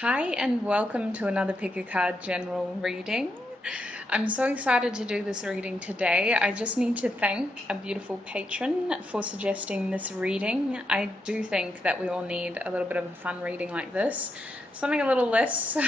Hi and welcome to another Pick a Card general reading. I'm so excited to do this reading today. I just need to thank a beautiful patron for suggesting this reading. I do think that we all need a little bit of a fun reading like this. Something a little less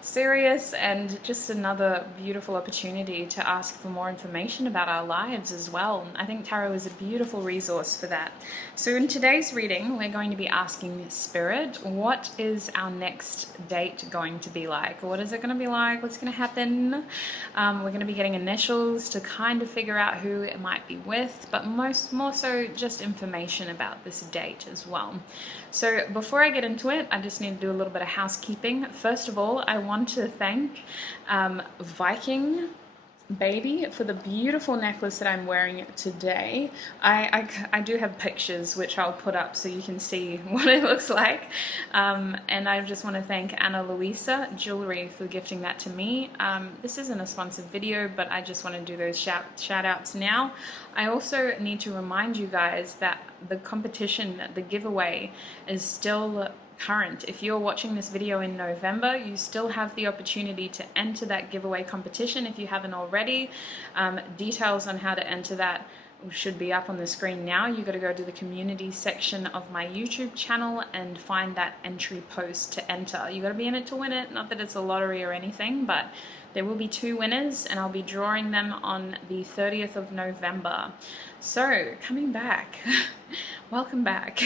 serious and just another beautiful opportunity to ask for more information about our lives as well. I think tarot is a beautiful resource for that. So in today's reading, we're going to be asking Spirit, what is our next date going to be like? What is it going to be like? What's going to happen? We're going to be getting initials to kind of figure out who it might be with, but more so just information about this date as well. So before I get into it, I just need to do a little bit of housekeeping. First of all, I want to thank Viking baby for the beautiful necklace that I'm wearing today. I do have pictures which I'll put up so you can see what it looks like, and I just want to thank Luisa Jewellery for gifting that to me. This isn't a sponsored video, but I just want to do those shout outs now. I also need to remind you guys that the competition, the giveaway, is still current. If you're watching this video in November, you still have the opportunity to enter that giveaway competition if you haven't already. Details on how to enter that should be up on the screen now. You got to go to the community section of my YouTube channel and find that entry post to enter. You got to be in it to win it. Not that it's a lottery or anything, but there will be 2 winners and I'll be drawing them on the 30th of November. So coming back, welcome back.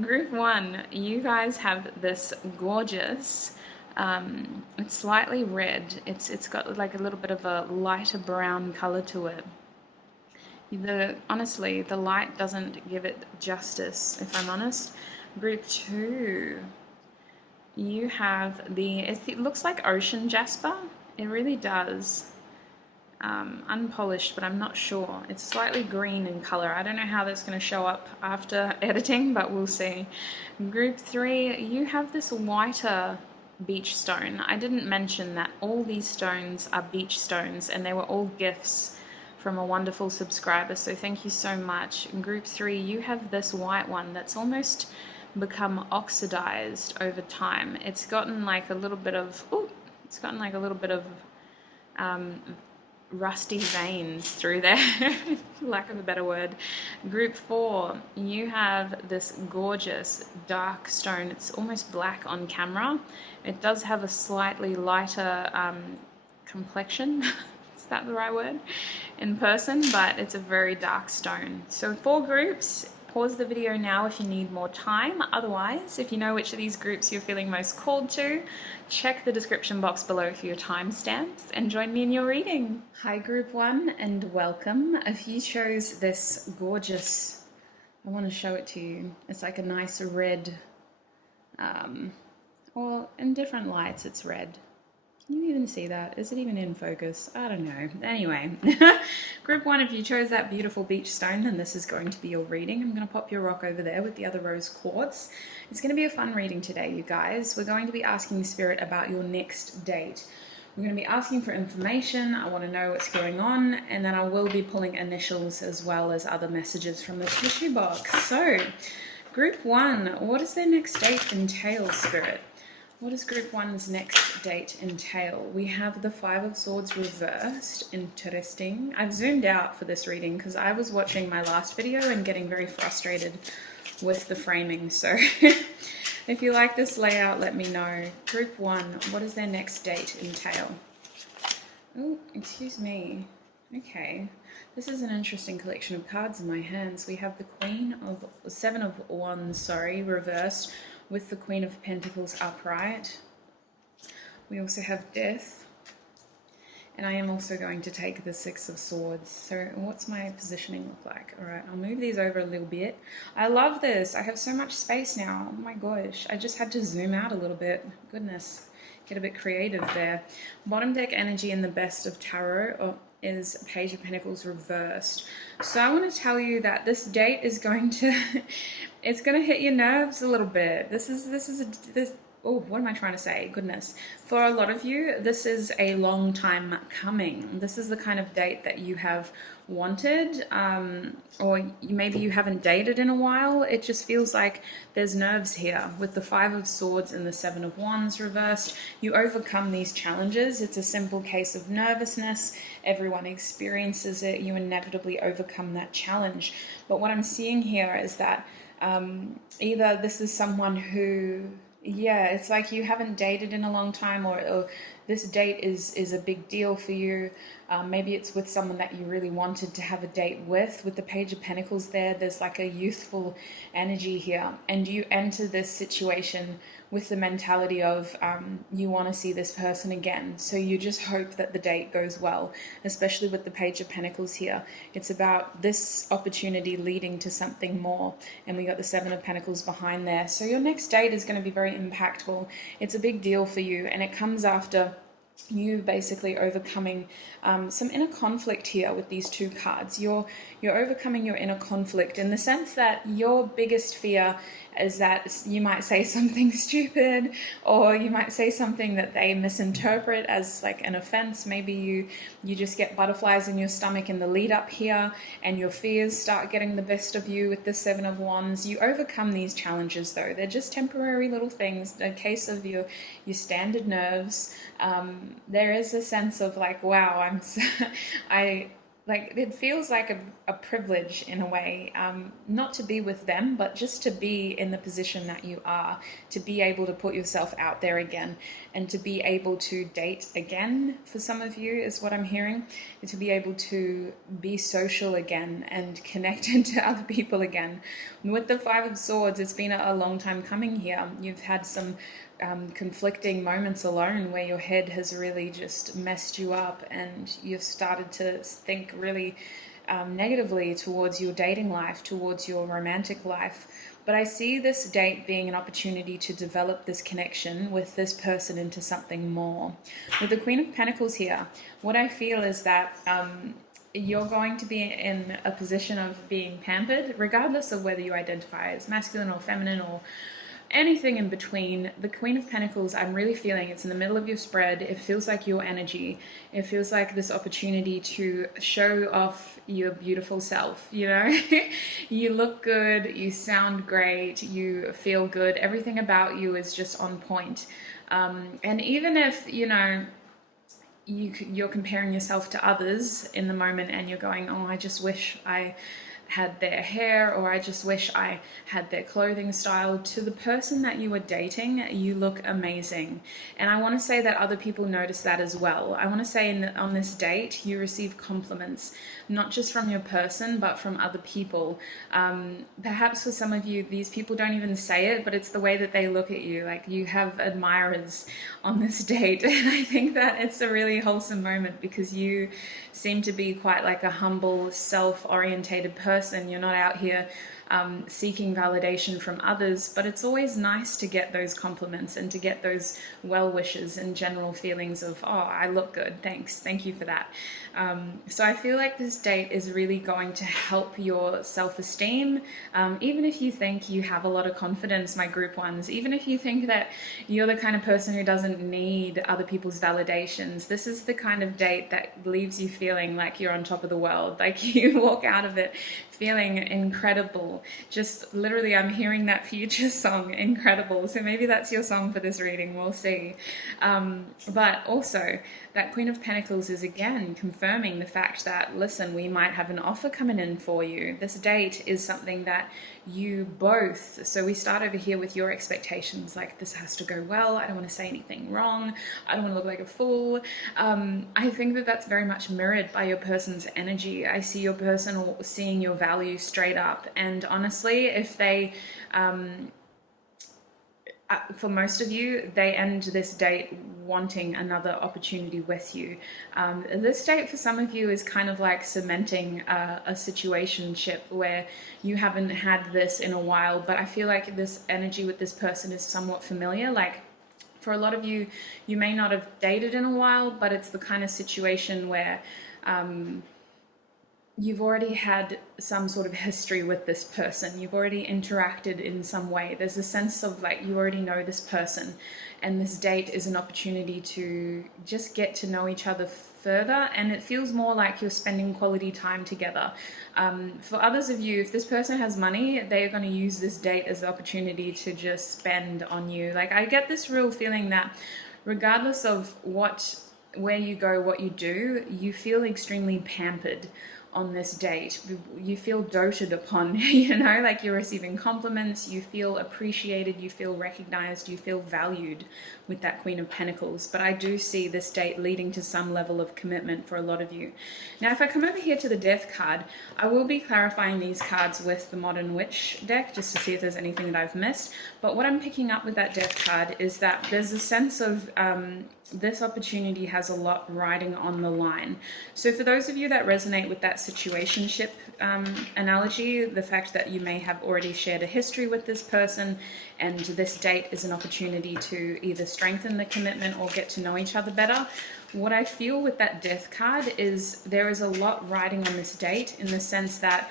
Group 1, you guys have this gorgeous, it's slightly red. It's got like a little bit of a lighter brown color to it. Honestly, the light doesn't give it justice, if I'm honest. Group 2, you have it looks like ocean jasper. It really does. Unpolished, but I'm not sure. It's slightly green in color. I don't know how that's going to show up after editing, but we'll see. Group 3, you have this whiter beach stone. I didn't mention that all these stones are beach stones and they were all gifts from a wonderful subscriber, so thank you so much. In Group 3, you have this white one that's almost become oxidized over time. It's gotten like a little bit of rusty veins through there, lack of a better word. Group 4, you have this gorgeous dark stone. It's almost black on camera. It does have a slightly lighter complexion. Is that the right word? In person, but it's a very dark stone. So 4 groups. Pause the video now if you need more time. Otherwise, if you know which of these groups you're feeling most called to, check the description box below for your timestamps and join me in your reading. Hi Group 1 and welcome. If you chose this gorgeous, I want to show it to you. It's like a nice red, or in different lights it's red. Can you even see that? Is it even in focus? I don't know. Anyway, Group 1, if you chose that beautiful beach stone, then this is going to be your reading. I'm going to pop your rock over there with the other rose quartz. It's going to be a fun reading today, you guys. We're going to be asking Spirit about your next date. We're going to be asking for information. I want to know what's going on, and then I will be pulling initials as well as other messages from the tissue box. So, Group 1, what does their next date entail, Spirit? What does Group 1's next date entail? We have the 5 of Swords reversed. Interesting. I've zoomed out for this reading because I was watching my last video and getting very frustrated with the framing. So if you like this layout, let me know. Group 1, what does their next date entail? Oh, excuse me. Okay. This is an interesting collection of cards in my hands. We have the 7 of Wands, reversed, with the Queen of Pentacles upright. We also have Death. And I am also going to take the 6 of Swords. So what's my positioning look like? All right, I'll move these over a little bit. I love this. I have so much space now. Oh my gosh. I just had to zoom out a little bit. Goodness. Get a bit creative there. Bottom deck energy in the best of tarot is Page of Pentacles reversed. So I want to tell you that this date is going to it's going to hit your nerves a little bit. oh, what am I trying to say? Goodness. For a lot of you, this is a long time coming. This is the kind of date that you have wanted, or maybe you haven't dated in a while. It just feels like there's nerves here. With the Five of Swords and the Seven of Wands reversed, you overcome these challenges. It's a simple case of nervousness. Everyone experiences it. You inevitably overcome that challenge. But what I'm seeing here is that either this is someone who, yeah, it's like you haven't dated in a long time, or this date is a big deal for you. Maybe it's with someone that you really wanted to have a date with. With the Page of Pentacles there's like a youthful energy here, and you enter this situation with the mentality of you want to see this person again. So you just hope that the date goes well, especially with the Page of Pentacles here. It's about this opportunity leading to something more, and we got the Seven of Pentacles behind there. So your next date is going to be very impactful. It's a big deal for you, and it comes after you basically overcoming some inner conflict here with these two cards. You're overcoming your inner conflict in the sense that your biggest fear is that you might say something stupid, or you might say something that they misinterpret as like an offense. Maybe you just get butterflies in your stomach in the lead up here, and your fears start getting the best of you with the Seven of Wands. You overcome these challenges though. They're just temporary little things. A case of your standard nerves. There is a sense of like, wow, it feels like a privilege in a way, not to be with them, but just to be in the position that you are, to be able to put yourself out there again, and to be able to date again. For some of you is what I'm hearing, to be able to be social again and connected to other people again. With the Five of Swords, it's been a long time coming here. You've had some conflicting moments alone where your head has really just messed you up, and you've started to think really negatively towards your dating life, towards your romantic life. But I see this date being an opportunity to develop this connection with this person into something more. With the Queen of Pentacles here, what I feel is that you're going to be in a position of being pampered, regardless of whether you identify as masculine or feminine or anything in between. The Queen of Pentacles, I'm really feeling it's in the middle of your spread. It feels like your energy. It feels like this opportunity to show off your beautiful self, you know? You look good, you sound great, you feel good. Everything about you is just on point. And even if, you know, you're comparing yourself to others in the moment and you're going, oh, I just wish I had their hair, or I just wish I had their clothing style. To the person that you are dating, you look amazing. And I want to say that other people notice that as well. I want to say on this date, you receive compliments, not just from your person, but from other people. Perhaps for some of you, these people don't even say it, but it's the way that they look at you. Like, you have admirers on this date. And I think that it's a really wholesome moment, because you seem to be quite like a humble, self-orientated person. You're not out here seeking validation from others, but it's always nice to get those compliments and to get those well wishes and general feelings of, oh, I look good, thanks, thank you for that. So I feel like this date is really going to help your self-esteem. Even if you think you have a lot of confidence, my group ones, even if you think that you're the kind of person who doesn't need other people's validations, this is the kind of date that leaves you feeling like you're on top of the world. Like, you walk out of it feeling incredible. Just literally, I'm hearing that future song, Incredible. So maybe that's your song for this reading, we'll see. But also, that Queen of Pentacles is again confirming the fact that, listen, we might have an offer coming in for you. This date is something that you both, so we start over here with your expectations, like, this has to go well, I don't want to say anything wrong, I don't want to look like a fool. I think that that's very much mirrored by your person's energy. I see your person seeing your value straight up, and honestly, if they for most of you, they end this date wanting another opportunity with you. This date for some of you is kind of like cementing a situationship where you haven't had this in a while, but I feel like this energy with this person is somewhat familiar. Like, for a lot of you, you may not have dated in a while, but it's the kind of situation where you've already had some sort of history with this person. You've already interacted in some way. There's a sense of like you already know this person, and this date is an opportunity to just get to know each other further, and it feels more like you're spending quality time together. For others of you, if this person has money, they're going to use this date as the opportunity to just spend on you. Like, I get this real feeling that regardless of where you go, what you do, you feel extremely pampered on this date. You feel doted upon, like you're receiving compliments, you feel appreciated, you feel recognized, you feel valued with that Queen of Pentacles. But I do see this date leading to some level of commitment for a lot of you. Now, if I come over here to the Death card, I will be clarifying these cards with the Modern Witch deck just to see if there's anything that I've missed. But what I'm picking up with that Death card is that there's a sense of this opportunity has a lot riding on the line. So for those of you that resonate with that situationship analogy, the fact that you may have already shared a history with this person and this date is an opportunity to either strengthen the commitment or get to know each other better, what I feel with that Death card is there is a lot riding on this date, in the sense that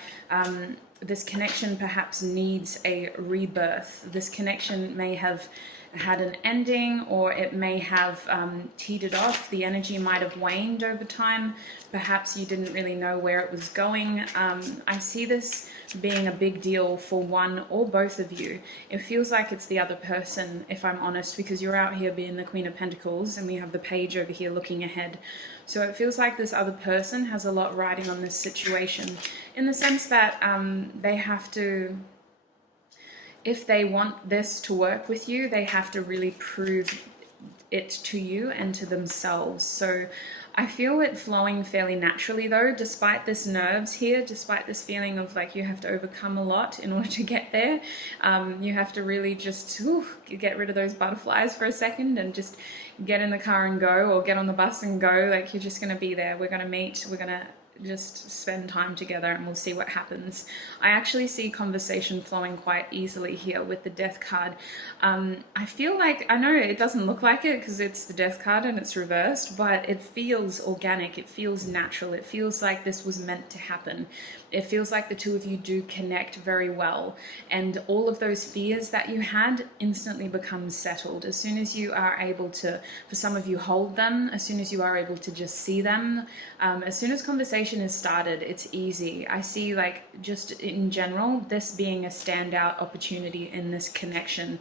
this connection perhaps needs a rebirth. This connection may have had an ending, or it may have teetered off. The energy might have waned over time. Perhaps you didn't really know where it was going. I see this being a big deal for one or both of you. It feels like it's the other person, if I'm honest, because you're out here being the Queen of Pentacles and we have the Page over here looking ahead. So it feels like this other person has a lot riding on this situation, in the sense that they have to, if they want this to work with you, they have to really prove it to you and to themselves. So I feel it flowing fairly naturally though, despite this nerves here, despite this feeling of like you have to overcome a lot in order to get there. You have to really just get rid of those butterflies for a second and just get in the car and go, or get on the bus and go. Like, you're just going to be there. We're going to meet. We're going to just spend time together and we'll see what happens. I actually see conversation flowing quite easily here with the Death card. I feel like, I know it doesn't look like it because it's the Death card and it's reversed, but it feels organic, it feels natural, it feels like this was meant to happen. It feels like the two of you do connect very well, and all of those fears that you had instantly become settled as soon as you are able to, for some of you, hold them, as soon as you are able to just see them. As soon as conversation is started, it's easy. I see, like, just in general, this being a standout opportunity in this connection.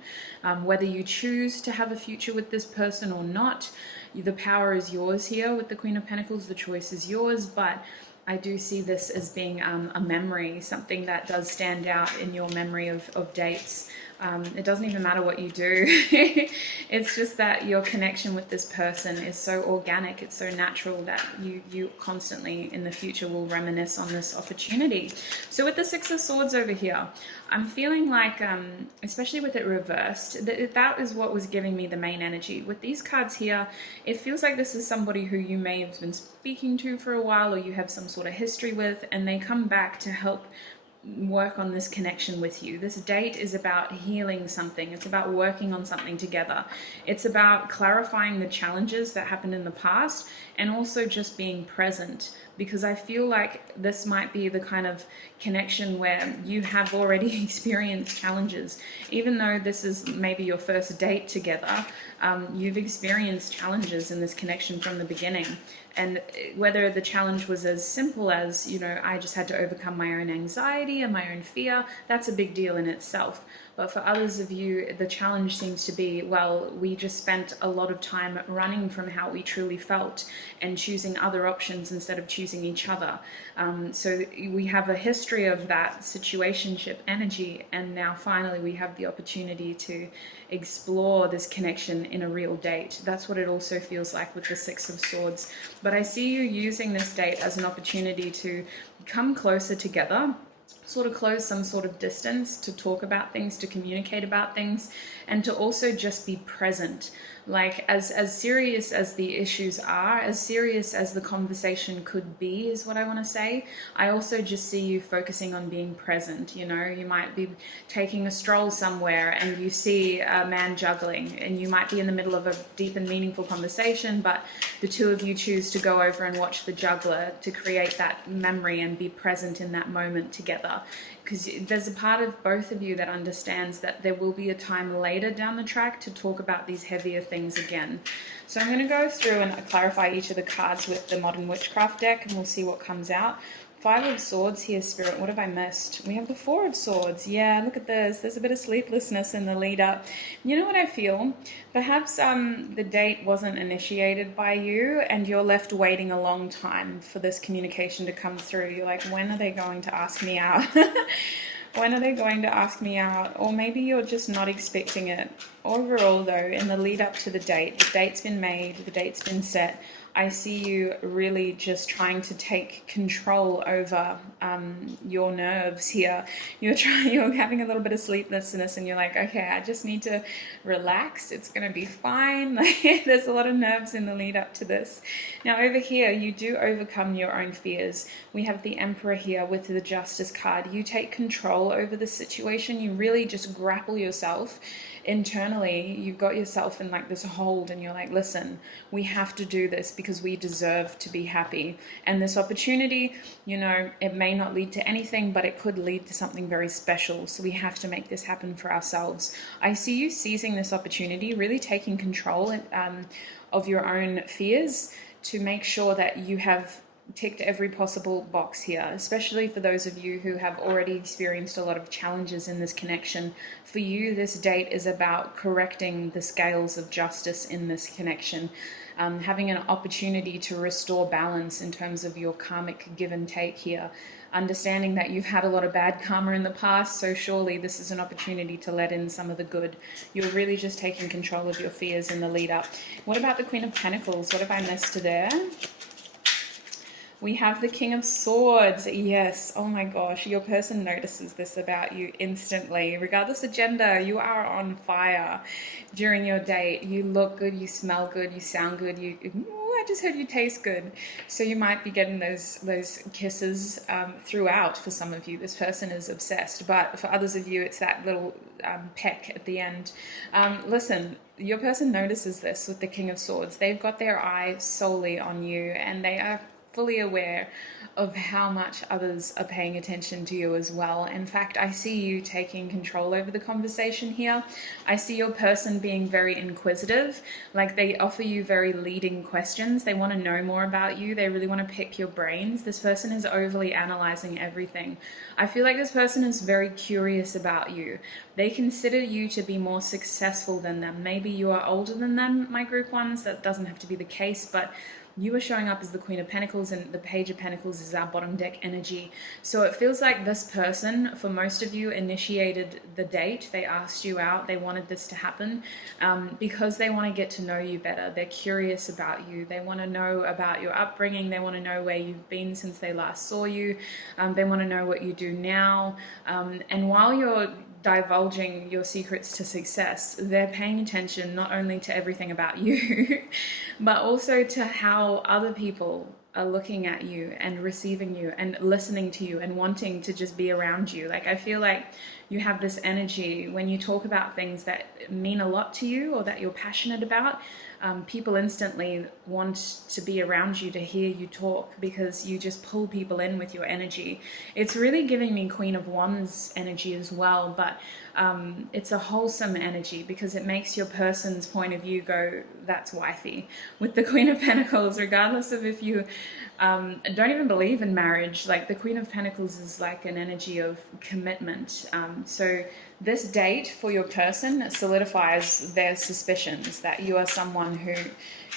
Whether you choose to have a future with this person or not, the power is yours here with the Queen of Pentacles. The choice is yours, but I do see this as being a memory, something that does stand out in your memory of dates. It doesn't even matter what you do. It's just that your connection with this person is so organic, it's so natural that you constantly in the future will reminisce on this opportunity. So with the Six of Swords over here, I'm feeling like, especially with it reversed, that is what was giving me the main energy. With these cards here, it feels like this is somebody who you may have been speaking to for a while, or you have some sort of history with, and they come back to help work on this connection with you. This date is about healing something. It's about working on something together. It's about clarifying the challenges that happened in the past, and also just being present, because I feel like this might be the kind of connection where you have already experienced challenges. Even though this is maybe your first date together, you've experienced challenges in this connection from the beginning. And whether the challenge was as simple as, I just had to overcome my own anxiety and my own fear, that's a big deal in itself. But for others of you, the challenge seems to be, well, we just spent a lot of time running from how we truly felt and choosing other options instead of choosing each other. So we have a history of that situationship energy, and now finally we have the opportunity to explore this connection in a real date. That's what it also feels like with the Six of Swords. But I see you using this date as an opportunity to come closer together, sort of close some sort of distance, to talk about things, to communicate about things, and to also just be present. Like as serious as the issues are, as serious as the conversation could be, is what I want to say. I also just see you focusing on being present. You know, you might be taking a stroll somewhere and you see a man juggling, and you might be in the middle of a deep and meaningful conversation, but the two of you choose to go over and watch the juggler to create that memory and be present in that moment together. Because there's a part of both of you that understands that there will be a time later down the track to talk about these heavier things again. So I'm going to go through and clarify each of the cards with the Modern Witchcraft deck, and we'll see what comes out. 5 of Swords here, Spirit. What have I missed? We have the 4 of Swords. Yeah, look at this. There's a bit of sleeplessness in the lead up. You know what I feel? Perhaps the date wasn't initiated by you, and you're left waiting a long time for this communication to come through. You're like, when are they going to ask me out? When are they going to ask me out? Or maybe you're just not expecting it. Overall, though, in the lead up to the date's been made, the date's been set. I see you really just trying to take control over your nerves here. You're having a little bit of sleeplessness, and you're like, okay, I just need to relax. It's going to be fine. Like, there's a lot of nerves in the lead up to this. Now over here, you do overcome your own fears. We have the Emperor here with the Justice card. You take control over the situation. You really just grapple yourself internally. You've got yourself in like this hold, and you're like, listen, we have to do this because we deserve to be happy. And this opportunity, you know, it may not lead to anything, but it could lead to something very special. So we have to make this happen for ourselves. I see you seizing this opportunity, really taking control of your own fears to make sure that you have ticked every possible box here, especially for those of you who have already experienced a lot of challenges in this connection. For you, this date is about correcting the scales of justice in this connection, having an opportunity to restore balance in terms of your karmic give and take here, understanding that you've had a lot of bad karma in the past, so surely this is an opportunity to let in some of the good. You're really just taking control of your fears in the lead up. What about the Queen of Pentacles? What have I missed there? We have the King of Swords. Yes. Oh my gosh. Your person notices this about you instantly. Regardless of gender, you are on fire during your date. You look good. You smell good. You sound good. I just heard you taste good. So you might be getting those kisses throughout. For some of you, this person is obsessed. But for others of you, it's that little peck at the end. Listen, your person notices this with the King of Swords. They've got their eye solely on you, and they are fully aware of how much others are paying attention to you as well. In fact, I see you taking control over the conversation here. I see your person being very inquisitive, like they offer you very leading questions. They want to know more about you. They really want to pick your brains. This person is overly analyzing everything. I feel like this person is very curious about you. They consider you to be more successful than them. Maybe you are older than them, my group ones. That doesn't have to be the case, but you are showing up as the Queen of Pentacles, and the Page of Pentacles is our bottom deck energy. So it feels like this person, for most of you, initiated the date. They asked you out. They wanted this to happen because they want to get to know you better. They're curious about you. They want to know about your upbringing. They want to know where you've been since they last saw you. They want to know what you do now. And while you're divulging your secrets to success, they're paying attention not only to everything about you, but also to how other people are looking at you and receiving you and listening to you and wanting to just be around you. Like, I feel like you have this energy when you talk about things that mean a lot to you or that you're passionate about. People instantly want to be around you to hear you talk because you just pull people in with your energy. It's really giving me Queen of Wands energy as well, but it's a wholesome energy because it makes your person's point of view go, that's wifey. With the Queen of Pentacles, regardless of if you don't even believe in marriage, like the Queen of Pentacles is like an energy of commitment. So this date for your person solidifies their suspicions that you are someone who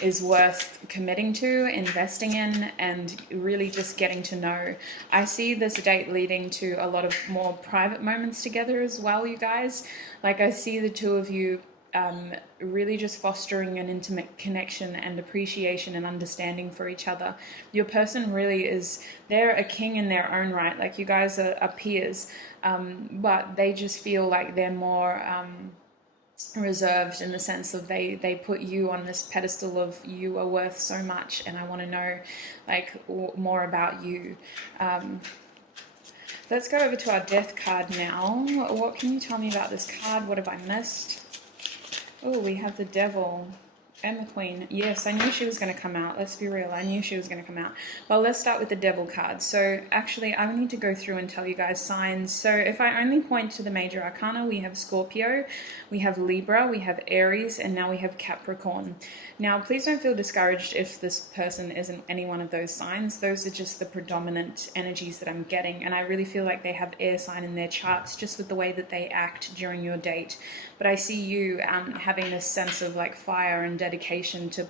is worth committing to, investing in, and really just getting to know. I see this date leading to a lot of more private moments together as well, you guys. Like, I see the two of you really just fostering an intimate connection and appreciation and understanding for each other. Your person really is, they're a king in their own right. Like, you guys are peers, but they just feel like they're more reserved, in the sense of they put you on this pedestal of you are worth so much, and I want to know like more about you. Let's go over to our death card now. What can you tell me about this card? What have I missed? Oh, we have the devil and the queen. Yes, I knew she was going to come out. Let's be real. I knew she was going to come out. Well, let's start with the devil card. So actually, I need to go through and tell you guys signs. So if I only point to the major arcana, we have Scorpio, we have Libra, we have Aries, and now we have Capricorn. Now, please don't feel discouraged if this person isn't any one of those signs. Those are just the predominant energies that I'm getting. And I really feel like they have air sign in their charts, just with the way that they act during your date. But I see you having this sense of like fire and dedication to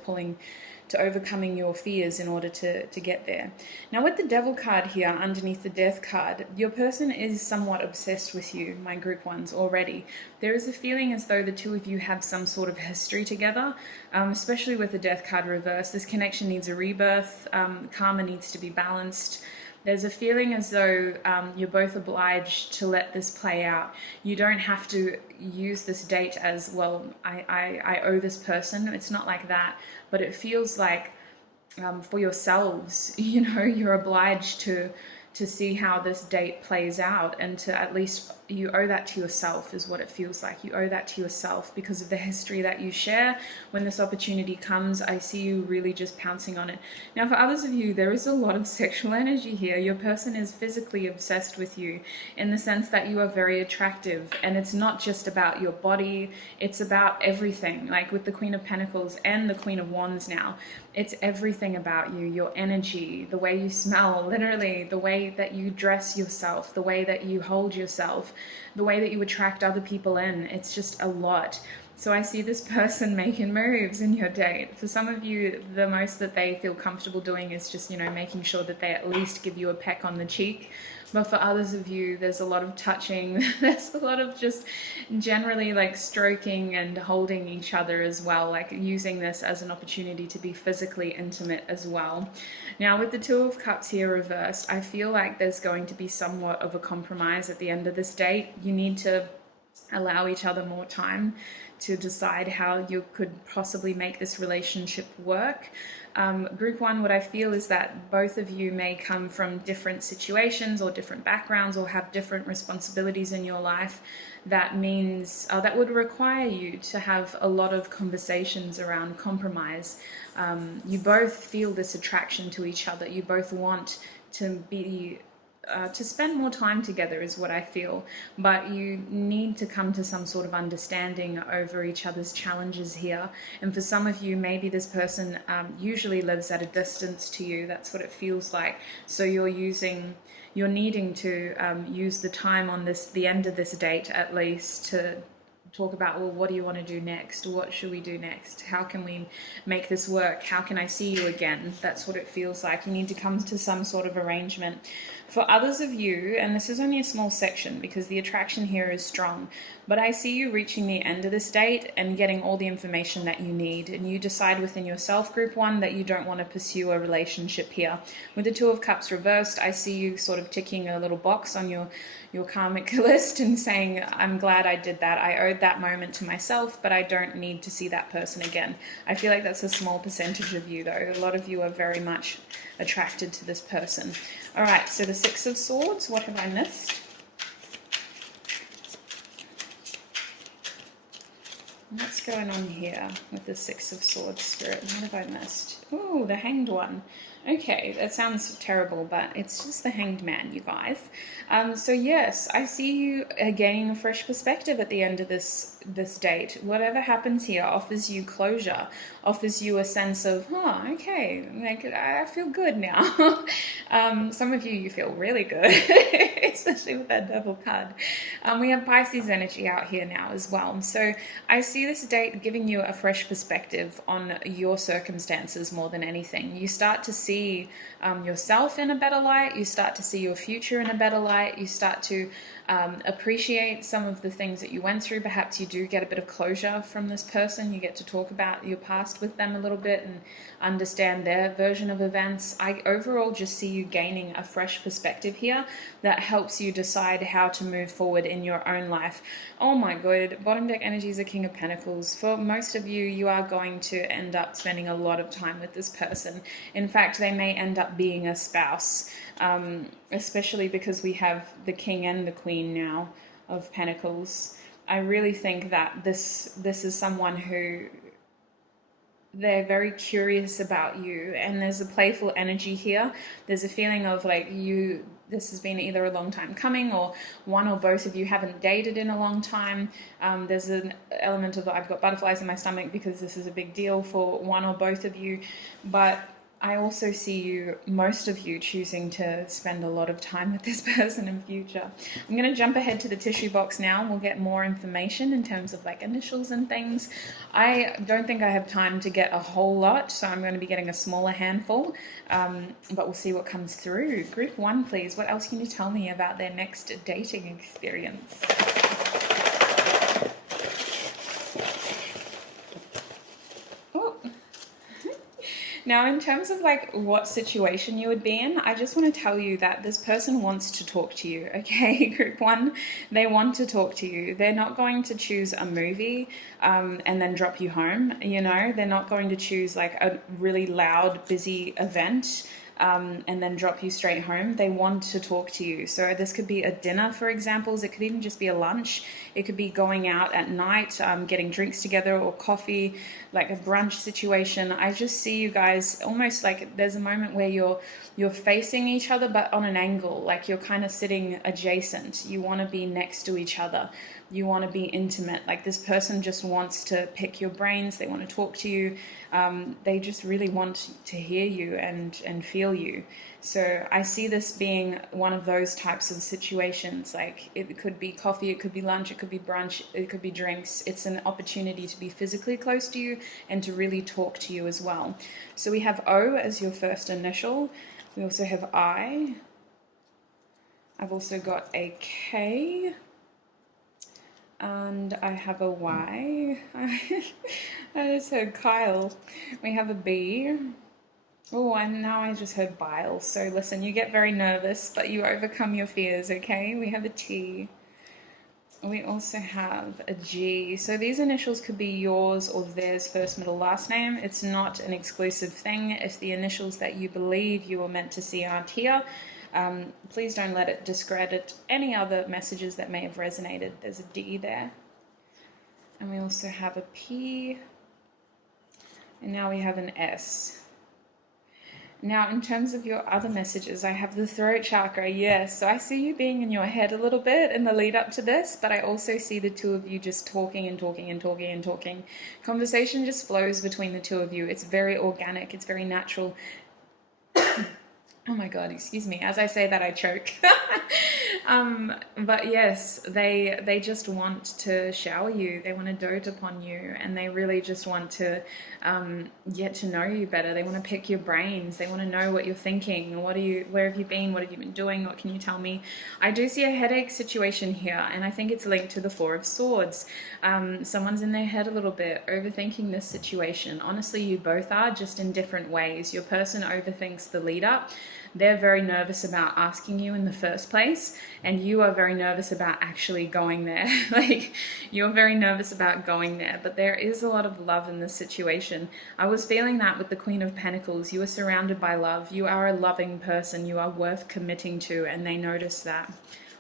overcoming your fears in order to get there. Now with the devil card here underneath the death card, your person is somewhat obsessed with you, my group ones, already. There is a feeling as though the two of you have some sort of history together, especially with the death card reversed. This connection needs a rebirth, karma needs to be balanced. There's a feeling as though you're both obliged to let this play out. You don't have to use this date as, well, I owe this person. It's not like that. But it feels like for yourselves, you know, you're obliged to see how this date plays out, and to at least, you owe that to yourself is what it feels like. You owe that to yourself because of the history that you share. When this opportunity comes, I see you really just pouncing on it. Now for others of you, there is a lot of sexual energy here. Your person is physically obsessed with you in the sense that you are very attractive, and it's not just about your body, it's about everything. Like with the Queen of Pentacles and the Queen of Wands now, it's everything about you, your energy, the way you smell, literally, the way that you dress yourself, the way that you hold yourself, the way that you attract other people in. It's just a lot. So I see this person making moves in your date. For some of you, the most that they feel comfortable doing is just, you know, making sure that they at least give you a peck on the cheek. But for others of you, there's a lot of touching. There's a lot of just generally like stroking and holding each other as well, like using this as an opportunity to be physically intimate as well. Now with the Two of Cups here reversed, I feel like there's going to be somewhat of a compromise at the end of this date. You need to allow each other more time to decide how you could possibly make this relationship work. Group one, what I feel is that both of you may come from different situations or different backgrounds or have different responsibilities in your life. That means that would require you to have a lot of conversations around compromise. You both feel this attraction to each other. You both want to be to spend more time together is what I feel, but you need to come to some sort of understanding over each other's challenges here. And for some of you, maybe this person usually lives at a distance to you. That's what it feels like. So you're needing to use the time on the end of this date at least to talk about, well, what do you want to do next? What should we do next? How can we make this work? How can I see you again? That's what it feels like. You need to come to some sort of arrangement. For others of you, and this is only a small section because the attraction here is strong, but I see you reaching the end of this date and getting all the information that you need, and you decide within yourself, group one, that you don't want to pursue a relationship here. With the Two of Cups reversed, I see you sort of ticking a little box on your karmic list and saying, I'm glad I did that. I owed that moment to myself, but I don't need to see that person again. I feel like that's a small percentage of you though. A lot of you are very much attracted to this person. All right, so the Six of Swords, what have I missed? What's going on here with the Six of Swords, Spirit? What have I missed? Ooh, the Hanged One. Okay, that sounds terrible, but it's just the Hanged Man, you guys. So yes, I see you gaining a fresh perspective at the end of this date. Whatever happens here offers you closure, offers you a sense of, oh, okay, like I feel good now. Some of you feel really good, especially with that Devil card. We have Pisces energy out here now as well. So I see this date giving you a fresh perspective on your circumstances more than anything. You start to see yourself in a better light. You start to see your future in a better light. You start to Appreciate some of the things that you went through. Perhaps you do get a bit of closure from this person. You get to talk about your past with them a little bit and understand their version of events. I overall just see you gaining a fresh perspective here that helps you decide how to move forward in your own life. Oh my god, bottom deck energy is a King of Pentacles. For most of you, you are going to end up spending a lot of time with this person. In fact, they may end up being a spouse, especially because we have the King and the Queen now of Pentacles. I really think that this is someone who, they're very curious about you, and there's a playful energy here. There's a feeling of like this has been either a long time coming, or one or both of you haven't dated in a long time. There's an element of I've got butterflies in my stomach because this is a big deal for one or both of you. But I also see you, most of you, choosing to spend a lot of time with this person in future. I'm going to jump ahead to the tissue box now, and we'll get more information in terms of like initials and things. I don't think I have time to get a whole lot, so I'm going to be getting a smaller handful, but we'll see what comes through. Group 1, please. What else can you tell me about their next dating experience? Now, in terms of like what situation you would be in, I just want to tell you that this person wants to talk to you, okay? Group 1, they want to talk to you. They're not going to choose a movie and then drop you home, you know? They're not going to choose like a really loud, busy event and then drop you straight home. They want to talk to you. So this could be a dinner, for example. It could even just be a lunch. It could be going out at night, getting drinks together or coffee, like a brunch situation. I just see you guys almost like there's a moment where you're facing each other, but on an angle, like you're kind of sitting adjacent. You want to be next to each other. You want to be intimate. Like this person just wants to pick your brains. They want to talk to you. They just really want to hear you and feel you. So I see this being one of those types of situations. Like it could be coffee, it could be lunch, it could be brunch, it could be drinks. It's an opportunity to be physically close to you and to really talk to you as well. So we have O as your first initial. We also have I. I've also got a K. And I have a Y. I just heard Kyle. We have a B. Oh, and now I just heard bile. So listen, you get very nervous, but you overcome your fears, okay? We have a T. We also have a G. So these initials could be yours or theirs, first, middle, last name. It's not an exclusive thing. If the initials that you believe you were meant to see aren't here, please don't let it discredit any other messages that may have resonated. There's a D there. And we also have a P. And now we have an S. Now, in terms of your other messages, I have the throat chakra, yes. So I see you being in your head a little bit in the lead up to this, but I also see the two of you just talking and talking and talking and talking. Conversation just flows between the two of you. It's very organic. It's very natural. Oh my God, excuse me. As I say that, I choke. But yes, they just want to shower you. They want to dote upon you, and they really just want to get to know you better. They want to pick your brains. They want to know what you're thinking. Where have you been? What have you been doing? What can you tell me? I do see a headache situation here, and I think it's linked to the Four of Swords. Someone's in their head a little bit, overthinking this situation. Honestly, you both are, just in different ways. Your person overthinks the lead up. They're very nervous about asking you in the first place, and you are very nervous about actually going there. Like, you're very nervous about going there, but there is a lot of love in this situation. I was feeling that with the Queen of Pentacles. You are surrounded by love. You are a loving person. You are worth committing to, and they notice that.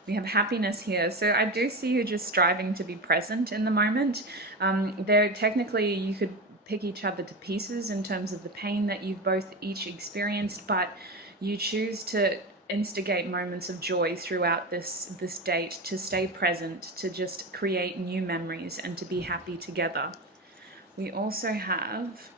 We have happiness here. So I do see you just striving to be present in the moment. Technically, you could pick each other to pieces in terms of the pain that you've both each experienced, but you choose to instigate moments of joy throughout this date, to stay present, to just create new memories and to be happy together. We also have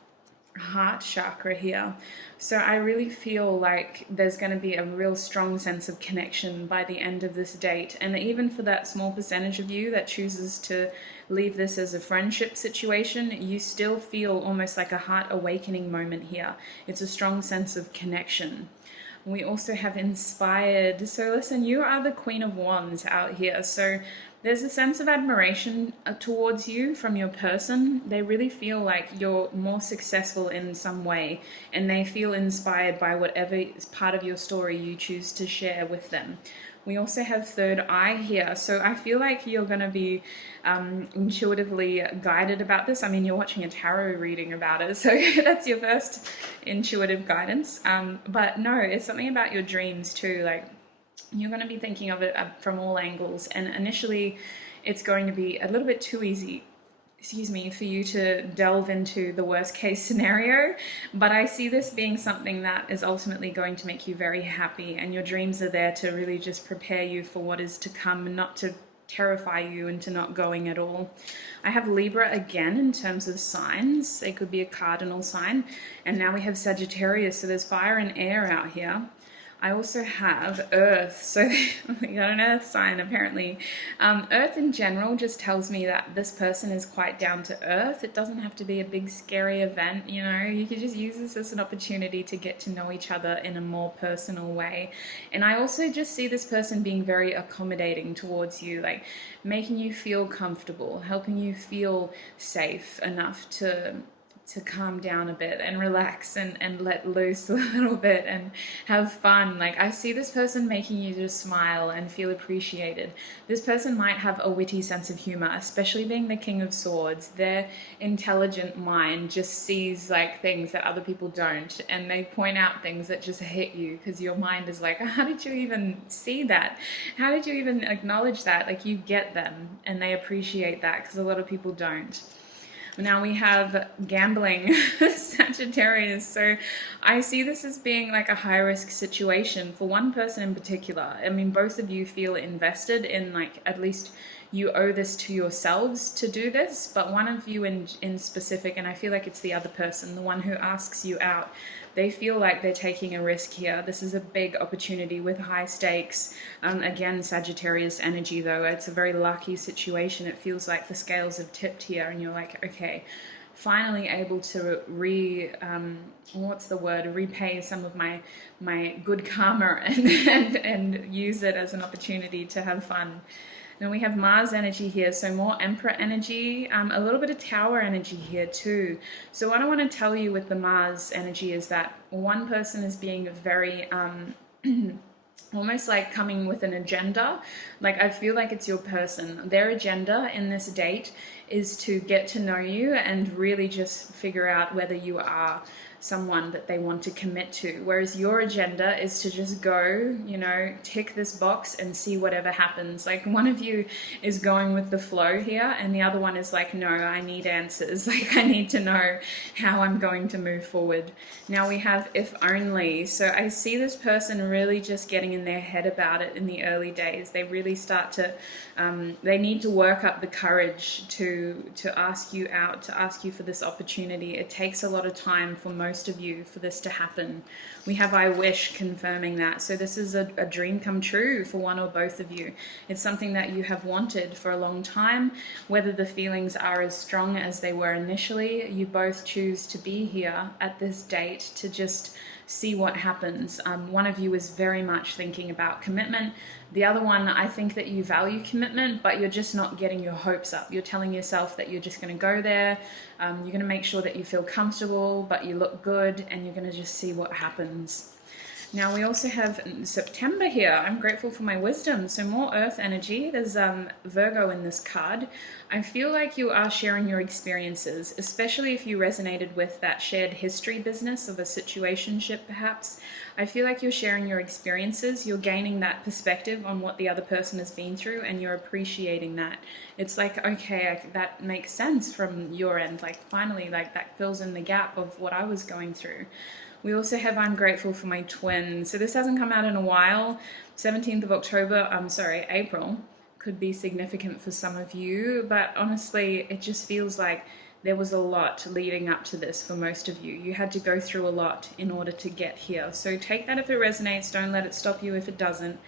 heart chakra here. So I really feel like there's going to be a real strong sense of connection by the end of this date. And even for that small percentage of you that chooses to leave this as a friendship situation, you still feel almost like a heart awakening moment here. It's a strong sense of connection. We also have inspired. So listen, you are the Queen of Wands out here. So there's a sense of admiration towards you from your person. They really feel like you're more successful in some way, and they feel inspired by whatever part of your story you choose to share with them. We also have third eye here. So I feel like you're going to be intuitively guided about this. I mean, you're watching a tarot reading about it, so that's your first intuitive guidance. But no, it's something about your dreams too. Like, you're going to be thinking of it from all angles, and initially it's going to be a little bit too easy, for you to delve into the worst case scenario. But I see this being something that is ultimately going to make you very happy, and your dreams are there to really just prepare you for what is to come, and not to terrify you into not going at all. I have Libra again in terms of signs. It could be a cardinal sign, and now we have Sagittarius, so there's fire and air out here. I also have Earth, so we got an Earth sign apparently. Earth in general just tells me that this person is quite down to earth. It doesn't have to be a big scary event, you know. You could just use this as an opportunity to get to know each other in a more personal way. And I also just see this person being very accommodating towards you, like making you feel comfortable, helping you feel safe enough to calm down a bit and relax and let loose a little bit and have fun. Like, I see this person making you just smile and feel appreciated. This person might have a witty sense of humor, especially being the King of Swords. Their intelligent mind just sees like things that other people don't, and they point out things that just hit you because your mind is like, how did you even see that? How did you even acknowledge that? Like, you get them, and they appreciate that because a lot of people don't. Now we have gambling, Sagittarius. So I see this as being like a high risk situation for one person in particular. I mean, both of you feel invested in, like, at least you owe this to yourselves to do this, but one of you in specific, and I feel like it's the other person, the one who asks you out, they feel like they're taking a risk here. This is a big opportunity with high stakes. Again, Sagittarius energy though, it's a very lucky situation. It feels like the scales have tipped here, and you're like, okay, finally able to repay some of my good karma and use it as an opportunity to have fun. Then we have Mars energy here, so more Emperor energy, a little bit of Tower energy here too. So what I want to tell you with the Mars energy is that one person is being very almost like coming with an agenda. Like, I feel like it's your person. Their agenda in this date is to get to know you and really just figure out whether you are someone that they want to commit to, whereas your agenda is to just go, you know, tick this box and see whatever happens. Like, one of you is going with the flow here, and the other one is like, no, I need answers. Like, I need to know how I'm going to move forward. Now we have if only. So I see this person really just getting in their head about it in the early days. They really start to they need to work up the courage to ask you out, to ask you for this opportunity. It takes a lot of time for most of you for this to happen. We have I wish confirming that. So this is a dream come true for one or both of you. It's something that you have wanted for a long time. Whether the feelings are as strong as they were initially, you both choose to be here at this date to just see what happens. One of you is very much thinking about commitment. The other one, I think that you value commitment, but you're just not getting your hopes up. You're telling yourself that you're just going to go there. You're going to make sure that you feel comfortable, but you look good, and you're going to just see what happens. Now we also have September here. I'm grateful for my wisdom. So more earth energy. There's Virgo in this card. I feel like you are sharing your experiences, especially if you resonated with that shared history business of a situationship perhaps. I feel like you're sharing your experiences. You're gaining that perspective on what the other person has been through, and you're appreciating that. It's like, okay, that makes sense from your end. Like, finally, like, that fills in the gap of what I was going through. We also have I'm grateful for my twin. So this hasn't come out in a while. 17th of April could be significant for some of you, but honestly, it just feels like there was a lot leading up to this for most of you. You had to go through a lot in order to get here. So take that if it resonates. Don't let it stop you if it doesn't.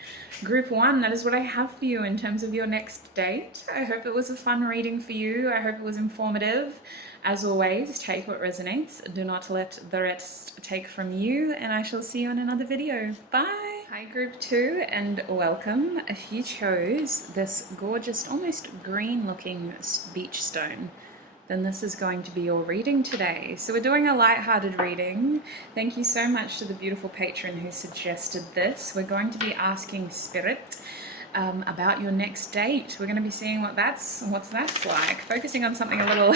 Group 1, that is what I have for you in terms of your next date. I hope it was a fun reading for you. I hope it was informative. As always, take what resonates. Do not let the rest take from you, and I shall see you in another video. Bye! Hi group 2 and welcome. If you chose this gorgeous, almost green looking beach stone, then this is going to be your reading today. So we're doing a light-hearted reading. Thank you so much to the beautiful patron who suggested this. We're going to be asking Spirit about your next date. We're going to be seeing what that's like, focusing on something a little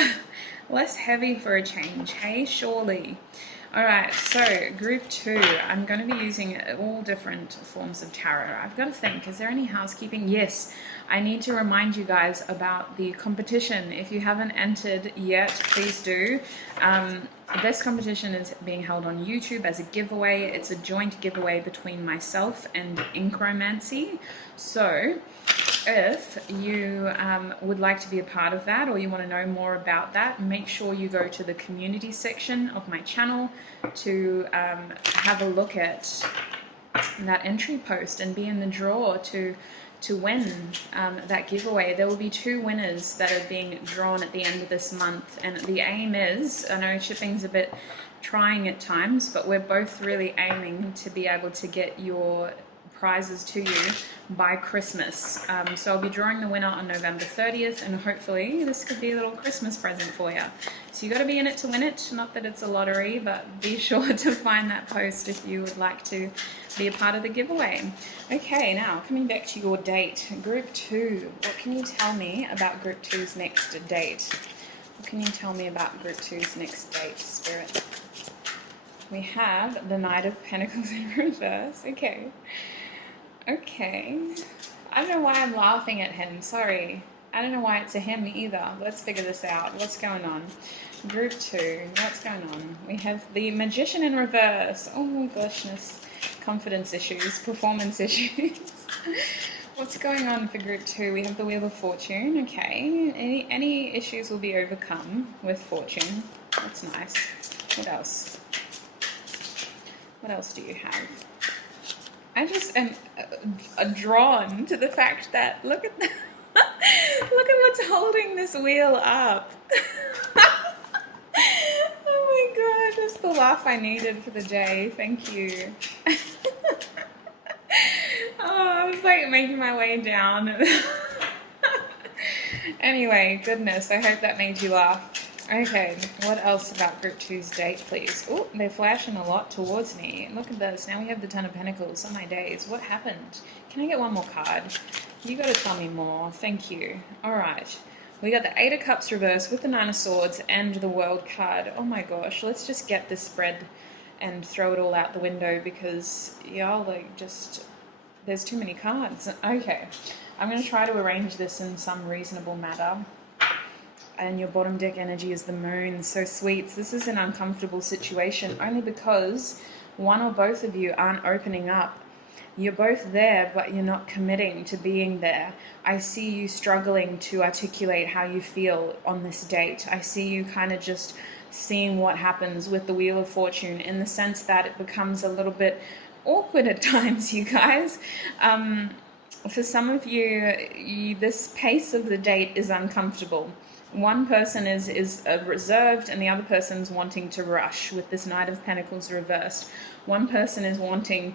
less heavy for a change. Hey, surely. Alright, so group 2, I'm going to be using all different forms of tarot. I've got to think, is there any housekeeping? Yes, I need to remind you guys about the competition. If you haven't entered yet, please do. This competition is being held on YouTube as a giveaway. It's a joint giveaway between myself and Incromancy. So if you would like to be a part of that, or you want to know more about that, make sure you go to the community section of my channel to have a look at that entry post and be in the draw to win that giveaway. There will be 2 winners that are being drawn at the end of this month, and the aim is, I know shipping's a bit trying at times, but we're both really aiming to be able to get your prizes to you by Christmas. So I'll be drawing the winner on November 30th, and hopefully this could be a little Christmas present for you. So you got to be in it to win it. Not that it's a lottery, but be sure to find that post if you would like to be a part of the giveaway. Okay, now coming back to your date, group 2. What can you tell me about group 2's next date? What can you tell me about group 2's next date, Spirit? We have the Knight of Pentacles in reverse. Okay. Okay. I don't know why I'm laughing at him. Sorry. I don't know why it's a him either. Let's figure this out. What's going on? Group 2. What's going on? We have the Magician in reverse. Oh my goshness. Confidence issues. Performance issues. What's going on for group 2? We have the Wheel of Fortune. Okay. Any issues will be overcome with fortune. That's nice. What else? What else do you have? I just am drawn to the fact that look at what's holding this wheel up. Oh my god, that's the laugh I needed for the day. Thank you. Oh, I was like making my way down. Anyway, goodness, I hope that made you laugh. Okay, what else about group 2's date, please? Oh, they're flashing a lot towards me. Look at this. Now we have the Ten of Pentacles. Oh my days. What happened? Can I get one more card? You got to tell me more. Thank you. All right. We got the 8 of Cups reversed with the 9 of Swords and the World card. Oh my gosh. Let's just get this spread and throw it all out the window because, y'all, like, just, there's too many cards. Okay. I'm going to try to arrange this in some reasonable manner. And your bottom deck energy is the Moon. So sweet. This is an uncomfortable situation only because one or both of you aren't opening up. You're both there, but you're not committing to being there. I see you struggling to articulate how you feel on this date. I see you kind of just seeing what happens with the Wheel of Fortune in the sense that it becomes a little bit awkward at times, you guys. For some of you, this pace of the date is uncomfortable. One person is reserved and the other person's wanting to rush with this Knight of Pentacles reversed. One person is wanting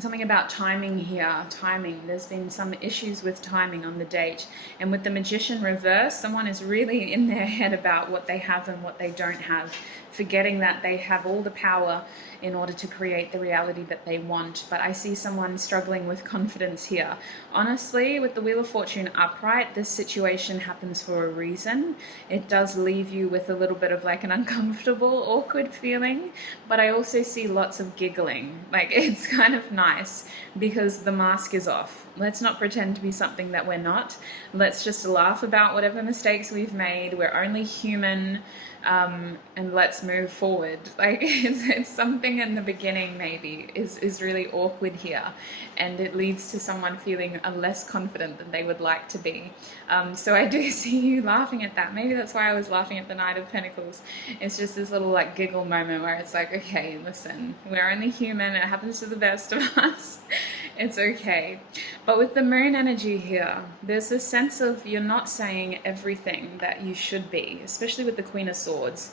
something about timing here. Timing. There's been some issues with timing on the date. And with the Magician reversed, someone is really in their head about what they have and what they don't have, forgetting that they have all the power in order to create the reality that they want. But I see someone struggling with confidence here. Honestly, with the Wheel of Fortune upright, this situation happens for a reason. It does leave you with a little bit of like an uncomfortable, awkward feeling, but I also see lots of giggling. Like, it's kind of nice because the mask is off. Let's not pretend to be something that we're not. Let's just laugh about whatever mistakes we've made. We're only human. And let's move forward. Like, it's something in the beginning maybe is really awkward here, and it leads to someone feeling less confident than they would like to be. So I do see you laughing at that. Maybe that's why I was laughing at the Knight of Pentacles. It's just this little like giggle moment where it's like, okay, listen, we're only human. It happens to the best of us. It's okay. But with the moon energy here, there's this sense of you're not saying everything that you should be, especially with the Queen of Swords.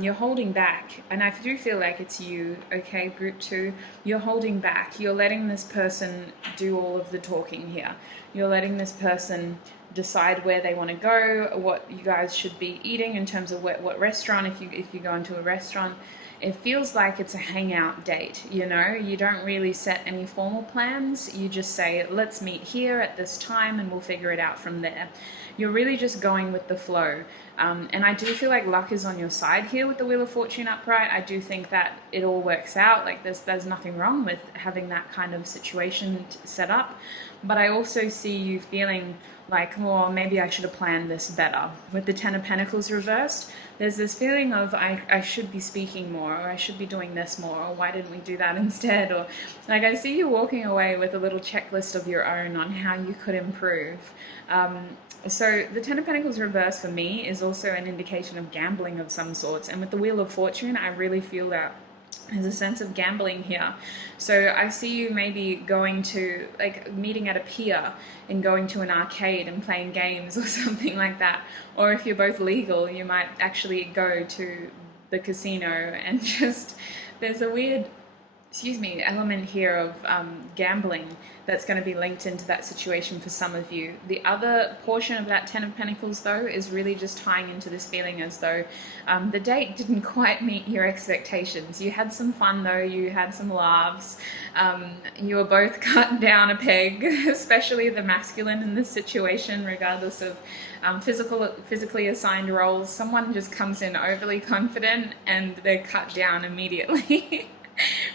You're holding back, and I do feel like it's you, okay, group 2. You're holding back. You're letting this person do all of the talking here. You're letting this person decide where they want to go, what you guys should be eating in terms of what restaurant, if you go into a restaurant. It feels like it's a hangout date, you know? You don't really set any formal plans. You just say, let's meet here at this time and we'll figure it out from there. You're really just going with the flow. And I do feel like luck is on your side here with the Wheel of Fortune upright. I do think that it all works out. Like there's nothing wrong with having that kind of situation set up. But I also see you feeling like, well, maybe I should have planned this better. With the Ten of Pentacles reversed, there's this feeling of I should be speaking more, or I should be doing this more, or why didn't we do that instead? Or like I see you walking away with a little checklist of your own on how you could improve. So the Ten of Pentacles reversed for me is also an indication of gambling of some sorts. And with the Wheel of Fortune, I really feel that there's a sense of gambling here. So I see you maybe going to, like, meeting at a pier and going to an arcade and playing games or something like that. Or if you're both legal, you might actually go to the casino and just, there's a weird, element here of gambling that's going to be linked into that situation for some of you. The other portion of that Ten of Pentacles, though, is really just tying into this feeling as though the date didn't quite meet your expectations. You had some fun, though. You had some laughs. You were both cut down a peg, especially the masculine in this situation, regardless of physically assigned roles. Someone just comes in overly confident and they're cut down immediately.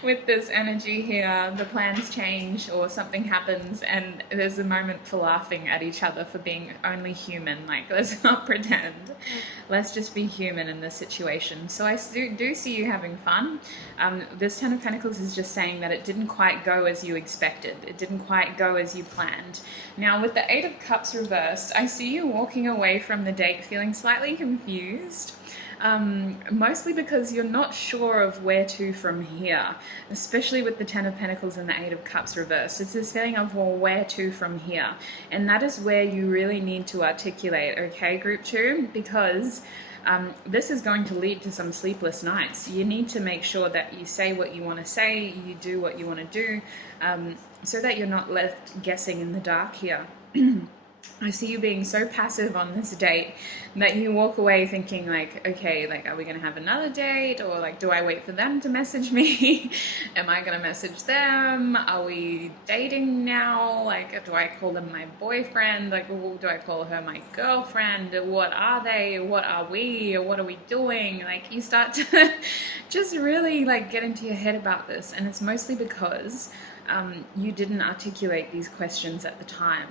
With this energy here, the plans change or something happens and there's a moment for laughing at each other for being only human. Like, let's not pretend. Let's just be human in this situation. So I do see you having fun. This Ten of Pentacles is just saying that it didn't quite go as you expected. It didn't quite go as you planned. Now, with the Eight of Cups reversed, I see you walking away from the date feeling slightly confused. Mostly because you're not sure of where to from here, especially with the Ten of Pentacles and the Eight of Cups reversed. It's this feeling of, well, where to from here? And that is where you really need to articulate, okay, group 2, because this is going to lead to some sleepless nights. You need to make sure that you say what you want to say, you do what you want to do, so that you're not left guessing in the dark here. I see you being so passive on this date that you walk away thinking like, okay, like, are we going to have another date? Or like, do I wait for them to message me? Am I going to message them? Are we dating now? Like, do I call them my boyfriend? Like, do I call her my girlfriend? What are they? What are we? What are we doing? Like, you start to just really like get into your head about this. And it's mostly because you didn't articulate these questions at the time.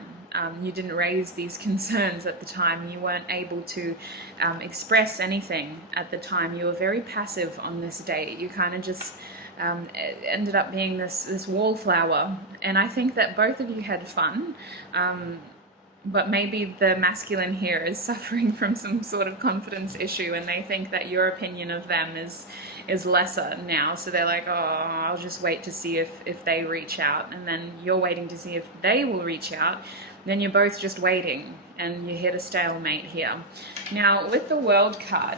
You didn't raise these concerns at the time. You weren't able to express anything at the time. You were very passive on this date. You kind of just ended up being this wallflower. And I think that both of you had fun. But maybe the masculine here is suffering from some sort of confidence issue and they think that your opinion of them is lesser now. So they're like, oh, I'll just wait to see if they reach out. And then you're waiting to see if they will reach out. Then you're both just waiting and you hit a stalemate here. Now, with the World card,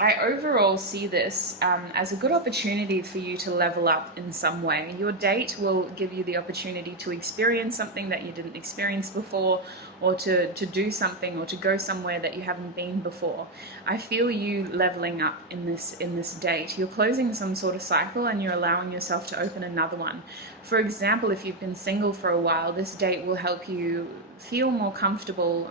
I overall see this as a good opportunity for you to level up in some way. Your date will give you the opportunity to experience something that you didn't experience before, or to do something or to go somewhere that you haven't been before. I feel you leveling up in this date. You're closing some sort of cycle and you're allowing yourself to open another one. For example, if you've been single for a while, this date will help you feel more comfortable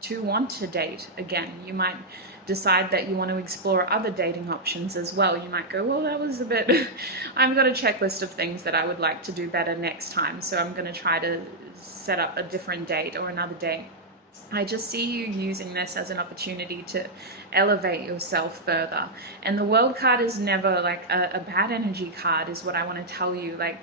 to want to date again. You might decide that you want to explore other dating options as well. You might go, well, that was a bit, I've got a checklist of things that I would like to do better next time, so I'm going to try to set up a different date or another date. I just see you using this as an opportunity to elevate yourself further. And the World card is never like a bad energy card, is what I want to tell you. Like,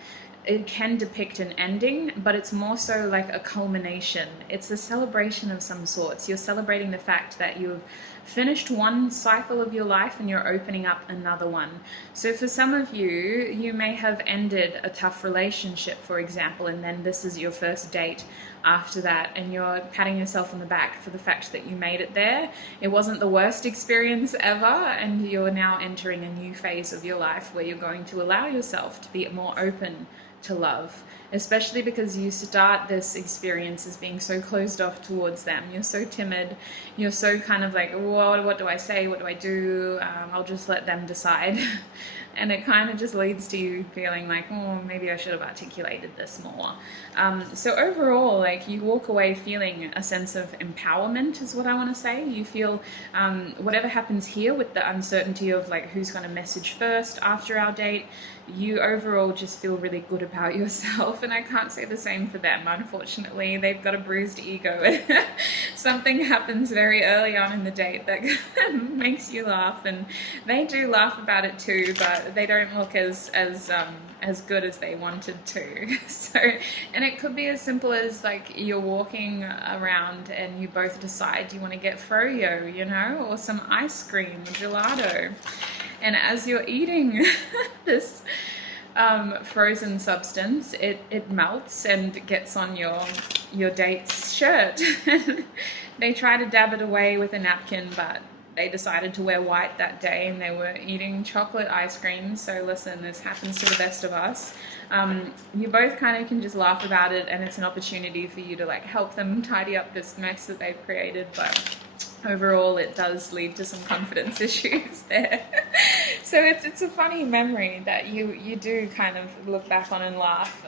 it can depict an ending, but it's more so like a culmination. It's a celebration of some sorts. You're celebrating the fact that you've finished one cycle of your life and you're opening up another one. So for some of you, you may have ended a tough relationship, for example, and then this is your first date after that, and you're patting yourself on the back for the fact that you made it there. It wasn't the worst experience ever, and you're now entering a new phase of your life where you're going to allow yourself to be more open to love, especially because you start this experience as being so closed off towards them. You're so timid, you're so kind of like, whoa, what do I say, what do I do, I'll just let them decide. And it kind of just leads to you feeling like, oh, maybe I should have articulated this more. So overall, like, you walk away feeling a sense of empowerment is what I want to say. You feel whatever happens here with the uncertainty of like who's going to message first after our date, you overall just feel really good about yourself. And I can't say the same for them, unfortunately. They've got a bruised ego. Something happens very early on in the date that makes you laugh, and they do laugh about it too, but they don't look as good as they wanted to. So, and it could be as simple as like you're walking around and you both decide you want to get froyo, you know, or some ice cream or gelato. And as you're eating this frozen substance, it melts and gets on your date's shirt. They try to dab it away with a napkin, but they decided to wear white that day and they were eating chocolate ice cream. So listen, this happens to the best of us. You both kind of can just laugh about it, and it's an opportunity for you to like help them tidy up this mess that they've created. But overall, it does lead to some confidence issues there. So it's a funny memory that you do kind of look back on and laugh.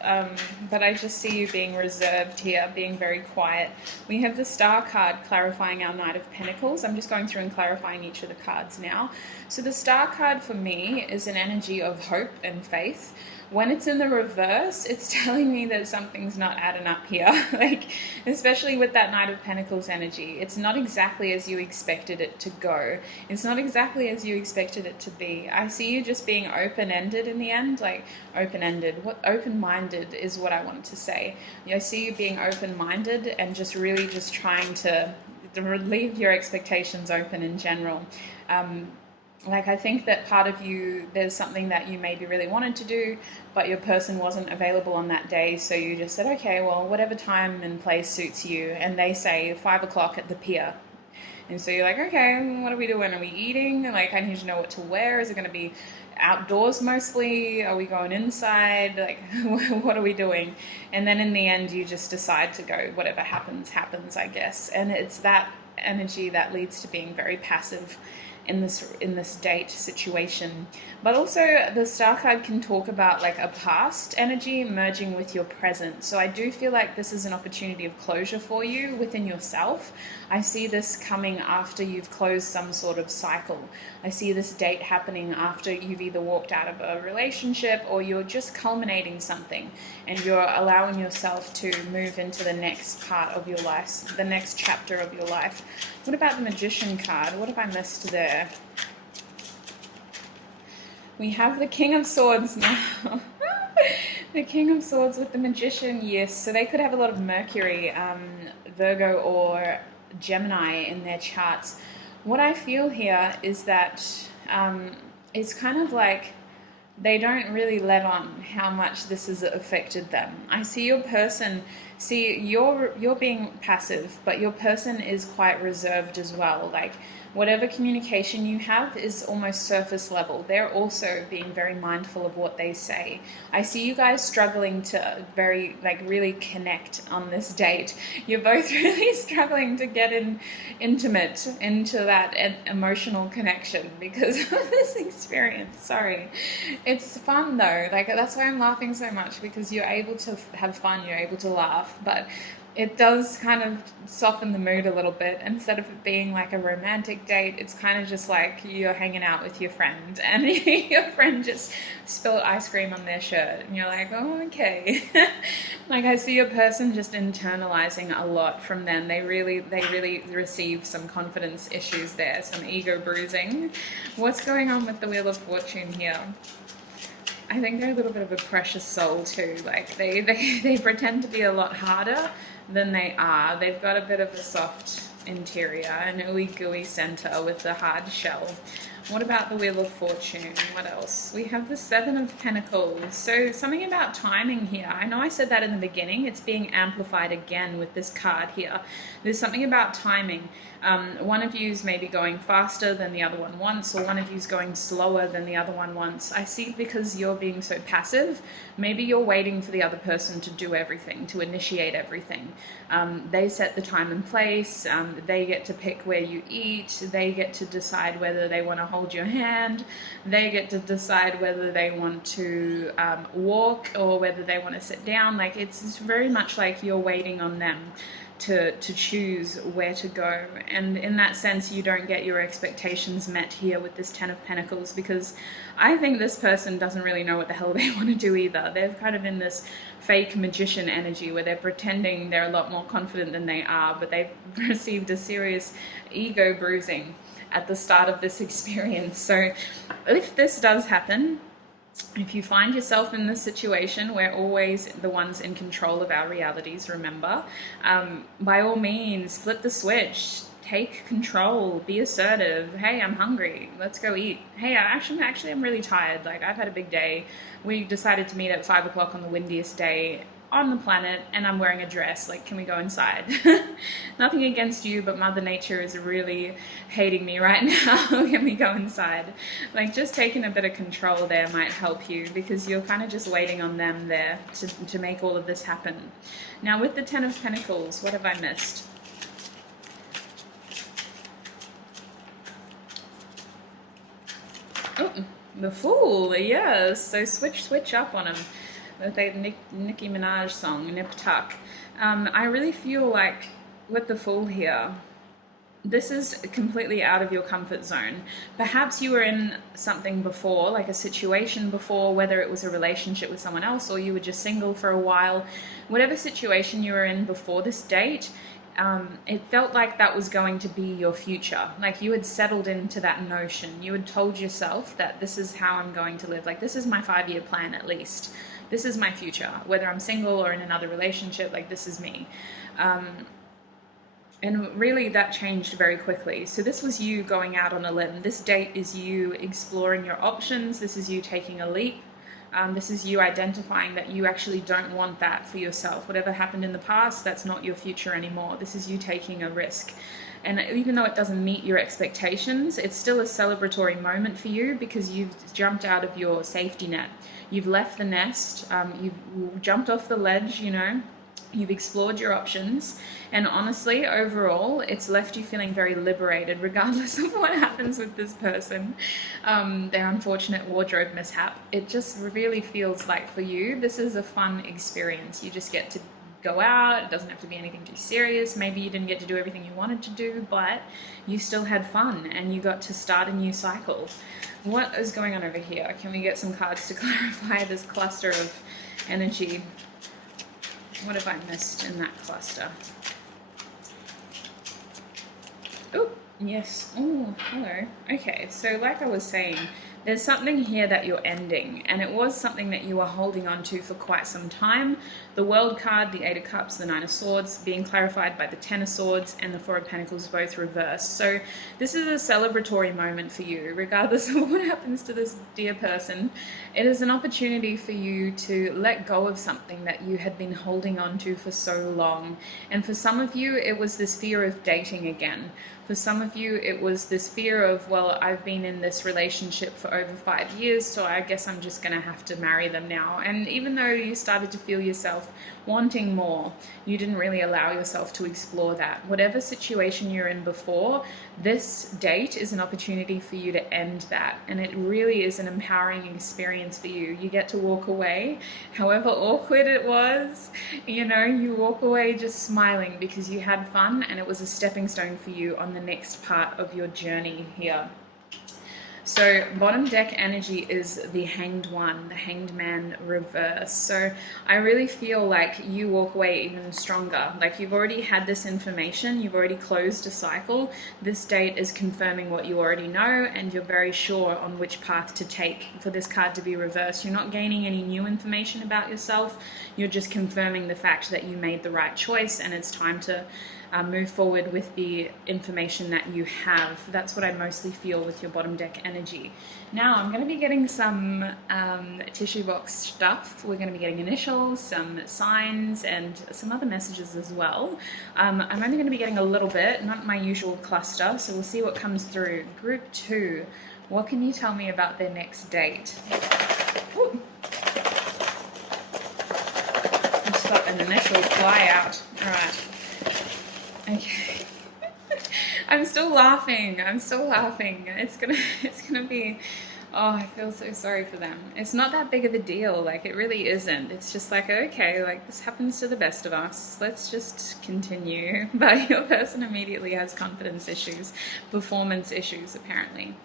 But I just see you being reserved here, being very quiet. We have the Star card clarifying our Knight of Pentacles. I'm just going through and clarifying each of the cards now. So the Star card for me is an energy of hope and faith. When it's in the reverse, it's telling me that something's not adding up here. Like, especially with that Knight of Pentacles energy, it's not exactly as you expected it to go. It's not exactly as you expected it to be. I see you just being open-ended in the end, like open-ended. What open-minded is what I want to say. I see you being open-minded and just really just trying to leave your expectations open in general. Like, I think that part of you, there's something that you maybe really wanted to do, but your person wasn't available on that day. So you just said, okay, well, whatever time and place suits you. And they say 5 o'clock at the pier. And so you're like, okay, what are we doing? Are we eating? Like, I need to know what to wear. Is it going to be outdoors mostly? Are we going inside? Like, what are we doing? And then in the end, you just decide to go, whatever happens, happens, I guess. And it's that energy that leads to being very passive in this date situation. But also the Star card can talk about like a past energy merging with your present. So I do feel like this is an opportunity of closure for you within yourself. I see this coming after you've closed some sort of cycle. I see this date happening after you've either walked out of a relationship or you're just culminating something and you're allowing yourself to move into the next part of your life, the next chapter of your life. What about the Magician card? What have I missed there? We have the King of Swords now. The King of Swords with the Magician, yes. So they could have a lot of Mercury, Virgo or Gemini in their charts. What I feel here is that it's kind of like they don't really let on how much this has affected them. I see your person, you're being passive, but your person is quite reserved as well. Like, whatever communication you have is almost surface level. They're also being very mindful of what they say. I see you guys struggling to really connect on this date. You're both really struggling to get intimate into that emotional connection because of this experience. Sorry. It's fun though. Like, that's why I'm laughing so much, because you're able to have fun, you're able to laugh, but it does kind of soften the mood a little bit. Instead of it being like a romantic date, it's kind of just like you're hanging out with your friend and your friend just spilled ice cream on their shirt and you're like, oh, okay. Like, I see your person just internalizing a lot from them. They really receive some confidence issues there, some ego bruising. What's going on with the Wheel of Fortune here? I think they're a little bit of a precious soul too. Like they pretend to be a lot harder than they are. They've got a bit of a soft interior, an ooey gooey center with the hard shell. What about the Wheel of Fortune? What else? We have the Seven of Pentacles. So something about timing here. I know I said that in the beginning. It's being amplified again with this card here. There's something about timing. One of you is maybe going faster than the other one wants, or one of you is going slower than the other one wants. I see because you're being so passive, maybe you're waiting for the other person to do everything, to initiate everything. They set the time and place, they get to pick where you eat, they get to decide whether they want to hold your hand, they get to decide whether they want to walk or whether they want to sit down. Like it's very much like you're waiting on them to choose where to go. And in that sense, you don't get your expectations met here with this Ten of Pentacles, because I think this person doesn't really know what the hell they want to do either. They're kind of in this fake magician energy where they're pretending they're a lot more confident than they are, but they've received a serious ego bruising at the start of this experience. So if this does happen, if you find yourself in this situation, we're always the ones in control of our realities, remember, by all means, flip the switch, take control, be assertive. Hey, I'm hungry, let's go eat. Hey, I'm really tired, like I've had a big day. We decided to meet at 5 o'clock on the windiest day on the planet, and I'm wearing a dress, like can we go inside? Nothing against you, but Mother Nature is really hating me right now. Can we go inside? Like just taking a bit of control there might help you, because you're kind of just waiting on them there to make all of this happen. Now with the Ten of Pentacles, what have I missed? Oh, the Fool, yes. So switch up on him. With a Nicki Minaj song, Nip Tuck. I really feel like with the Fool here, this is completely out of your comfort zone. Perhaps you were in something before, like a situation before, whether it was a relationship with someone else or you were just single for a while. Whatever situation you were in before this date, it felt like that was going to be your future. Like you had settled into that notion. You had told yourself that this is how I'm going to live. Like this is my 5-year plan at least. This is my future, whether I'm single or in another relationship, like this is me. And really that changed very quickly. So this was you going out on a limb. This date is you exploring your options. This is you taking a leap. This is you identifying that you actually don't want that for yourself. Whatever happened in the past, that's not your future anymore. This is you taking a risk. And even though it doesn't meet your expectations, it's still a celebratory moment for you, because you've jumped out of your safety net. You've left the nest, you've jumped off the ledge, you know, you've explored your options. And honestly, overall, it's left you feeling very liberated, regardless of what happens with this person, their unfortunate wardrobe mishap. It just really feels like for you, this is a fun experience. You just get to go out. It doesn't have to be anything too serious. Maybe you didn't get to do everything you wanted to do, but you still had fun and you got to start a new cycle. What is going on over here? Can we get some cards to clarify this cluster of energy? What have I missed in that cluster? Oh, yes. Oh, hello. Okay, so like I was saying, there's something here that you're ending, and it was something that you were holding on to for quite some time. The World card, the Eight of Cups, the Nine of Swords, being clarified by the Ten of Swords and the Four of Pentacles, both reversed. So this is a celebratory moment for you, regardless of what happens to this dear person. It is an opportunity for you to let go of something that you had been holding on to for so long. And for some of you, it was this fear of dating again. For some of you, it was this fear of, well, I've been in this relationship for over 5 years, so I guess I'm just going to have to marry them now. And even though you started to feel yourself wanting more, you didn't really allow yourself to explore that. Whatever situation you're in before, this date is an opportunity for you to end that. And it really is an empowering experience for you. You get to walk away, however awkward it was, you know, you walk away just smiling because you had fun and it was a stepping stone for you on the next part of your journey here. So bottom deck energy is the Hanged One, the Hanged Man reverse. So I really feel like you walk away even stronger. Like you've already had this information, you've already closed a cycle. This date is confirming what you already know, and you're very sure on which path to take for this card to be reversed. You're not gaining any new information about yourself. You're just confirming the fact that you made the right choice, and it's time to move forward with the information that you have. That's what I mostly feel with your bottom deck energy. Now I'm going to be getting some tissue box stuff. We're going to be getting initials, some signs, and some other messages as well. I'm only going to be getting a little bit, not my usual cluster, so we'll see what comes through. Group 2, what can you tell me about their next date? Ooh. I just got an initial fly out. All right. Okay. I'm still laughing. It's gonna be, oh, I feel so sorry for them. It's not that big of a deal. Like, it really isn't. It's just like, okay, like, this happens to the best of us. Let's just continue. But your person immediately has confidence issues, performance issues, apparently.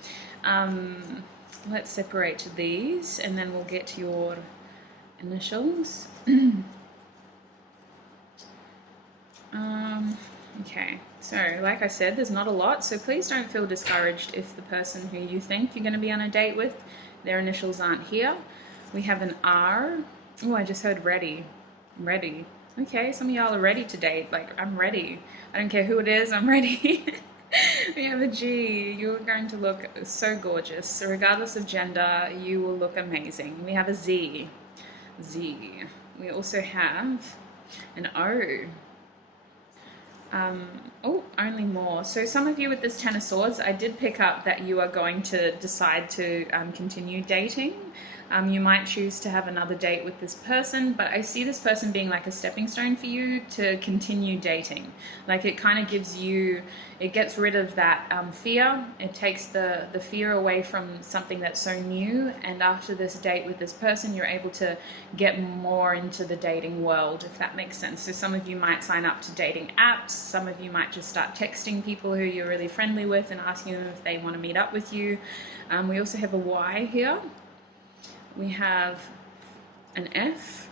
Let's separate these, and then we'll get your initials. Okay, so like I said, there's not a lot, so please don't feel discouraged if the person who you think you're going to be on a date with, their initials aren't here. We have an R. Oh, I just heard ready. Ready. Okay, some of y'all are ready to date. Like, I'm ready. I don't care who it is, I'm ready. We have a G. You're going to look so gorgeous. So regardless of gender, you will look amazing. We have a Z. Z. We also have an O. Oh, only more. So some of you with this Ten of Swords, I did pick up that you are going to decide to continue dating. You might choose to have another date with this person, but I see this person being like a stepping stone for you to continue dating. Like, it kind of gives you, it gets rid of that fear. It takes the fear away from something that's so new, and after this date with this person, you're able to get more into the dating world, if that makes sense. So some of you might sign up to dating apps. Some of you might just start texting people who you're really friendly with and asking them if they want to meet up with you. We also have a Y here. We have an F.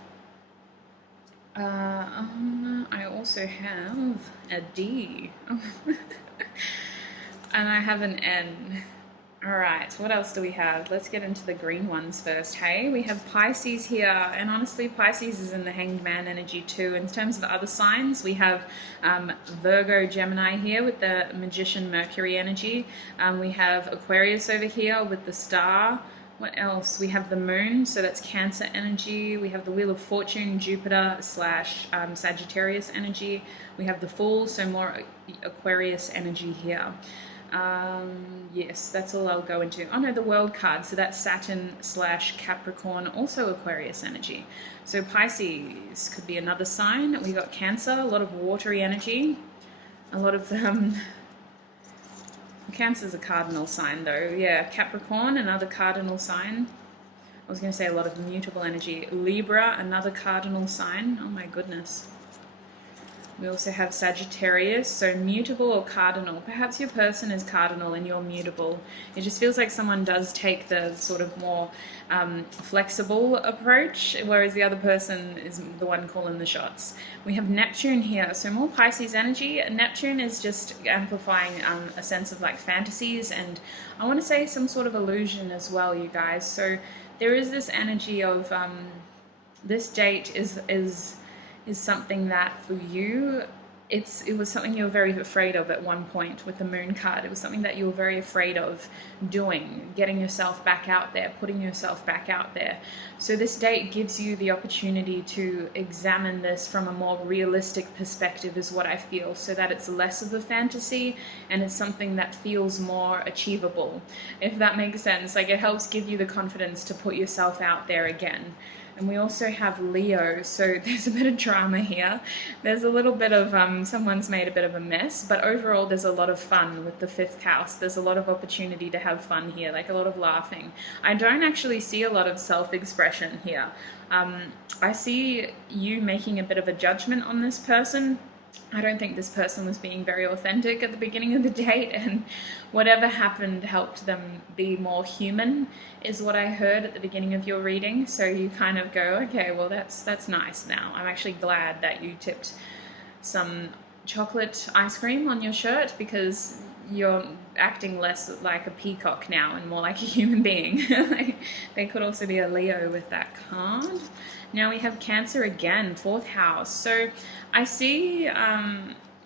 I also have a D. And I have an N. Alright, what else do we have? Let's get into the green ones first, hey? We have Pisces here, and honestly, Pisces is in the Hanged Man energy too. In terms of other signs, we have Virgo, Gemini here with the Magician, Mercury energy. We have Aquarius over here with the Star. What else? We have the Moon, so that's Cancer energy. We have the Wheel of Fortune, Jupiter / Sagittarius energy. We have the Fool, so more Aquarius energy here. Yes, that's all I'll go into. Oh no, the World card, so that's Saturn / Capricorn, also Aquarius energy. So Pisces could be another sign. We got Cancer, a lot of watery energy, a lot of Cancer's a cardinal sign though. Yeah, Capricorn, another cardinal sign. I was going to say a lot of mutable energy. Libra, another cardinal sign. Oh my goodness. We also have Sagittarius, so mutable or cardinal. Perhaps your person is cardinal and you're mutable. It just feels like someone does take the sort of more flexible approach, whereas the other person is the one calling the shots. We have Neptune here, so more Pisces energy. Neptune is just amplifying a sense of like fantasies, and I want to say some sort of illusion as well, you guys. So there is this energy of this date is something that for you, it was something you were very afraid of at one point with the Moon card. It was something that you were very afraid of doing, getting yourself back out there, putting yourself back out there. So this date gives you the opportunity to examine this from a more realistic perspective is what I feel, so that it's less of a fantasy and it's something that feels more achievable, if that makes sense. Like, it helps give you the confidence to put yourself out there again. And we also have Leo, so there's a bit of drama here. There's a little bit of, someone's made a bit of a mess, but overall there's a lot of fun with the 5th house. There's a lot of opportunity to have fun here, like a lot of laughing. I don't actually see a lot of self-expression here. I see you making a bit of a judgment on this person, I don't think this person was being very authentic at the beginning of the date, and whatever happened helped them be more human, is what I heard at the beginning of your reading. So you kind of go, okay, well that's nice now. I'm actually glad that you tipped some chocolate ice cream on your shirt, because you're acting less like a peacock now and more like a human being. Like, they could also be a Leo with that card. Now we have Cancer again, 4th house. So I see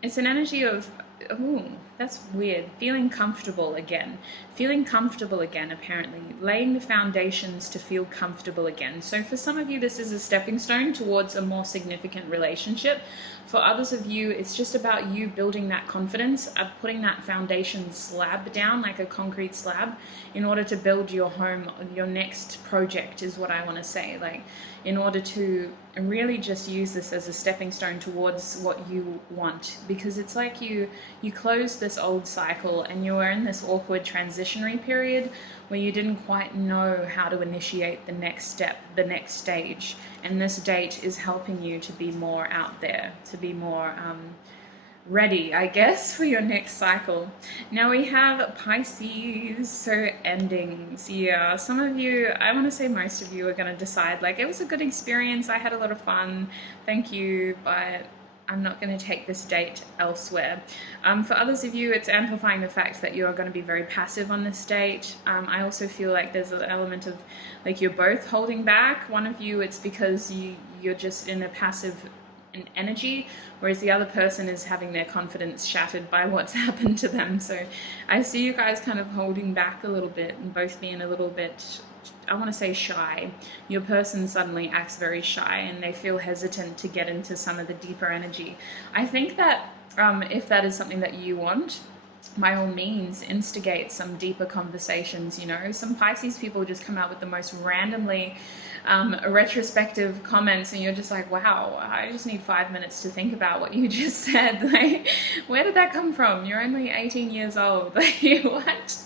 it's an energy of, ooh, that's weird, feeling comfortable again. Feeling comfortable again, apparently. Laying the foundations to feel comfortable again. So for some of you, this is a stepping stone towards a more significant relationship. For others of you, it's just about you building that confidence, of putting that foundation slab down, like a concrete slab, in order to build your home, your next project is what I want to say. Like, in order to really just use this as a stepping stone towards what you want. Because it's like you close this old cycle and you were in this awkward transitionary period where you didn't quite know how to initiate the next step, the next stage. And this date is helping you to be more out there, to be more ready, I guess, for your next cycle. Now we have Pisces, so endings. Yeah, some of you, I want to say most of you, are going to decide, like, it was a good experience, I had a lot of fun, thank you, but I'm not going to take this date elsewhere. For others of you, it's amplifying the fact that you are going to be very passive on this date. I also feel like there's an element of, like, you're both holding back. One of you, it's because you're just in a passive energy, whereas the other person is having their confidence shattered by what's happened to them. So I see you guys kind of holding back a little bit and both being a little bit, I want to say, shy. Your person suddenly acts very shy and they feel hesitant to get into some of the deeper energy. I think that if that is something that you want, by all means, instigate some deeper conversations. You know, some Pisces people just come out with the most randomly retrospective comments, and you're just like, wow, I just need 5 minutes to think about what you just said. Like, where did that come from? You're only 18 years old. Like, what?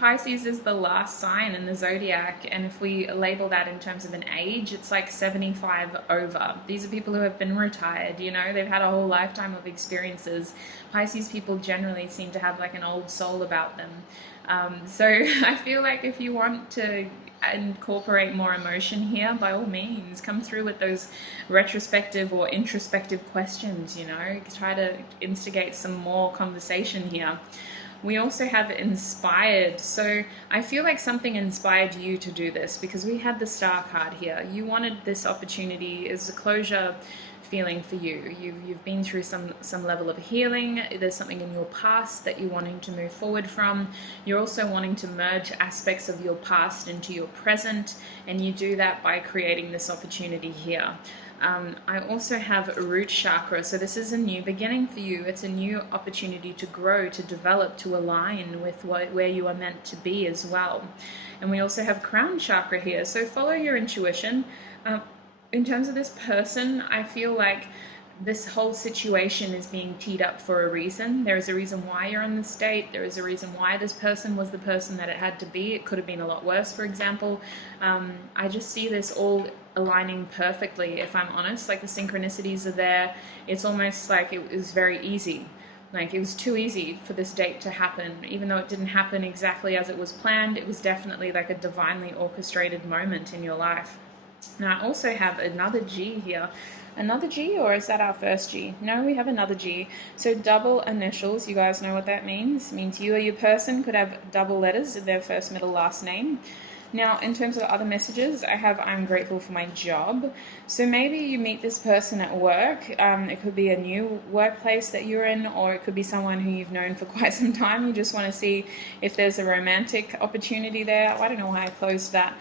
Pisces is the last sign in the zodiac, and if we label that in terms of an age, it's like 75 over. These are people who have been retired, you know, they've had a whole lifetime of experiences. Pisces people generally seem to have like an old soul about them. So I feel like if you want to incorporate more emotion here, by all means, come through with those retrospective or introspective questions, you know, try to instigate some more conversation here. We also have inspired. So I feel like something inspired you to do this, because we had the Star card here. You wanted this opportunity as a closure feeling for you. You've been through some level of healing. There's something in your past that you're wanting to move forward from. You're also wanting to merge aspects of your past into your present, and you do that by creating this opportunity here. I also have root chakra, so this is a new beginning for you. It's a new opportunity to grow, to develop, to align with where you are meant to be as well. And we also have crown chakra here, so follow your intuition. In terms of this person, I feel like this whole situation is being teed up for a reason. There is a reason why you're in this state. There is a reason why this person was the person that it had to be. It could have been a lot worse, for example. I just see this all aligning perfectly, if I'm honest. Like, the synchronicities are there. It's almost like it was very easy. Like, it was too easy for this date to happen. Even though it didn't happen exactly as it was planned, it was definitely like a divinely orchestrated moment in your life. Now, I also have another G here. Another G, or is that our first G? No, we have another G. So double initials, you guys know what that means. It means you or your person could have double letters in their first, middle, last name. Now, in terms of other messages, I have I'm grateful for my job. So maybe you meet this person at work. It could be a new workplace that you're in, or it could be someone who you've known for quite some time. You just want to see if there's a romantic opportunity there. I don't know why I closed that.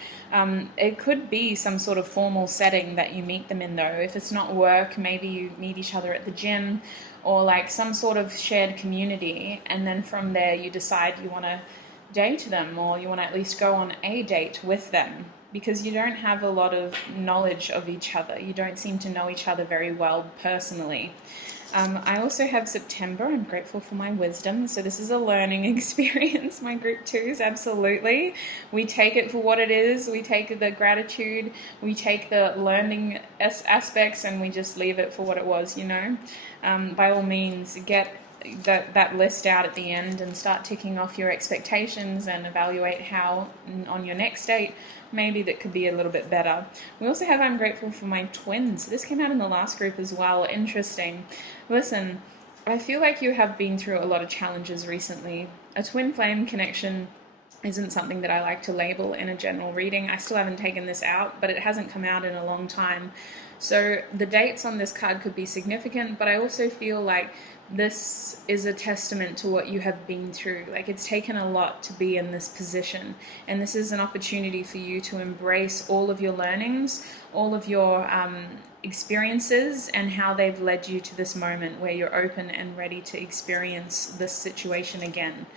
It could be some sort of formal setting that you meet them in, though. If it's not work, maybe you meet each other at the gym, or like some sort of shared community, and then from there you decide you want to date them, or you want to at least go on a date with them, because you don't have a lot of knowledge of each other. You don't seem to know each other very well personally. I also have September. I'm grateful for my wisdom. So this is a learning experience, my group 2s, absolutely. We take it for what it is. We take the gratitude, we take the learning aspects, and we just leave it for what it was, you know. By all means, get that list out at the end and start ticking off your expectations and evaluate how on your next date maybe that could be a little bit better. We also have I'm grateful for my twins. This came out in the last group as well. Interesting. Listen, I feel like you have been through a lot of challenges recently. A twin flame connection isn't something that I like to label in a general reading. I still haven't taken this out, but it hasn't come out in a long time. So the dates on this card could be significant, but I also feel like this is a testament to what you have been through. Like, it's taken a lot to be in this position, and this is an opportunity for you to embrace all of your learnings, all of your experiences, and how they've led you to this moment where you're open and ready to experience this situation again.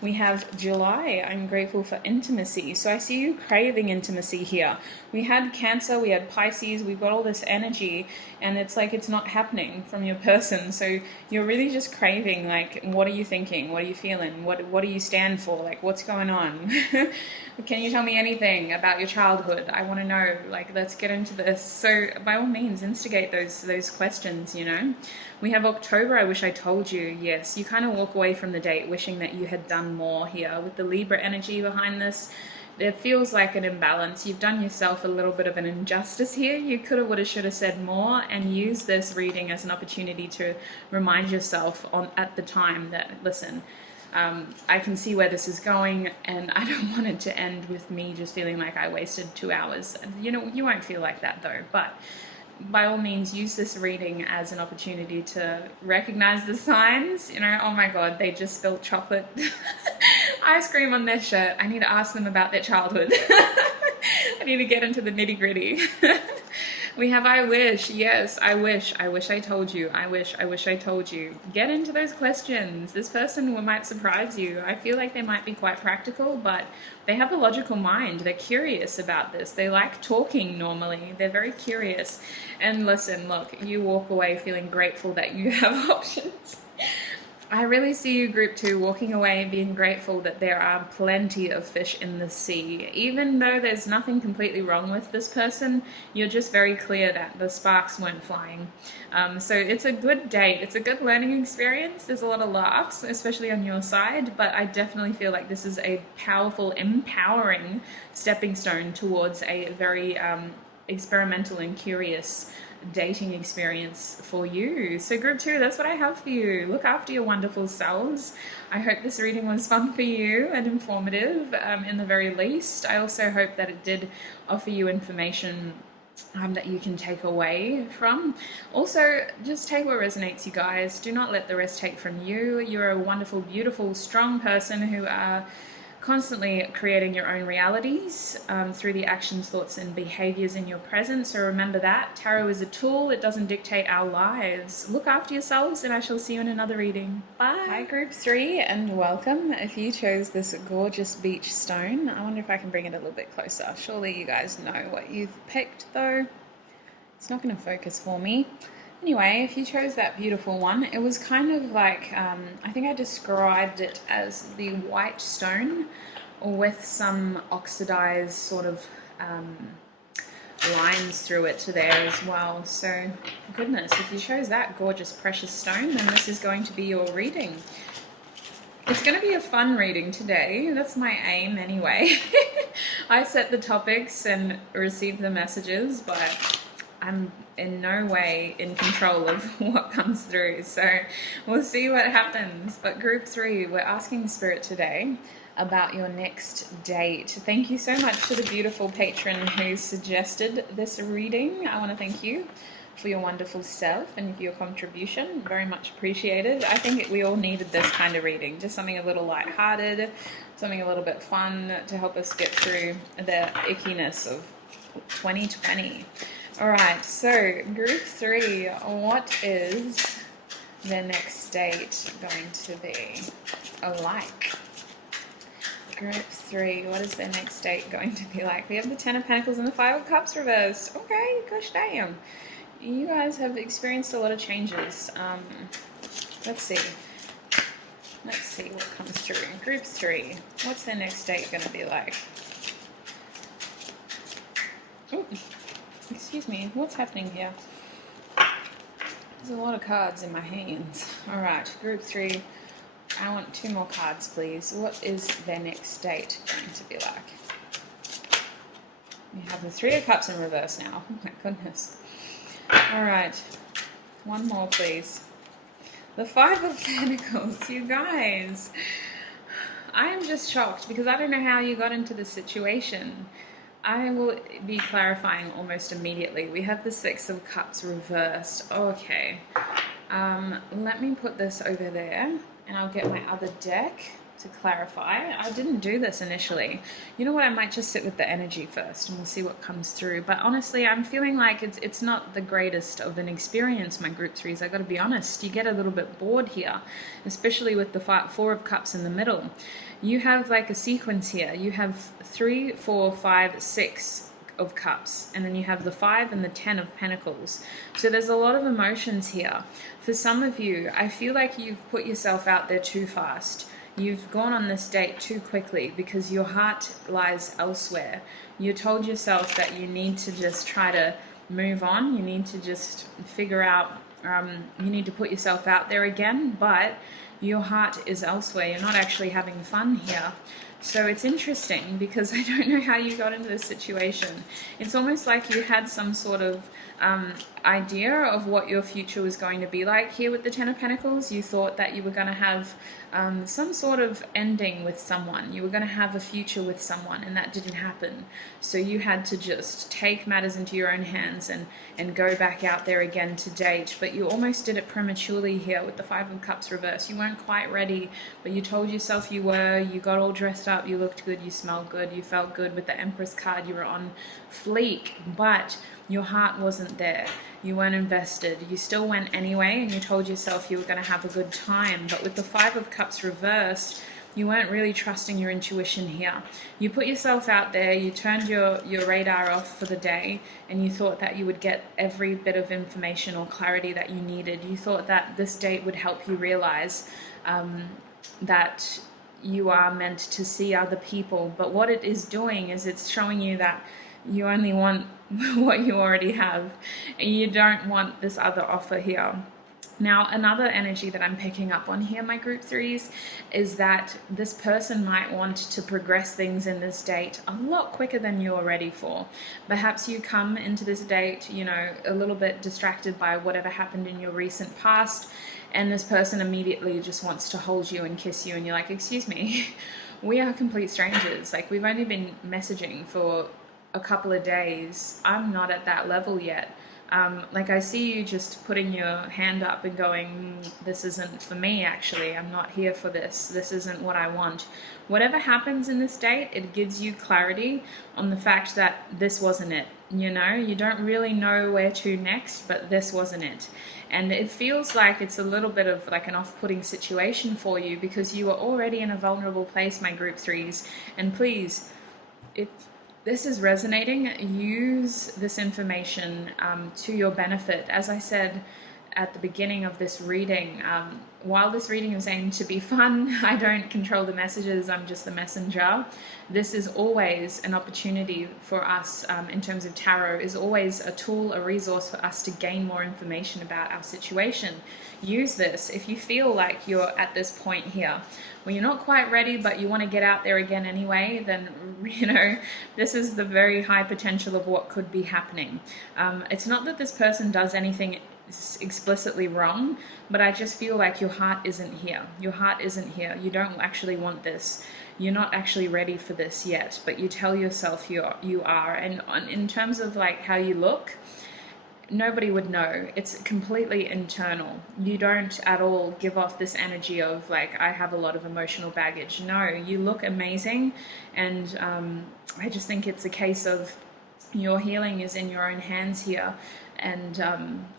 We have July. I'm grateful for intimacy. So I see you craving intimacy here. We had Cancer, we had Pisces, we've got all this energy, and it's like it's not happening from your person. So you're really just craving, like, what are you thinking? What are you feeling? What do you stand for? Like, what's going on? Can you tell me anything about your childhood? I want to know. Like, let's get into this. So by all means, instigate those questions, you know. We have October. I wish I told you. Yes, you kind of walk away from the date wishing that you had done more here. With the Libra energy behind this, it feels like an imbalance. You've done yourself a little bit of an injustice here. You could have, would have, should have said more, and use this reading as an opportunity to remind yourself at the time that, listen, I can see where this is going, and I don't want it to end with me just feeling like I wasted 2 hours. You know, you won't feel like that though, but by all means, use this reading as an opportunity to recognize the signs. You know, oh my God, they just spilled chocolate ice cream on their shirt. I need to ask them about their childhood. I need to get into the nitty gritty. We have I wish. Yes, I wish I told you. I wish I told you. Get into those questions. This person might surprise you. I feel like they might be quite practical, but they have a logical mind. They're curious about this. They like talking normally. They're very curious. And listen, look, you walk away feeling grateful that you have options. I really see you, group 2, walking away being grateful that there are plenty of fish in the sea. Even though there's nothing completely wrong with this person, you're just very clear that the sparks weren't flying. So it's a good date. It's a good learning experience. There's a lot of laughs, especially on your side, but I definitely feel like this is a powerful, empowering stepping stone towards a very experimental and curious dating experience for you. So group 2, that's what I have for you. Look after your wonderful selves. I hope this reading was fun for you and informative, in the very least. I also hope that it did offer you information that you can take away from. Also, just take what resonates, you guys. Do not let the rest take from you. You're a wonderful, beautiful, strong person who are constantly creating your own realities through the actions, thoughts, and behaviors in your present. So remember that. Tarot is a tool. It doesn't dictate our lives. Look after yourselves, and I shall see you in another reading. Bye. Hi, group 3, and welcome. If you chose this gorgeous beach stone, I wonder if I can bring it a little bit closer. Surely you guys know what you've picked, though. It's not going to focus for me. Anyway, if you chose that beautiful one, it was kind of like, I think I described it as the white stone with some oxidized sort of lines through it there as well. So, goodness, if you chose that gorgeous precious stone, then this is going to be your reading. It's going to be a fun reading today. That's my aim anyway. I set the topics and receive the messages, but I'm in no way in control of what comes through, so we'll see what happens. But group 3, we're asking Spirit today about your next date. Thank you so much to the beautiful patron who suggested this reading. I want to thank you for your wonderful self and for your contribution. Very much appreciated. I think we all needed this kind of reading, just something a little lighthearted, something a little bit fun to help us get through the ickiness of 2020. Alright, so group 3, what is the next date going to be like? Group 3, what is their next date going to be like? We have the Ten of Pentacles and the Five of Cups reversed. Okay, gosh damn. You guys have experienced a lot of changes. Let's see. Let's see what comes through. Group 3, what's their next date going to be like? Ooh, excuse me, what's happening here? There's a lot of cards in my hands. Alright, group 3. I want 2 more cards, please. What is their next date going to be like? We have the 3 of Cups in reverse now. Oh my goodness. Alright, 1 more, please. The 5 of Pentacles, you guys. I am just shocked because I don't know how you got into this situation. I will be clarifying almost immediately. We have the 6 of Cups reversed. Okay. Let me put this over there and I'll get my other deck to clarify. I didn't do this initially. You know what? I might just sit with the energy first and we'll see what comes through. But honestly, I'm feeling like it's not the greatest of an experience, my group 3s. I got to be honest. You get a little bit bored here, especially with the 4 of Cups in the middle. You have like a sequence here. You have 3, 4, 5, 6 of Cups, and then you have the 5 and the 10 of Pentacles. So there's a lot of emotions here. For some of you, I feel like you've put yourself out there too fast. You've gone on this date too quickly because your heart lies elsewhere. You told yourself that you need to just try to move on. You need to just figure out, you need to put yourself out there again, but your heart is elsewhere. You're not actually having fun here. So it's interesting because I don't know how you got into this situation. It's almost like you had some sort of idea of what your future was going to be like here with the Ten of Pentacles. You thought that you were going to have some sort of ending with someone. You were going to have a future with someone, and that didn't happen. So you had to just take matters into your own hands and go back out there again to date. But you almost did it prematurely here with the 5 of Cups reversed. You weren't quite ready, but you told yourself you were. You got all dressed up. You looked good. You smelled good. You felt good with the Empress card. You were on fleek, but your heart wasn't there. You weren't invested. You still went anyway, and you told yourself you were going to have a good time. But with the 5 of Cups reversed, you weren't really trusting your intuition here. You put yourself out there, you turned your radar off for the day, and you thought that you would get every bit of information or clarity that you needed. You thought that this date would help you realize that you are meant to see other people. But what it is doing is it's showing you that you only want what you already have, and you don't want this other offer here. Now, another energy that I'm picking up on here, my group 3s, is that this person might want to progress things in this date a lot quicker than you're ready for. Perhaps you come into this date, you know, a little bit distracted by whatever happened in your recent past, and this person immediately just wants to hold you and kiss you, and you're like, excuse me, we are complete strangers. Like, we've only been messaging for a couple of days. I'm not at that level yet. Like, I see you just putting your hand up and going, this isn't for me, actually. I'm not here for this. This isn't what I want. Whatever happens in this date, it gives you clarity on the fact that this wasn't it. You know, you don't really know where to next, but this wasn't it. And it feels like it's a little bit of like an off-putting situation for you because you are already in a vulnerable place, my group 3s. And please, if this is resonating, use this information to your benefit. As I said at the beginning of this reading, while this reading is aimed to be fun, I don't control the messages, I'm just the messenger. This is always an opportunity for us, in terms of tarot, is always a tool, a resource for us to gain more information about our situation. Use this if you feel like you're at this point here when you're not quite ready, but you want to get out there again anyway. Then, you know, this is the very high potential of what could be happening. It's not that this person does anything explicitly wrong, but I just feel like your heart isn't here. Your heart isn't here. You don't actually want this. You're not actually ready for this yet, but you tell yourself you are. And in terms of like how you look, nobody would know. It's completely internal. You don't at all give off this energy of like, I have a lot of emotional baggage. No, you look amazing. And I just think it's a case of your healing is in your own hands here. And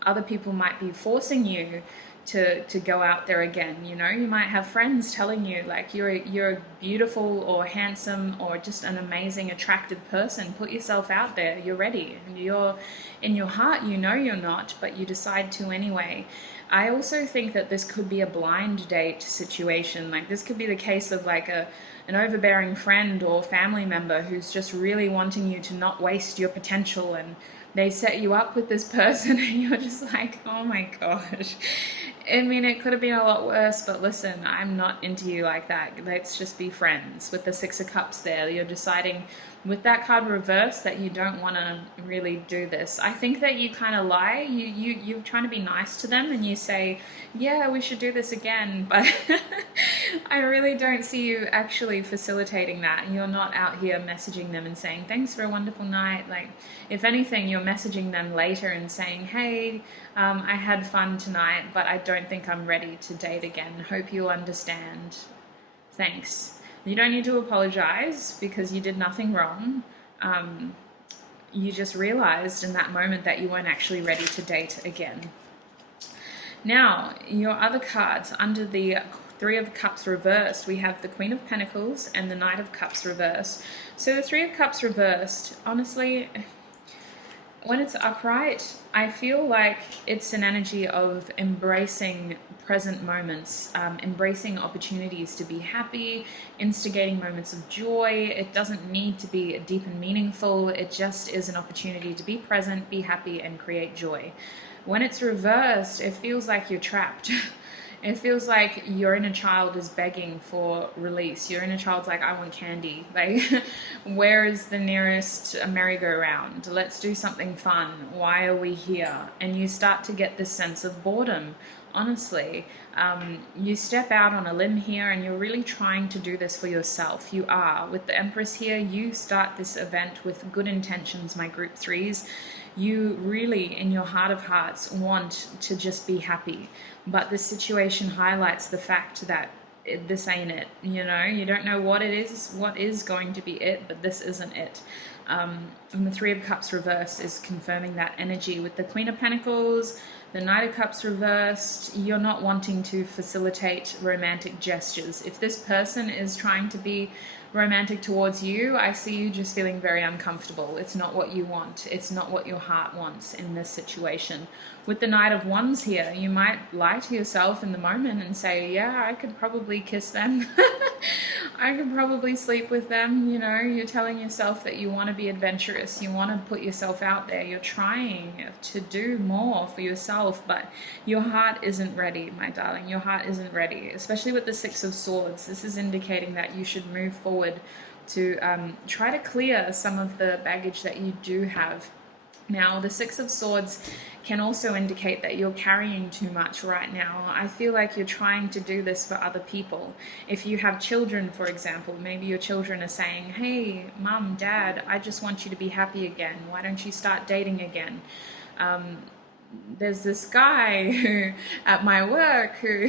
other people might be forcing you to go out there again. You know, you might have friends telling you like you're a beautiful or handsome or just an amazing, attractive person. Put yourself out there. You're ready, and you're in your heart. You know you're not, but you decide to anyway. I also think that this could be a blind date situation. Like this could be the case of like an overbearing friend or family member who's just really wanting you to not waste your potential, and they set you up with this person and you're just like, oh my gosh. I mean, it could have been a lot worse, but listen, I'm not into you like that. Let's just be friends. With the Six of Cups there, you're deciding with that card reversed that you don't want to really do this. I think that you kind of lie. You're trying to be nice to them and you say, yeah, we should do this again. But I really don't see you actually facilitating that. You're not out here messaging them and saying, thanks for a wonderful night. Like, if anything, you're messaging them later and saying, hey, I had fun tonight, but I don't think I'm ready to date again. Hope you'll understand. Thanks. You don't need to apologize because you did nothing wrong. You just realized in that moment that you weren't actually ready to date again. Now, your other cards under the Three of Cups reversed, we have the Queen of Pentacles and the Knight of Cups reversed. So the Three of Cups reversed, honestly, when it's upright, I feel like it's an energy of embracing present moments, embracing opportunities to be happy, instigating moments of joy. It doesn't need to be deep and meaningful. It just is an opportunity to be present, be happy, and create joy. When it's reversed, it feels like you're trapped. It feels like your inner child is begging for release. Your inner child's like, I want candy. Like, where is the nearest merry-go-round? Let's do something fun. Why are we here? And you start to get this sense of boredom. Honestly, you step out on a limb here and you're really trying to do this for yourself. You are. With the Empress here, you start this event with good intentions, my group threes. You really, in your heart of hearts, want to just be happy. But this situation highlights the fact that this ain't it. You know, you don't know what it is, what is going to be it, but this isn't it. And the Three of Cups reversed is confirming that energy. With the Queen of Pentacles, the Knight of Cups reversed, you're not wanting to facilitate romantic gestures. If this person is trying to be romantic towards you, I see you just feeling very uncomfortable. It's not what you want. It's not what your heart wants in this situation. With the Knight of Wands here, you might lie to yourself in the moment and say, yeah, I could probably kiss them. I could probably sleep with them. You know, you're telling yourself that you want to be adventurous. You want to put yourself out there. You're trying to do more for yourself, but your heart isn't ready, my darling. Your heart isn't ready, especially with the Six of Swords. This is indicating that you should move forward to try to clear some of the baggage that you do have. Now, the Six of Swords can also indicate that you're carrying too much right now. I feel like you're trying to do this for other people. If you have children, for example, maybe your children are saying, hey, mom, dad, I just want you to be happy again. Why don't you start dating again? There's this guy who, at my work who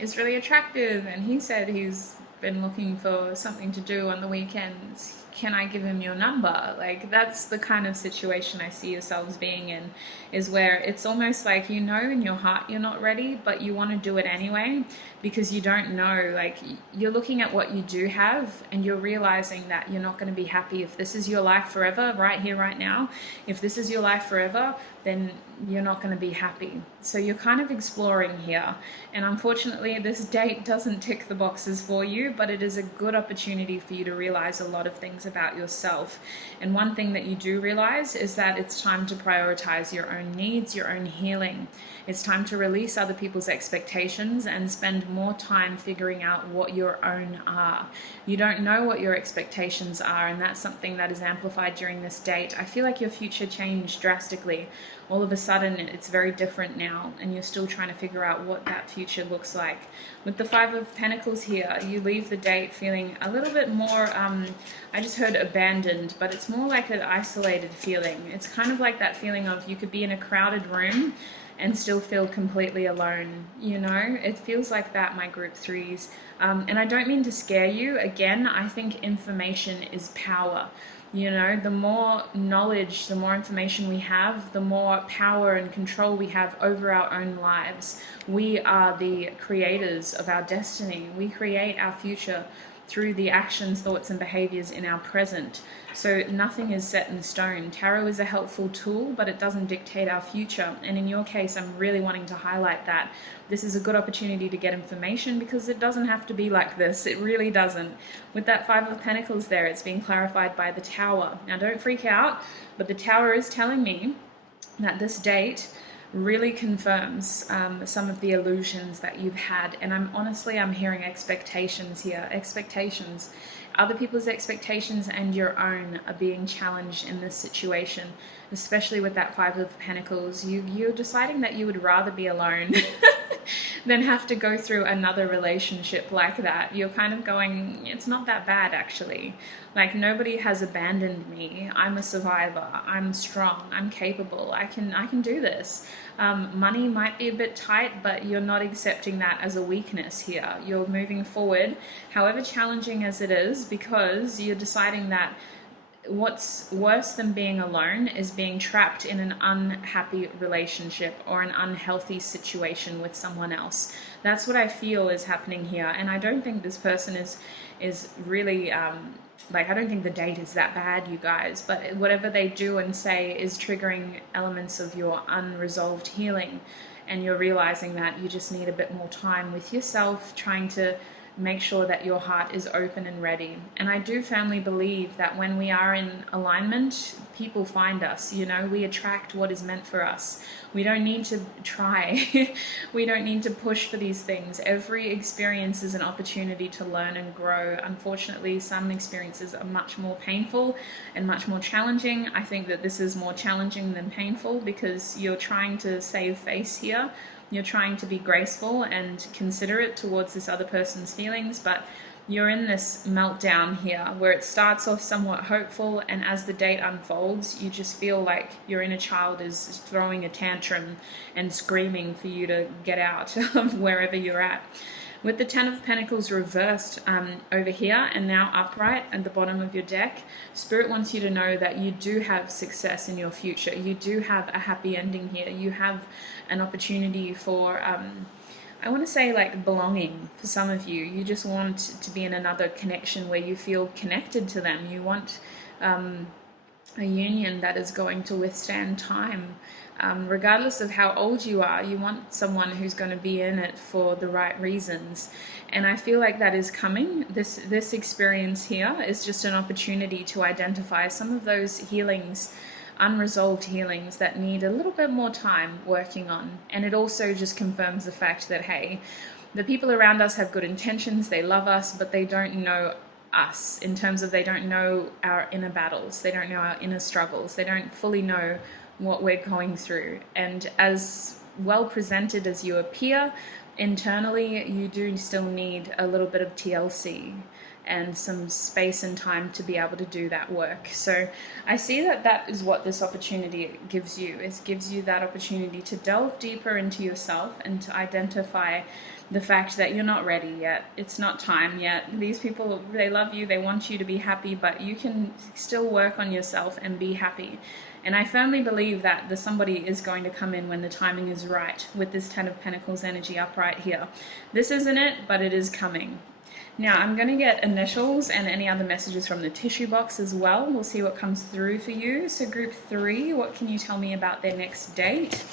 is really attractive, and he said he's been looking for something to do on the weekends. Can I give him your number? Like, that's the kind of situation I see yourselves being in, is where it's almost like, you know, in your heart you're not ready, but you want to do it anyway because you don't know. Like, you're looking at what you do have and you're realizing that you're not going to be happy if this is your life forever, right here, right now. If this is your life forever, then you're not going to be happy. So you're kind of exploring here. And unfortunately, this date doesn't tick the boxes for you, but it is a good opportunity for you to realize a lot of things about yourself. And one thing that you do realize is that it's time to prioritize your own needs, your own healing. It's time to release other people's expectations and spend more time figuring out what your own are. You don't know what your expectations are, and that's something that is amplified during this date. I feel like your future changed drastically. All of a sudden, it's very different now, and you're still trying to figure out what that future looks like. With the Five of Pentacles here, you leave the date feeling a little bit more, I just heard abandoned, but it's more like an isolated feeling. It's kind of like that feeling of you could be in a crowded room and still feel completely alone, you know? It feels like that, my group threes. And I don't mean to scare you. Again, I think information is power. You know, the more knowledge, the more information we have, the more power and control we have over our own lives. We are the creators of our destiny. We create our future through the actions, thoughts, and behaviors in our present. So nothing is set in stone. Tarot is a helpful tool, but it doesn't dictate our future. And in your case, I'm really wanting to highlight that. This is a good opportunity to get information because it doesn't have to be like this. It really doesn't. With that Five of Pentacles there, it's being clarified by the Tower. Now, don't freak out, but the Tower is telling me that this date really confirms some of the illusions that you've had. And I'm hearing expectations here. Expectations. Other people's expectations and your own are being challenged in this situation, especially with that Five of Pentacles. You're deciding that you would rather be alone than have to go through another relationship like that. You're kind of going, it's not that bad actually. Like, nobody has abandoned me. I'm a survivor. I'm strong. I'm capable. I can do this. Money might be a bit tight, but you're not accepting that as a weakness here. You're moving forward, however challenging as it is, because you're deciding that what's worse than being alone is being trapped in an unhappy relationship or an unhealthy situation with someone else. That's what I feel is happening here. And I don't think this person is really I don't think the date is that bad, you guys, but whatever they do and say is triggering elements of your unresolved healing, and you're realizing that you just need a bit more time with yourself, trying to make sure that your heart is open and ready. And I do firmly believe that when we are in alignment, people find us. You know, we attract what is meant for us. We don't need to try. We don't need to push for these things. Every experience is an opportunity to learn and grow. Unfortunately, some experiences are much more painful and much more challenging. I think that this is more challenging than painful because you're trying to save face here. You're trying to be graceful and considerate towards this other person's feelings, but you're in this meltdown here where it starts off somewhat hopeful, and as the date unfolds, you just feel like your inner child is throwing a tantrum and screaming for you to get out of wherever you're at. With the Ten of Pentacles reversed over here and now upright at the bottom of your deck, Spirit wants you to know that you do have success in your future. You do have a happy ending here. You have an opportunity for, I want to say, like, belonging for some of you. You just want to be in another connection where you feel connected to them. You want a union that is going to withstand time. Regardless of how old you are, you want someone who's going to be in it for the right reasons. And I feel like that is coming. This experience here is just an opportunity to identify some of those healings, unresolved healings that need a little bit more time working on. And it also just confirms the fact that, hey, the people around us have good intentions, they love us, but they don't know us in terms of they don't know our inner battles, they don't know our inner struggles, they don't fully know what we're going through. And as well presented as you appear internally, you do still need a little bit of TLC and some space and time to be able to do that work. So I see that that is what this opportunity gives you. It gives you that opportunity to delve deeper into yourself and to identify the fact that you're not ready yet. It's not time yet. These people, they love you, they want you to be happy, but you can still work on yourself and be happy. And I firmly believe that the somebody is going to come in when the timing is right with this Ten of Pentacles energy upright here. This isn't it, but it is coming. Now, I'm going to get initials and any other messages from the tissue box as well. We'll see what comes through for you. So group 3, what can you tell me about their next date?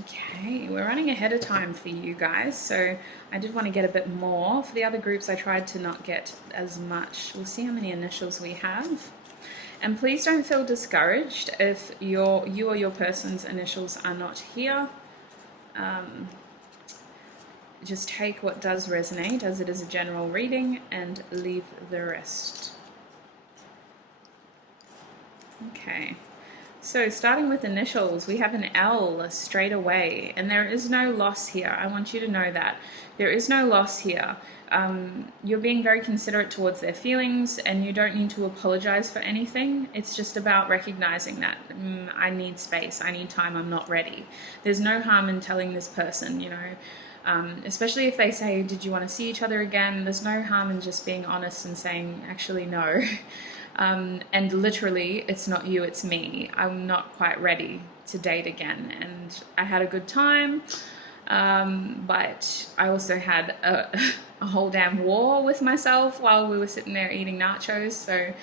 Okay, we're running ahead of time for you guys, so I did want to get a bit more. For the other groups, I tried to not get as much. We'll see how many initials we have. And please don't feel discouraged if you or your person's initials are not here. Just take what does resonate, as it is a general reading, and leave the rest. Okay. So starting with initials, we have an L straight away, and there is no loss here. I want you to know that. There is no loss here. You're being very considerate towards their feelings, and you don't need to apologize for anything. It's just about recognizing that I need space, I need time, I'm not ready. There's no harm in telling this person, you know, Especially if they say, did you want to see each other again? There's no harm in just being honest and saying, actually, no. And literally, it's not you, it's me. I'm not quite ready to date again. And I had a good time, but I also had a whole damn war with myself while we were sitting there eating nachos. So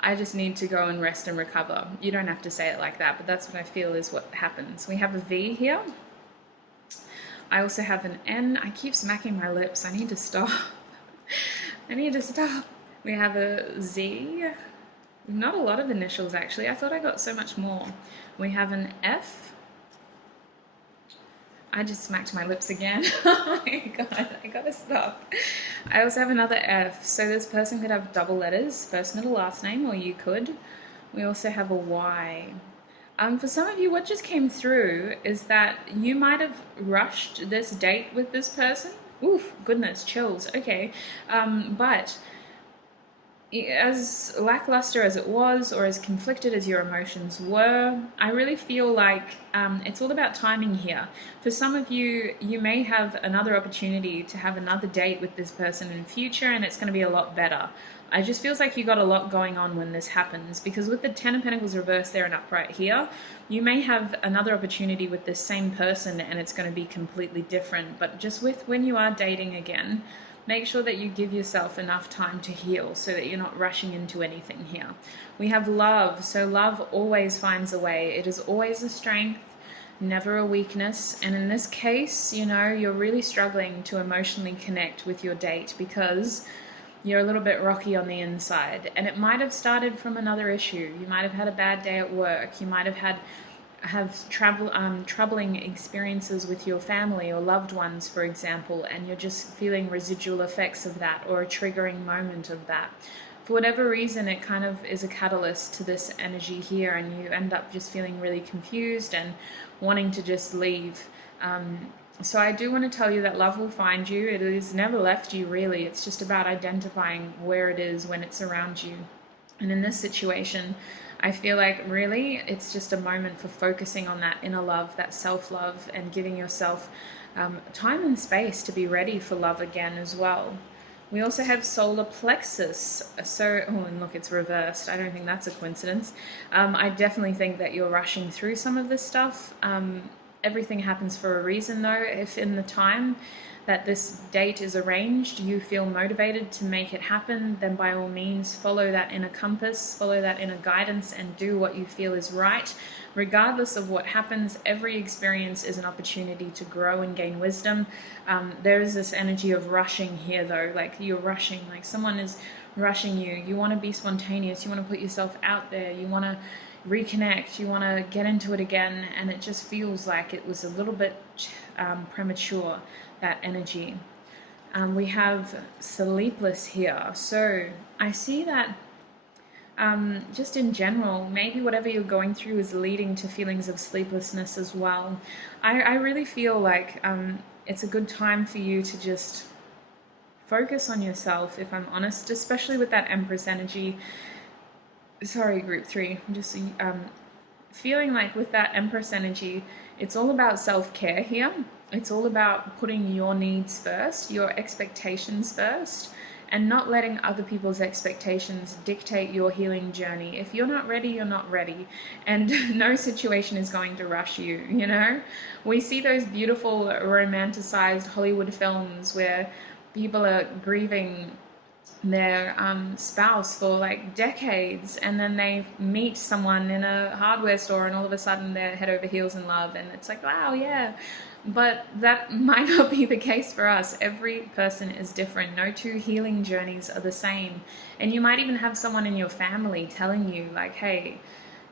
I just need to go and rest and recover. You don't have to say it like that, but that's what I feel is what happens. We have a V here. I also have an N. I keep smacking my lips. I need to stop. I need to stop. We have a Z. Not a lot of initials, actually. I thought I got so much more. We have an F. I just smacked my lips again. Oh my God, I gotta stop. I also have another F. So this person could have double letters, first, middle, last name, or you could. We also have a Y. For some of you, what just came through is that you might have rushed this date with this person. Oof, goodness, chills. Okay. But as lackluster as it was, or as conflicted as your emotions were, I really feel like it's all about timing here. For some of you, you may have another opportunity to have another date with this person in future, and it's going to be a lot better. I just feels like you got a lot going on when this happens, because with the Ten of Pentacles reversed there and upright here, you may have another opportunity with this same person and it's going to be completely different. But just with when you are dating again, make sure that you give yourself enough time to heal so that you're not rushing into anything here. We have love. So love always finds a way. It is always a strength, never a weakness. And in this case, you know, you're really struggling to emotionally connect with your date because you're a little bit rocky on the inside, and it might have started from another issue. You might have had a bad day at work. You might have troubling experiences with your family or loved ones, for example, and you're just feeling residual effects of that, or a triggering moment of that. For whatever reason, it kind of is a catalyst to this energy here, and you end up just feeling really confused and wanting to just leave. So I do want to tell you that love will find you. It has never left you, really. It's just about identifying where it is when it's around you. And in this situation, I feel like really it's just a moment for focusing on that inner love, that self-love, and giving yourself time and space to be ready for love again as well. We also have solar plexus. So, oh, and look, it's reversed. I don't think that's a coincidence. I definitely think that you're rushing through some of this stuff. Everything happens for a reason, though. If in the time that this date is arranged, you feel motivated to make it happen, then by all means follow that inner compass, follow that inner guidance, and do what you feel is right. Regardless of what happens, every experience is an opportunity to grow and gain wisdom. There is this energy of rushing here, though, like you're rushing, like someone is rushing you. You want to be spontaneous, you want to put yourself out there, you want to reconnect, you want to get into it again, and it just feels like it was a little bit premature, that energy. We have sleepless here, so I see that just in general, maybe whatever you're going through is leading to feelings of sleeplessness as well. I really feel like it's a good time for you to just focus on yourself, if I'm honest, especially with that Empress energy. Sorry, group 3, I'm just feeling like with that Empress energy, it's all about self-care here. It's all about putting your needs first, your expectations first, and not letting other people's expectations dictate your healing journey. If you're not ready, you're not ready. And no situation is going to rush you, you know? We see those beautiful romanticized Hollywood films where people are grieving their spouse for like decades, and then they meet someone in a hardware store and all of a sudden they're head over heels in love, and it's like, wow, yeah. But that might not be the case for us. Every person is different. No two healing journeys are the same. And you might even have someone in your family telling you like, hey,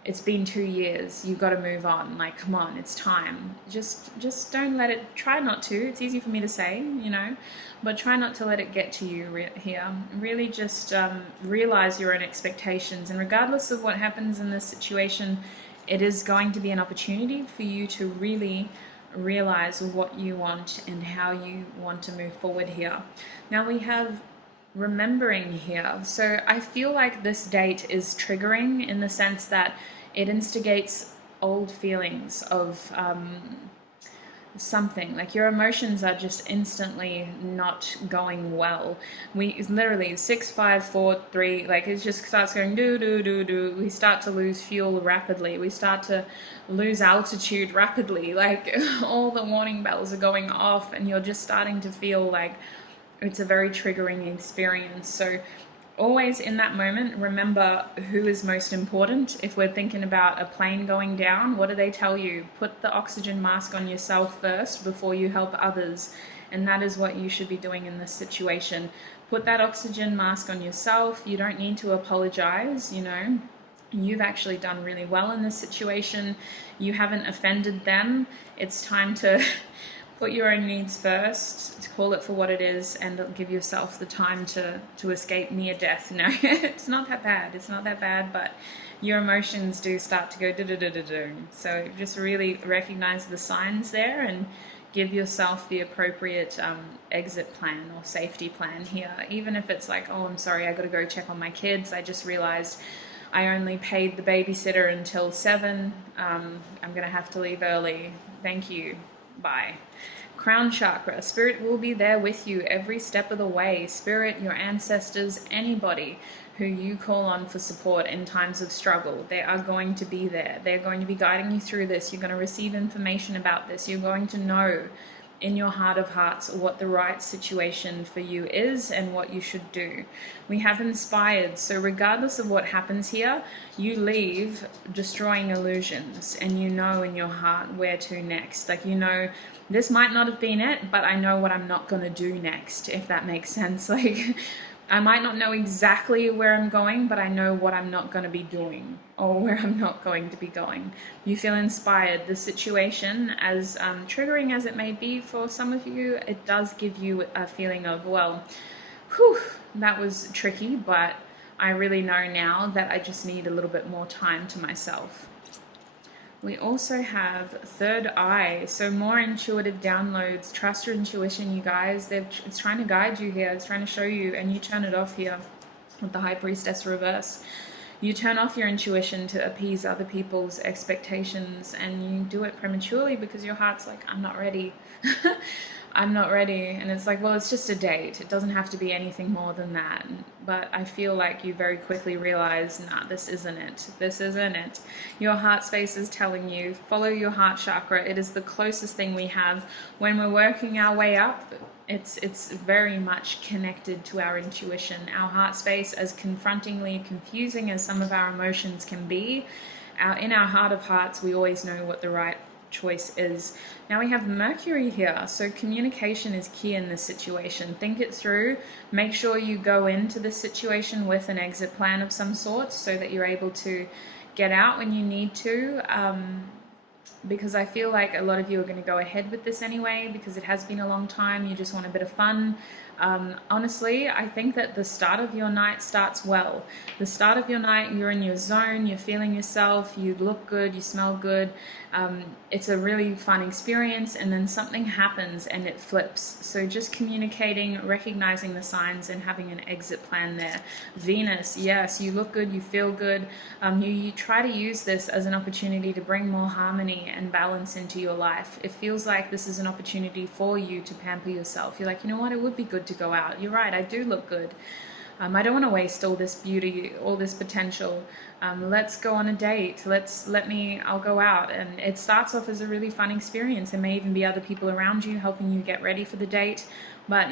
it's been 2 years, you got to move on, like, come on, it's time. Just don't let it, try not to, it's easy for me to say, you know, but try not to let it get to you here. Really just realize your own expectations, and regardless of what happens in this situation, it is going to be an opportunity for you to really realize what you want and how you want to move forward here. Now we have remembering here. So I feel like this date is triggering in the sense that it instigates old feelings of something like your emotions are just instantly not going well. We literally 6 5 4 3, like it just starts going do do do do. We start to lose fuel rapidly, we start to lose altitude rapidly, like all the warning bells are going off, and you're just starting to feel like it's a very triggering experience. So always in that moment, remember who is most important. If we're thinking about a plane going down, what do they tell you? Put the oxygen mask on yourself first before you help others. And that is what you should be doing in this situation. Put that oxygen mask on yourself. You don't need to apologize, you know. You've actually done really well in this situation. You haven't offended them. It's time to put your own needs first, to call it for what it is, and give yourself the time to escape near death. No, it's not that bad. It's not that bad, but your emotions do start to go do-do-do-do-do. So just really recognize the signs there and give yourself the appropriate exit plan or safety plan here. Even if it's like, oh, I'm sorry, I got to go check on my kids. I just realized I only paid the babysitter until 7. I'm going to have to leave early. Thank you. Bye. Crown chakra. Spirit will be there with you every step of the way. Spirit, your ancestors, anybody who you call on for support in times of struggle, they are going to be there. They're going to be guiding you through this. You're going to receive information about this. You're going to know in your heart of hearts what the right situation for you is and what you should do. We have inspired, so regardless of what happens here, you leave destroying illusions, and you know in your heart where to next. Like, you know, this might not have been it, but I know what I'm not going to do next, if that makes sense. Like, I might not know exactly where I'm going, but I know what I'm not going to be doing, or where I'm not going to be going. You feel inspired. The situation, as triggering as it may be for some of you, it does give you a feeling of, well, whew, that was tricky, but I really know now that I just need a little bit more time to myself. We also have third eye, so more intuitive downloads. Trust your intuition, you guys. It's trying to guide you here. It's trying to show you, and you turn it off here with the High Priestess reverse. You turn off your intuition to appease other people's expectations, and you do it prematurely because your heart's like, I'm not ready. I'm not ready. And it's like, well, it's just a date. It doesn't have to be anything more than that. But I feel like you very quickly realize, nah, this isn't it. This isn't it. Your heart space is telling you, follow your heart chakra. It is the closest thing we have. When we're working our way up, it's very much connected to our intuition. Our heart space, as confrontingly confusing as some of our emotions can be, in our heart of hearts, we always know what the right choice is. Now we have Mercury here, so communication is key in this situation. Think it through. Make sure you go into this situation with an exit plan of some sort so that you're able to get out when you need to, because I feel like a lot of you are going to go ahead with this anyway because it has been a long time. You just want a bit of fun. Honestly, I think that the start of your night starts well. The start of your night, you're in your zone, you're feeling yourself, you look good, you smell good. It's a really fun experience, and then something happens and it flips. So just communicating, recognizing the signs, and having an exit plan there. Venus, yes, you look good, you feel good. You try to use this as an opportunity to bring more harmony and balance into your life. It feels like this is an opportunity for you to pamper yourself. You're like, you know what, it would be good to go out. You're right, I do look good. I don't want to waste all this beauty, all this potential. Let's go on a date. I'll go out. And it starts off as a really fun experience. There may even be other people around you helping you get ready for the date. But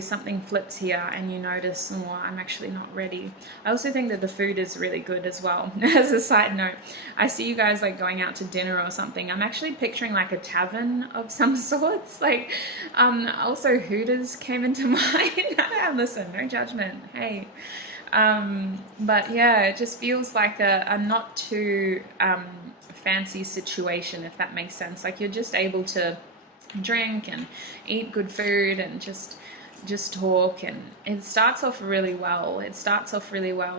something flips here and you notice, oh, I'm actually not ready. I also think that the food is really good as well. As a side note, I see you guys like going out to dinner or something. I'm actually picturing like a tavern of some sorts. Like, also Hooters came into mind. Listen, no judgment. Hey. But yeah, it just feels like a not too fancy situation, if that makes sense. Like you're just able to drink and eat good food and just talk, and it starts off really well.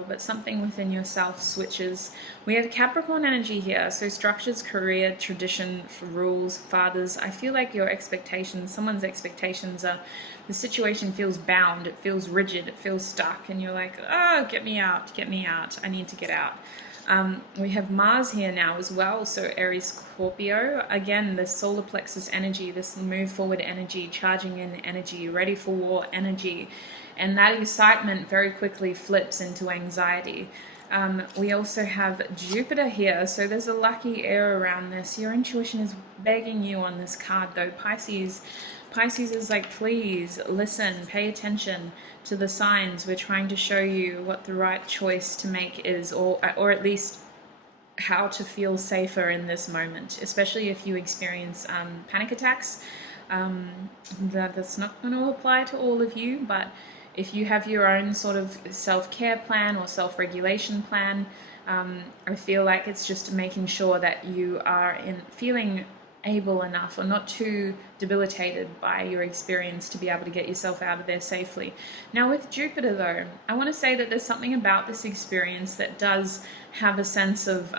But something within yourself switches. We have Capricorn energy here, so structures, career, tradition, rules, fathers. I feel like your expectations, someone's expectations are, the situation feels bound, it feels rigid, it feels stuck, and you're like, oh, get me out, I need to get out. We have Mars here now as well, so Aries, Scorpio. Again, the solar plexus energy, this move forward energy, charging in energy, ready for war energy. And that excitement very quickly flips into anxiety. We also have Jupiter here, so there's a lucky air around this. Your intuition is begging you on this card though, Pisces. Pisces is like, please listen, pay attention to the signs. We're trying to show you what the right choice to make is, or at least how to feel safer in this moment, especially if you experience panic attacks. That's not going to apply to all of you, but if you have your own sort of self-care plan or self-regulation plan, I feel like it's just making sure that you are feeling able enough or not too debilitated by your experience to be able to get yourself out of there safely. Now with Jupiter though, I want to say that there's something about this experience that does have a sense of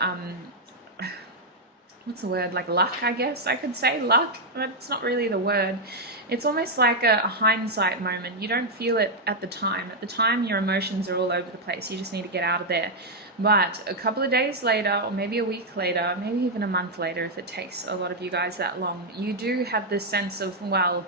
what's the word, like luck, I guess I could say. Luck, but it's not really the word. It's almost like a hindsight moment. You don't feel it at the time. At the time, your emotions are all over the place. You just need to get out of there. But a couple of days later, or maybe a week later, maybe even a month later, if it takes a lot of you guys that long, you do have this sense of, well,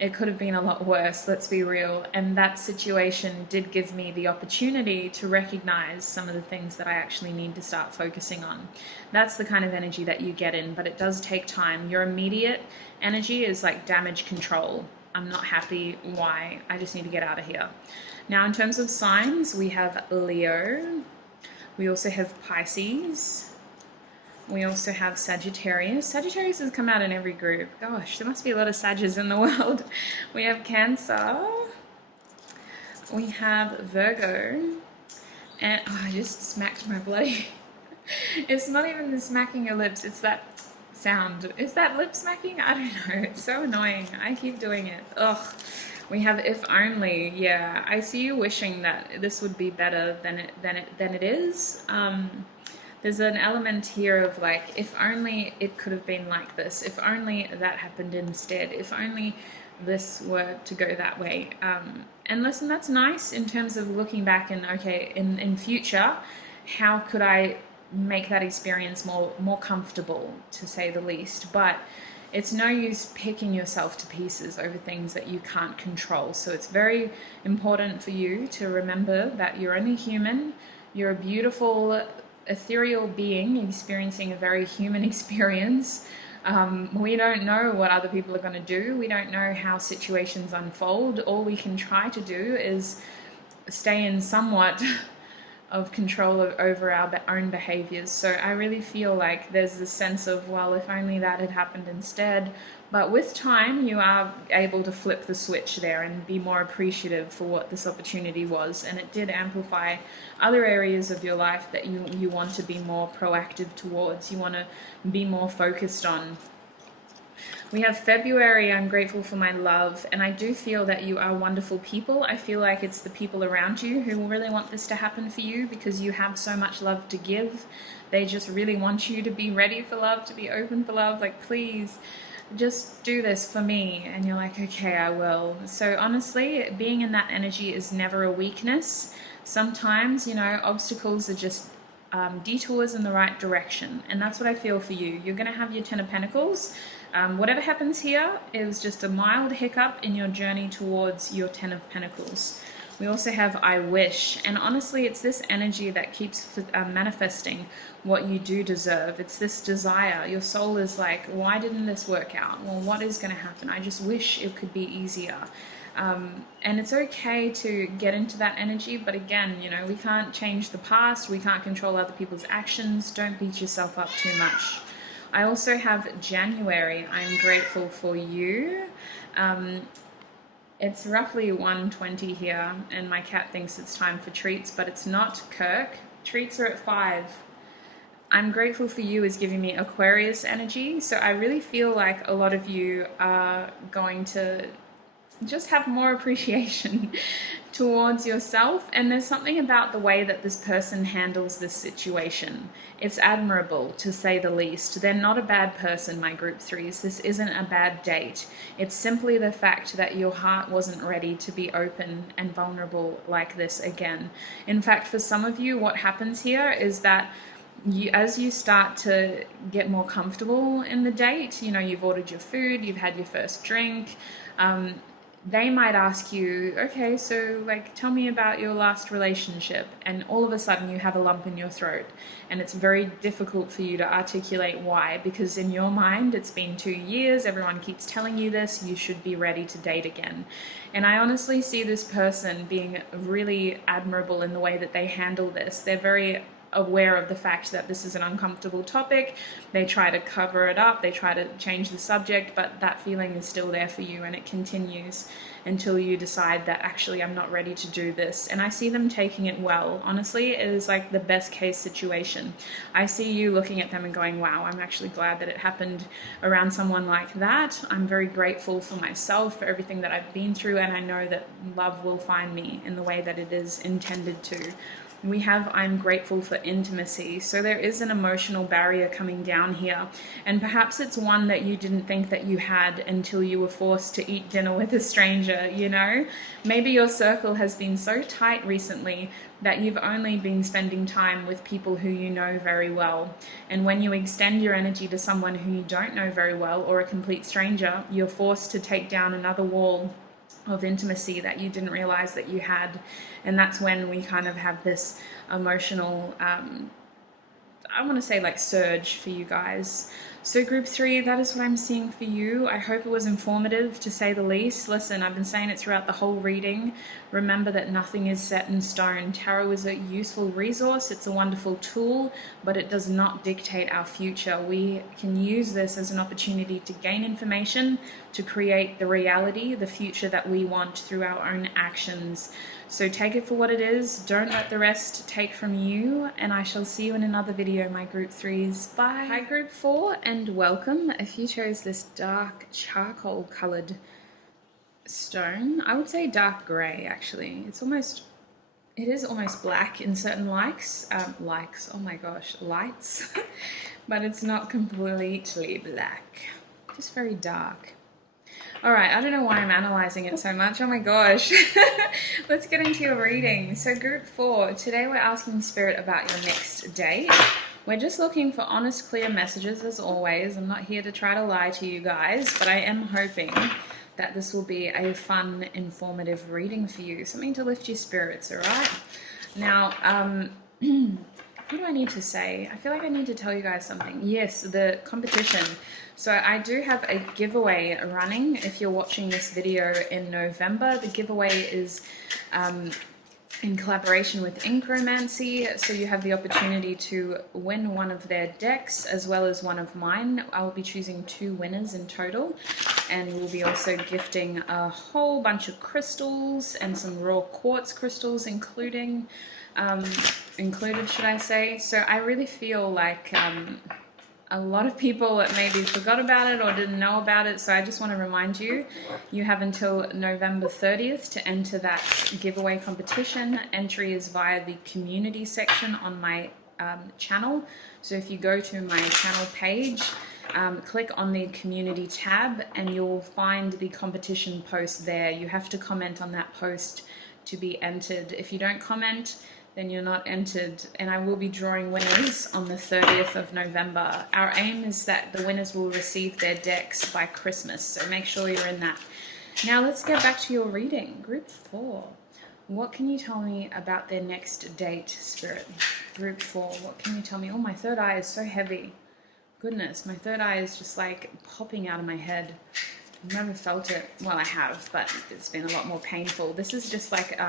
it could have been a lot worse, let's be real. And that situation did give me the opportunity to recognize some of the things that I actually need to start focusing on. That's the kind of energy that you get in, but it does take time. Your immediate energy is like damage control. I'm not happy, why? I just need to get out of here. Now in terms of signs, we have Leo. We also have Pisces. We also have Sagittarius. Sagittarius has come out in every group. Gosh, there must be a lot of Sagittarius in the world. We have Cancer. We have Virgo. And I just smacked my bloody... It's not even the smacking your lips, it's that sound. Is that lip smacking? I don't know. It's so annoying. I keep doing it. Ugh. We have If Only. Yeah, I see you wishing that this would be better than it is. There's an element here of like, if only it could have been like this, if only that happened instead, if only this were to go that way. And listen, that's nice in terms of looking back and, okay, in future, how could I make that experience more comfortable, to say the least. But it's no use picking yourself to pieces over things that you can't control. So it's very important for you to remember that you're only human, you're a beautiful ethereal being experiencing a very human experience. We don't know what other people are going to do. We don't know how situations unfold. All we can try to do is stay in somewhat of control over our own behaviors. So I really feel like there's this sense of, well, if only that had happened instead. But with time, you are able to flip the switch there and be more appreciative for what this opportunity was. And it did amplify other areas of your life that you want to be more proactive towards, you want to be more focused on. We have February, I'm grateful for my love, and I do feel that you are wonderful people. I feel like it's the people around you who really want this to happen for you because you have so much love to give. They just really want you to be ready for love, to be open for love, like please just do this for me. And you're like, okay, I will. So honestly, being in that energy is never a weakness. Sometimes, you know, obstacles are just detours in the right direction, and that's what I feel for you. You're going to have your Ten of Pentacles. Whatever happens here is just a mild hiccup in your journey towards your Ten of Pentacles. We also have I wish, and honestly it's this energy that keeps manifesting what you do deserve. It's this desire. Your soul is like, why didn't this work out? Well, what is going to happen? I just wish it could be easier. And it's okay to get into that energy, but again, you know, we can't change the past, we can't control other people's actions. Don't beat yourself up too much. I also have January, I'm grateful for you. It's roughly 1:20 here, and my cat thinks it's time for treats, but it's not, Kirk. Treats are at 5. I'm grateful for you is giving me Aquarius energy, so I really feel like a lot of you are going to just have more appreciation towards yourself, and there's something about the way that this person handles this situation. It's admirable, to say the least. They're not a bad person, my group 3s. This isn't a bad date. It's simply the fact that your heart wasn't ready to be open and vulnerable like this again. In fact, for some of you, what happens here is that as you start to get more comfortable in the date, you know, you've ordered your food, you've had your first drink, they might ask you, okay, so like, tell me about your last relationship. And all of a sudden you have a lump in your throat. And it's very difficult for you to articulate why, because in your mind, it's been 2 years, everyone keeps telling you this, you should be ready to date again. And I honestly see this person being really admirable in the way that they handle this. They're very aware of the fact that this is an uncomfortable topic. They try to cover it up, they try to change the subject, but that feeling is still there for you, and it continues until you decide that actually I'm not ready to do this. And I see them taking it well. Honestly, it is like the best case situation. I see you looking at them and going, wow, I'm actually glad that it happened around someone like that. I'm very grateful for myself, for everything that I've been through, and I know that love will find me in the way that it is intended to. We have I'm grateful for intimacy. So there is an emotional barrier coming down here. And perhaps it's one that you didn't think that you had until you were forced to eat dinner with a stranger, you know? Maybe your circle has been so tight recently that you've only been spending time with people who you know very well. And when you extend your energy to someone who you don't know very well, or a complete stranger, you're forced to take down another wall of intimacy that you didn't realize that you had. And that's when we kind of have this emotional I want to say like surge for you guys. So group 3, that is what I'm seeing for you. I hope it was informative, to say the least. Listen, I've been saying it throughout the whole reading. Remember that nothing is set in stone. Tarot is a useful resource. It's a wonderful tool, but it does not dictate our future. We can use this as an opportunity to gain information, to create the reality, the future that we want through our own actions. So take it for what it is. Don't let the rest take from you. And I shall see you in another video, my group 3s. Bye. Hi group 4, and welcome. If you chose this dark charcoal colored stone, I would say dark gray actually. It is almost black in certain lights, oh my gosh, lights, but it's not completely black, just very dark. All right, I don't know why I'm analyzing it so much. Oh my gosh. Let's get into your reading. So group 4, today we're asking Spirit about your next date. We're just looking for honest, clear messages as always. I'm not here to try to lie to you guys, but I am hoping that this will be a fun, informative reading for you. Something to lift your spirits, all right? Now, what do I need to say? I feel like I need to tell you guys something. Yes, the competition. So I do have a giveaway running. If you're watching this video in November, the giveaway is in collaboration with Inkromancy. So you have the opportunity to win one of their decks as well as one of mine. I will be choosing 2 winners in total. And we'll be also gifting a whole bunch of crystals and some raw quartz crystals included, should I say. So I really feel like a lot of people maybe forgot about it or didn't know about it. So I just want to remind you, you have until November 30th to enter that giveaway competition. Entry is via the community section on my channel. So if you go to my channel page, click on the community tab and you'll find the competition post there. You have to comment on that post to be entered. If you don't comment, then you're not entered, and I will be drawing winners on the 30th of November. Our aim is that the winners will receive their decks by Christmas, so make sure you're in that. Now let's get back to your reading. Group 4, what can you tell me about their next date, Spirit? Group 4, what can you tell me? Oh, my third eye is so heavy. Goodness, my third eye is just like popping out of my head. I've never felt it. Well, I have, but it's been a lot more painful. This is just like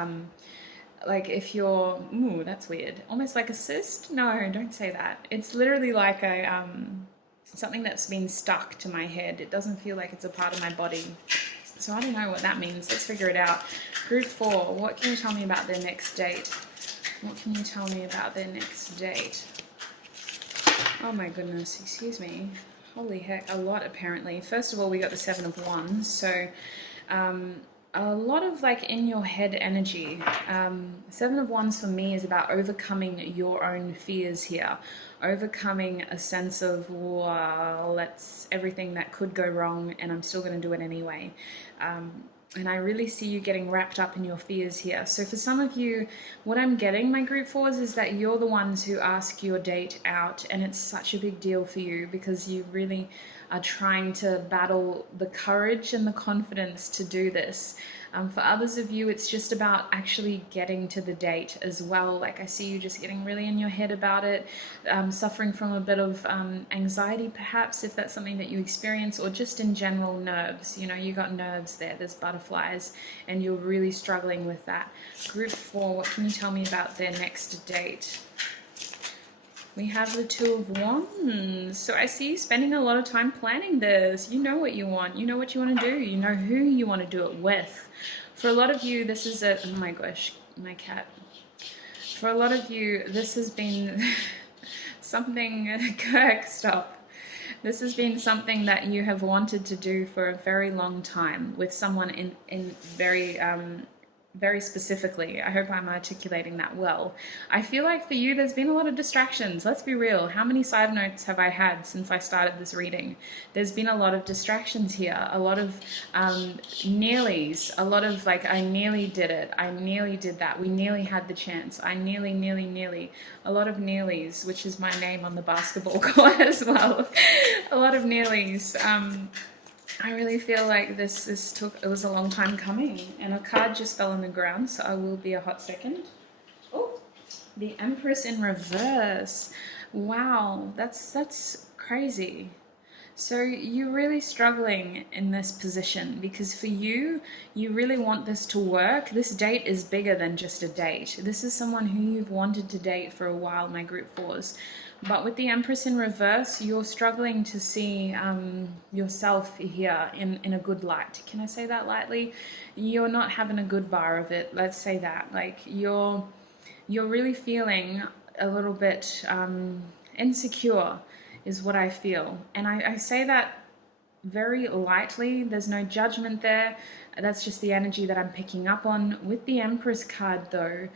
if you're, ooh, that's weird. Almost like a cyst? No, don't say that. It's literally like a, something that's been stuck to my head. It doesn't feel like it's a part of my body. So I don't know what that means. Let's figure it out. Group 4, what can you tell me about their next date? What can you tell me about their next date? Oh my goodness, excuse me. Holy heck, a lot apparently. First of all, we got the 7 of Wands. So, a lot of like in your head energy. 7 of Wands for me is about overcoming your own fears here, overcoming a sense of, well, that's everything that could go wrong and I'm still going to do it anyway. And I really see you getting wrapped up in your fears here. So for some of you, what I'm getting, my group fours, is that you're the ones who ask your date out, and it's such a big deal for you because you really are trying to battle the courage and the confidence to do this. For others of you, it's just about actually getting to the date as well. Like I see you just getting really in your head about it, suffering from a bit of anxiety perhaps, if that's something that you experience, or just in general nerves. You know, you got nerves there, there's butterflies, and you're really struggling with that. Group 4, what can you tell me about their next date? We have the Two of Wands. So I see you spending a lot of time planning this. You know what you want. You know what you want to do. You know who you want to do it with. For a lot of you, this is a... Oh my gosh, my cat. For a lot of you, this has been something... Kirk, stop. This has been something that you have wanted to do for a very long time with someone in very specifically. I hope I'm articulating that well. I feel like for you, there's been a lot of distractions. Let's be real. How many side notes have I had since I started this reading? There's been a lot of distractions here, a lot of nearlies, a lot of like, I nearly did it, I nearly did that, we nearly had the chance, I nearly, a lot of nearlies, which is my name on the basketball court as well. A lot of nearlies. I really feel like it was a long time coming, and a card just fell on the ground, so I will be a hot second. Oh, the Empress in reverse. Wow, that's crazy. So you're really struggling in this position because for you, you really want this to work. This date is bigger than just a date. This is someone who you've wanted to date for a while, my group 4s. But with the Empress in reverse, you're struggling to see yourself here in a good light. Can I say that lightly? You're not having a good bar of it. Let's say that. Like you're really feeling a little bit insecure is what I feel. And I say that very lightly. There's no judgment there. That's just the energy that I'm picking up on. With the Empress card though,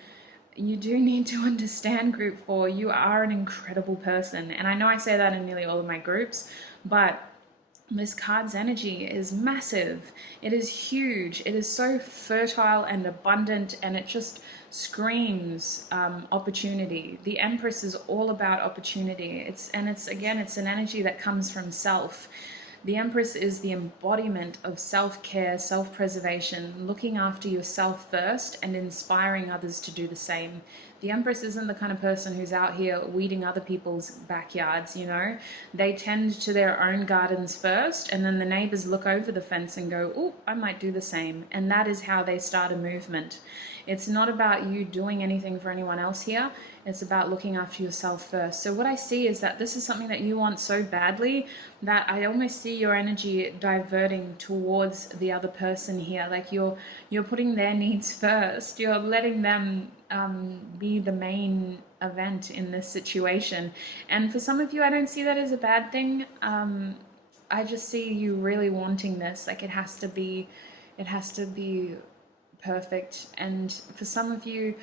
you do need to understand, group 4, you are an incredible person. And I know I say that in nearly all of my groups, but this card's energy is massive. It is huge. It is so fertile and abundant, and it just screams opportunity. The Empress is all about opportunity. It's an energy that comes from self. The Empress is the embodiment of self-care, self-preservation, looking after yourself first and inspiring others to do the same. The Empress isn't the kind of person who's out here weeding other people's backyards, you know. They tend to their own gardens first, and then the neighbors look over the fence and go, oh, I might do the same. And that is how they start a movement. It's not about you doing anything for anyone else here. It's about looking after yourself first. So what I see is that this is something that you want so badly that I almost see your energy diverting towards the other person here. Like you're putting their needs first. You're letting them be the main event in this situation. And for some of you, I don't see that as a bad thing. I just see you really wanting this. Like it has to be perfect. And for some of you,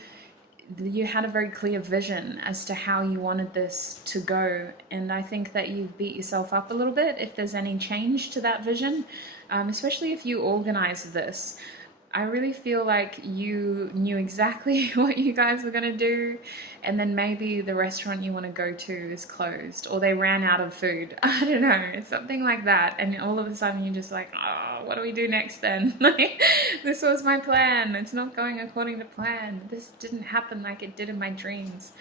you had a very clear vision as to how you wanted this to go, and I think that you've beat yourself up a little bit if there's any change to that vision, especially if you organize this. I really feel like you knew exactly what you guys were going to do, and then maybe the restaurant you want to go to is closed, or they ran out of food. I don't know, it's something like that, and all of a sudden you're just like, oh, what do we do next then? This was my plan, it's not going according to plan, this didn't happen like it did in my dreams.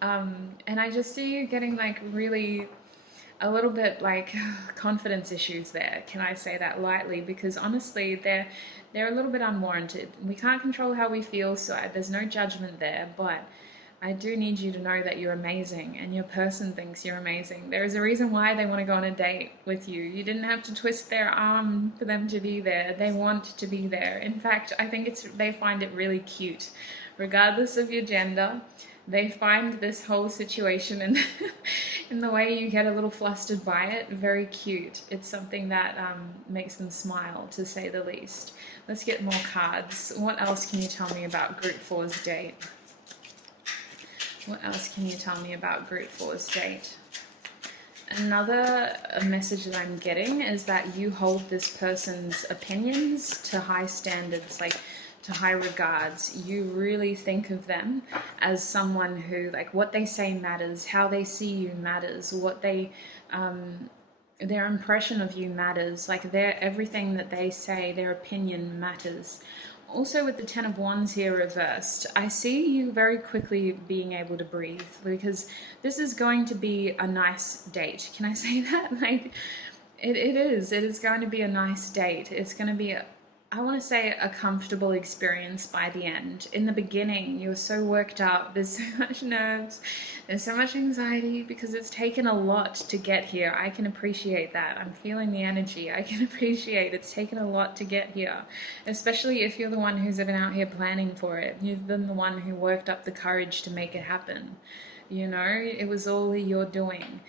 And I just see you getting like really a little bit like confidence issues there. Can I say that lightly? Because honestly, they're a little bit unwarranted. We can't control how we feel, so there's no judgment there, but I do need you to know that you're amazing and your person thinks you're amazing. There is a reason why they want to go on a date with you. You didn't have to twist their arm for them to be there. They want to be there. In fact, I think they find it really cute. Regardless of your gender, they find this whole situation and in the way you get a little flustered by it, very cute. It's something that makes them smile, to say the least. Let's get more cards. What else can you tell me about Group 4's date? What else can you tell me about Group 4's date? Another message that I'm getting is that you hold this person's opinions to high standards, like to high regards. You really think of them as someone who, like, what they say matters, how they see you matters, what they, their impression of you matters, like everything that they say, their opinion matters. Also with the Ten of Wands here reversed, I see you very quickly being able to breathe, because this is going to be a nice date. Can I say that? Like, it is going to be a nice date. It's going to be, I want to say, a comfortable experience by the end. In the beginning, you're so worked up, there's so much nerves, there's so much anxiety, because it's taken a lot to get here. I can appreciate that. I'm feeling the energy. I can appreciate it's taken a lot to get here, especially if you're the one who's been out here planning for it. You've been the one who worked up the courage to make it happen. You know, it was all your doing.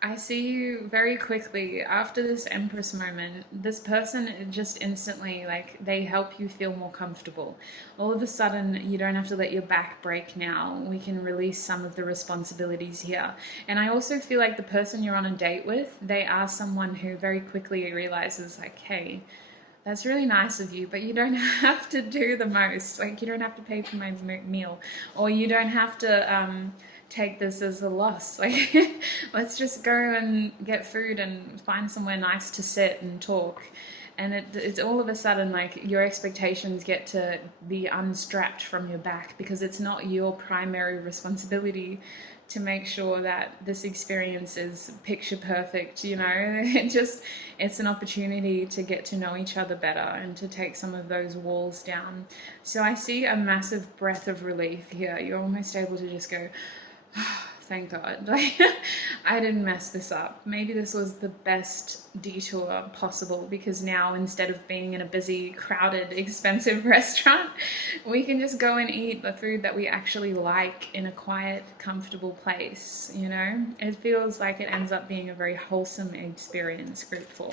I see you very quickly after this Empress moment. This person just instantly, like, they help you feel more comfortable. All of a sudden, you don't have to let your back break now. We can release some of the responsibilities here. And I also feel like the person you're on a date with, they are someone who very quickly realizes, like, hey, that's really nice of you, but you don't have to do the most. Like, you don't have to pay for my meal, or you don't have to take this as a loss. Like, let's just go and get food and find somewhere nice to sit and talk. And it's all of a sudden, like, your expectations get to be unstrapped from your back, because it's not your primary responsibility to make sure that this experience is picture perfect, you know. It's an opportunity to get to know each other better and to take some of those walls down. So I see a massive breath of relief here. You're almost able to just go, oh, thank God, like, I didn't mess this up. Maybe this was the best detour possible, because now, instead of being in a busy, crowded, expensive restaurant, we can just go and eat the food that we actually like in a quiet, comfortable place, you know? It feels like it ends up being a very wholesome experience, group 4.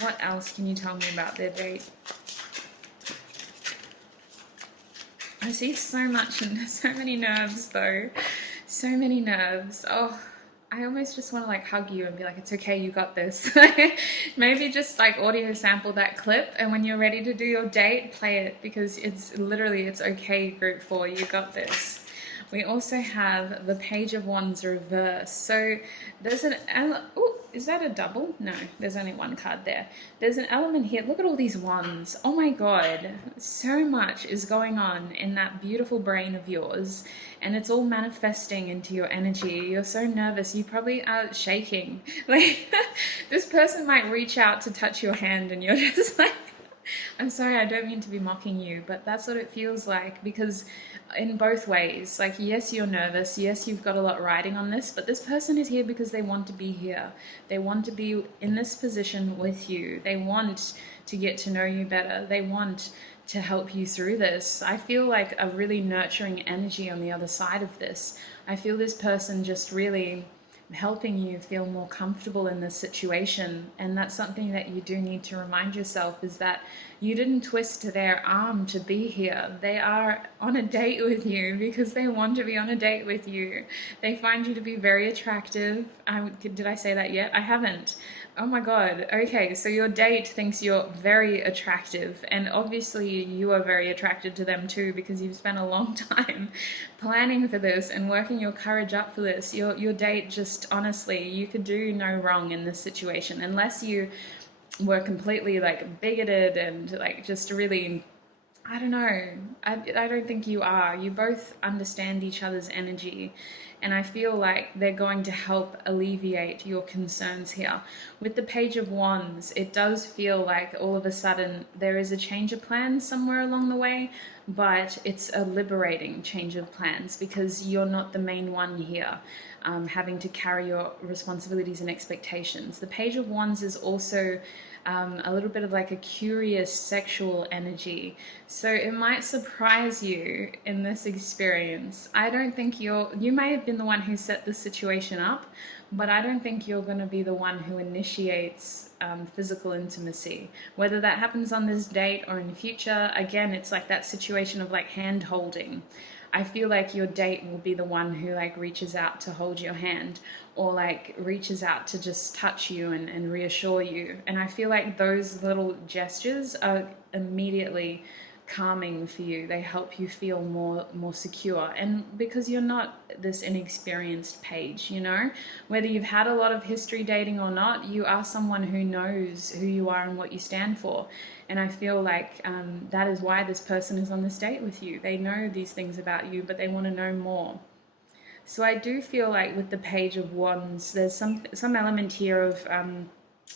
What else can you tell me about their date? I see so much and so many nerves, though. So many nerves. Oh, I almost just want to, like, hug you and be like, it's okay, you got this. Maybe just, like, audio sample that clip, and when you're ready to do your date, play it, because it's literally, it's okay, group 4, you got this. We also have the Page of Wands reversed. So there's an, oh, is that a double? No, there's only one card there. There's an element here. Look at all these wands. Oh my God, so much is going on in that beautiful brain of yours, and it's all manifesting into your energy. You're so nervous. You probably are shaking. Like, this person might reach out to touch your hand, and you're just like, I'm sorry, I don't mean to be mocking you, but that's what it feels like, because in both ways, like, yes, you're nervous, yes, you've got a lot riding on this, but this person is here because they want to be here. They want to be in this position with you. They want to get to know you better. They want to help you through this. I feel like a really nurturing energy on the other side of this. I feel this person just really helping you feel more comfortable in this situation. And that's something that you do need to remind yourself, is that you didn't twist their arm to be here. They are on a date with you because they want to be on a date with you. They find you to be very attractive. Did I say that yet? I haven't. Oh my God. Okay, so your date thinks you're very attractive, and obviously you are very attracted to them too, because you've spent a long time planning for this and working your courage up for this. Your date just, honestly, you could do no wrong in this situation, unless you were completely, like, bigoted and, like, just really, I don't know. I don't think you are. You both understand each other's energy, and I feel like they're going to help alleviate your concerns here. With the Page of Wands, it does feel like all of a sudden there is a change of plans somewhere along the way, but it's a liberating change of plans, because you're not the main one here, having to carry your responsibilities and expectations. The Page of Wands is also a little bit of, like, a curious sexual energy. So it might surprise you in this experience. I don't think you may have been the one who set the situation up, but I don't think you're going to be the one who initiates physical intimacy. Whether that happens on this date or in the future, again, it's like that situation of, like, hand holding. I feel like your date will be the one who like reaches out to hold your hand, or like reaches out to just touch you and reassure you. And I feel like those little gestures are immediately calming for you. They help you feel more secure. And because you're not this inexperienced page, you know, whether you've had a lot of history dating or not, you are someone who knows who you are and what you stand for. And I feel like that is why this person is on this date with you. They know these things about you, but they want to know more. So I do feel like with the Page of Wands, there's some element here of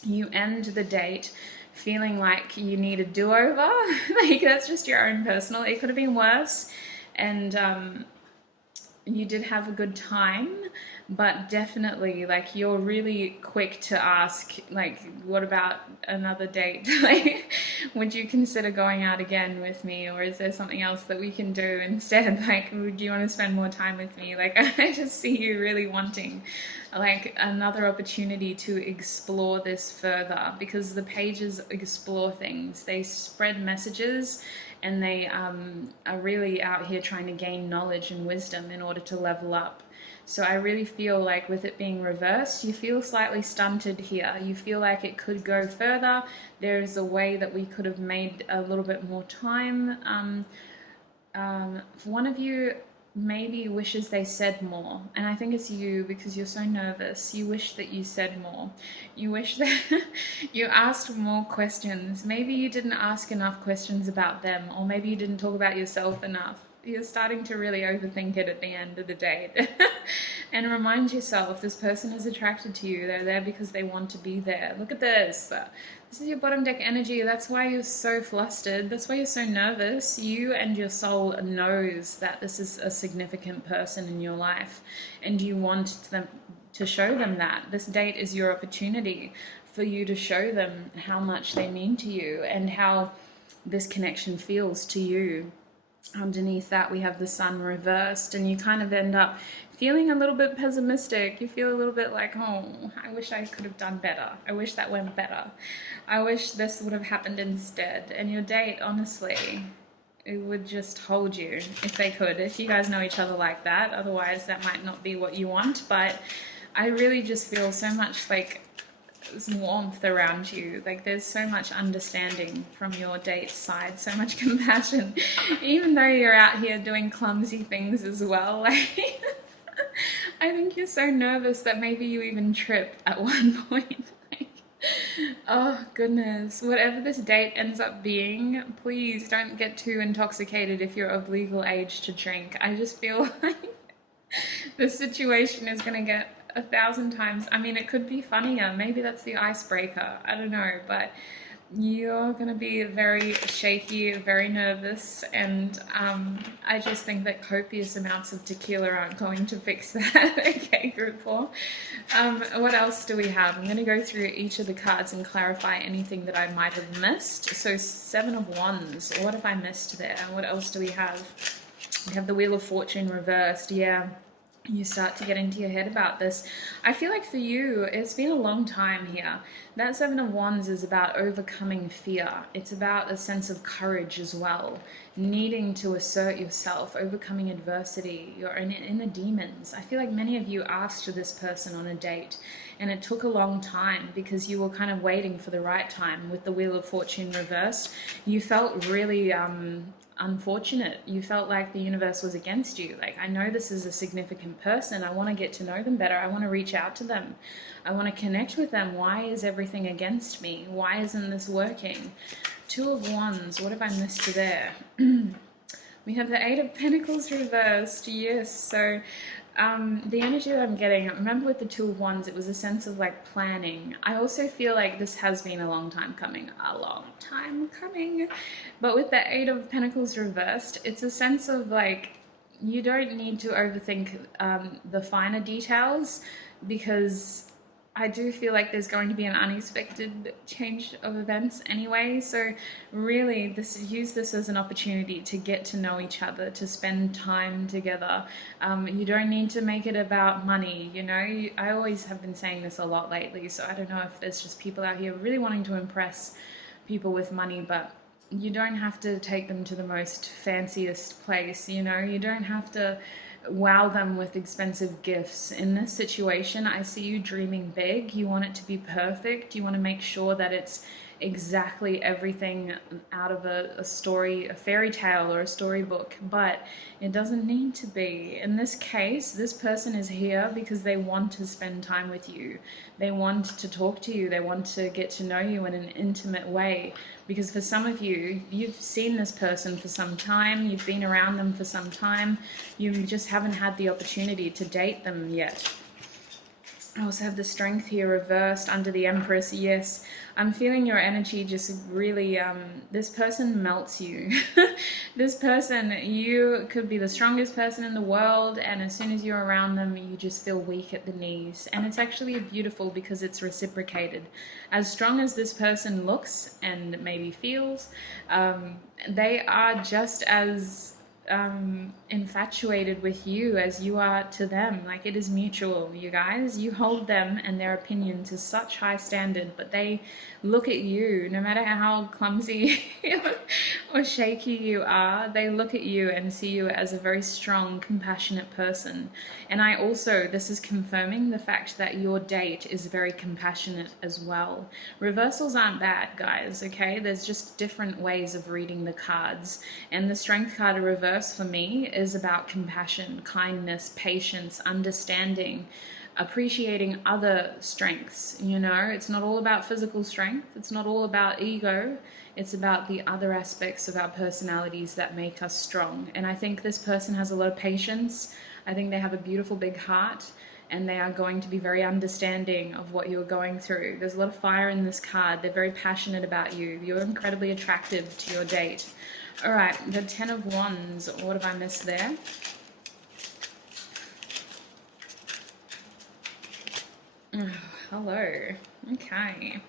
you end the date feeling like you need a do-over. Like that's just your own personal. It could have been worse, and you did have a good time, but definitely like you're really quick to ask, like, what about another date? Like, would you consider going out again with me, or is there something else that we can do instead? Like, would you want to spend more time with me? Like, I just see you really wanting like another opportunity to explore this further, because the pages explore things, they spread messages, and they are really out here trying to gain knowledge and wisdom in order to level up. So I really feel like with it being reversed, you feel slightly stunted here. You feel like it could go further. There's a way that we could have made a little bit more time. One of you maybe wishes they said more, and I think it's you, because you're so nervous. You wish that you said more. You wish that you asked more questions. Maybe you didn't ask enough questions about them, or maybe you didn't talk about yourself enough. You're starting to really overthink it at the end of the date. And remind yourself, this person is attracted to you. They're there because they want to be there. Look at this. This is your bottom deck energy. That's why you're so flustered. That's why you're so nervous. You and your soul knows that this is a significant person in your life, and you want them to show them that. This date is your opportunity for you to show them how much they mean to you and how this connection feels to you. Underneath that, we have the Sun reversed, and you kind of end up feeling a little bit pessimistic. You feel a little bit like, oh, I wish I could have done better. I wish that went better. I wish this would have happened instead. And your date, honestly, it would just hold you if they could, if you guys know each other like that. Otherwise, that might not be what you want. But I really just feel so much like warmth around you. Like there's so much understanding from your date's side, so much compassion, even though you're out here doing clumsy things as well. Like I think you're so nervous that maybe you even trip at one point. Like, oh goodness, whatever this date ends up being, please don't get too intoxicated if you're of legal age to drink. I just feel like the situation is going to get 1,000 times. I mean, it could be funnier. Maybe that's the icebreaker. I don't know, but you're going to be very shaky, very nervous, and I just think that copious amounts of tequila aren't going to fix that. Okay, group 4. What else do we have? I'm going to go through each of the cards and clarify anything that I might have missed. So 7 of Wands. What have I missed there? What else do we have? We have the Wheel of Fortune reversed. Yeah. You start to get into your head about this. I feel like for you, it's been a long time here. That 7 of Wands is about overcoming fear. It's about a sense of courage as well. Needing to assert yourself, overcoming adversity, your inner demons. I feel like many of you asked this person on a date, and it took a long time because you were kind of waiting for the right time. With the Wheel of Fortune reversed, you felt really unfortunate. You felt like the universe was against you. Like, I know this is a significant person. I want to get to know them better. I want to reach out to them. I want to connect with them. Why is everything against me? Why isn't this working? 2 of Wands. What have I missed there? We have the 8 of Pentacles reversed. Yes. So the energy that I'm getting, remember with the 2 of Wands, it was a sense of like planning. I also feel like this has been a long time coming. But with the 8 of Pentacles reversed, it's a sense of like, you don't need to overthink the finer details, because I do feel like there's going to be an unexpected change of events anyway. So really, use this as an opportunity to get to know each other, to spend time together. You don't need to make it about money, you know. I always have been saying this a lot lately, so I don't know if there's just people out here really wanting to impress people with money, but you don't have to take them to the most fanciest place, you know, you don't have to wow them with expensive gifts. In this situation, I see you dreaming big. You want it to be perfect. You want to make sure that it's exactly everything out of a story, a fairy tale or a storybook, but it doesn't need to be. In this case, this person is here because they want to spend time with you. They want to talk to you. They want to get to know you in an intimate way. Because for some of you, you've seen this person for some time, you've been around them for some time, you just haven't had the opportunity to date them yet. I also have the Strength here reversed under the Empress. Yes, I'm feeling your energy just really, this person melts you. This person, you could be the strongest person in the world, and as soon as you're around them, you just feel weak at the knees. And it's actually beautiful because it's reciprocated. As strong as this person looks and maybe feels, they are just as infatuated with you as you are to them. Like, it is mutual, you guys. You hold them and their opinion to such high standard, but they look at you, no matter how clumsy or shaky you are, they look at you and see you as a very strong, compassionate person. And I also, this is confirming the fact that your date is very compassionate as well. Reversals aren't bad, guys, okay? There's just different ways of reading the cards. And the Strength card reverse for me is about compassion, kindness, patience, understanding, appreciating other strengths. You know, it's not all about physical strength, it's not all about ego, it's about the other aspects of our personalities that make us strong. And I think this person has a lot of patience. I think they have a beautiful big heart, and they are going to be very understanding of what you're going through. There's a lot of fire in this card. They're very passionate about you. You're incredibly attractive to your date. All right, the Ten of Wands. What have I missed there? Oh, hello. Okay.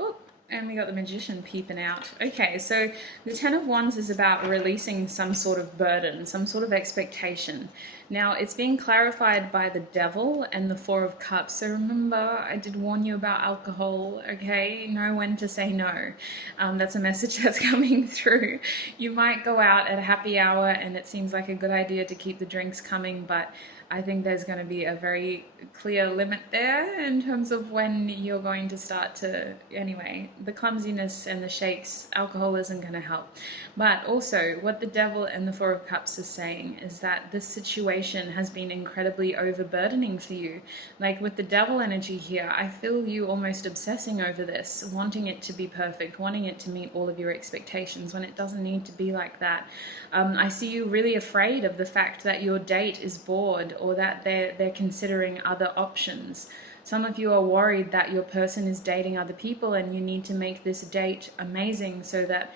Oh, and we got the Magician peeping out. Okay, so the Ten of Wands is about releasing some sort of burden, some sort of expectation. Now, it's being clarified by the Devil and the Four of Cups. So remember, I did warn you about alcohol, okay? Know when to say no. That's a message that's coming through. You might go out at a happy hour and it seems like a good idea to keep the drinks coming, but I think there's going to be a very clear limit there in terms of when you're going to start to, anyway, the clumsiness and the shakes, alcohol isn't going to help. But also, what the Devil and the Four of Cups is saying is that this situation has been incredibly overburdening for you. Like with the Devil energy here, I feel you almost obsessing over this, wanting it to be perfect, wanting it to meet all of your expectations when it doesn't need to be like that. I see you really afraid of the fact that your date is bored or that they're considering other options. Some of you are worried that your person is dating other people and you need to make this date amazing so that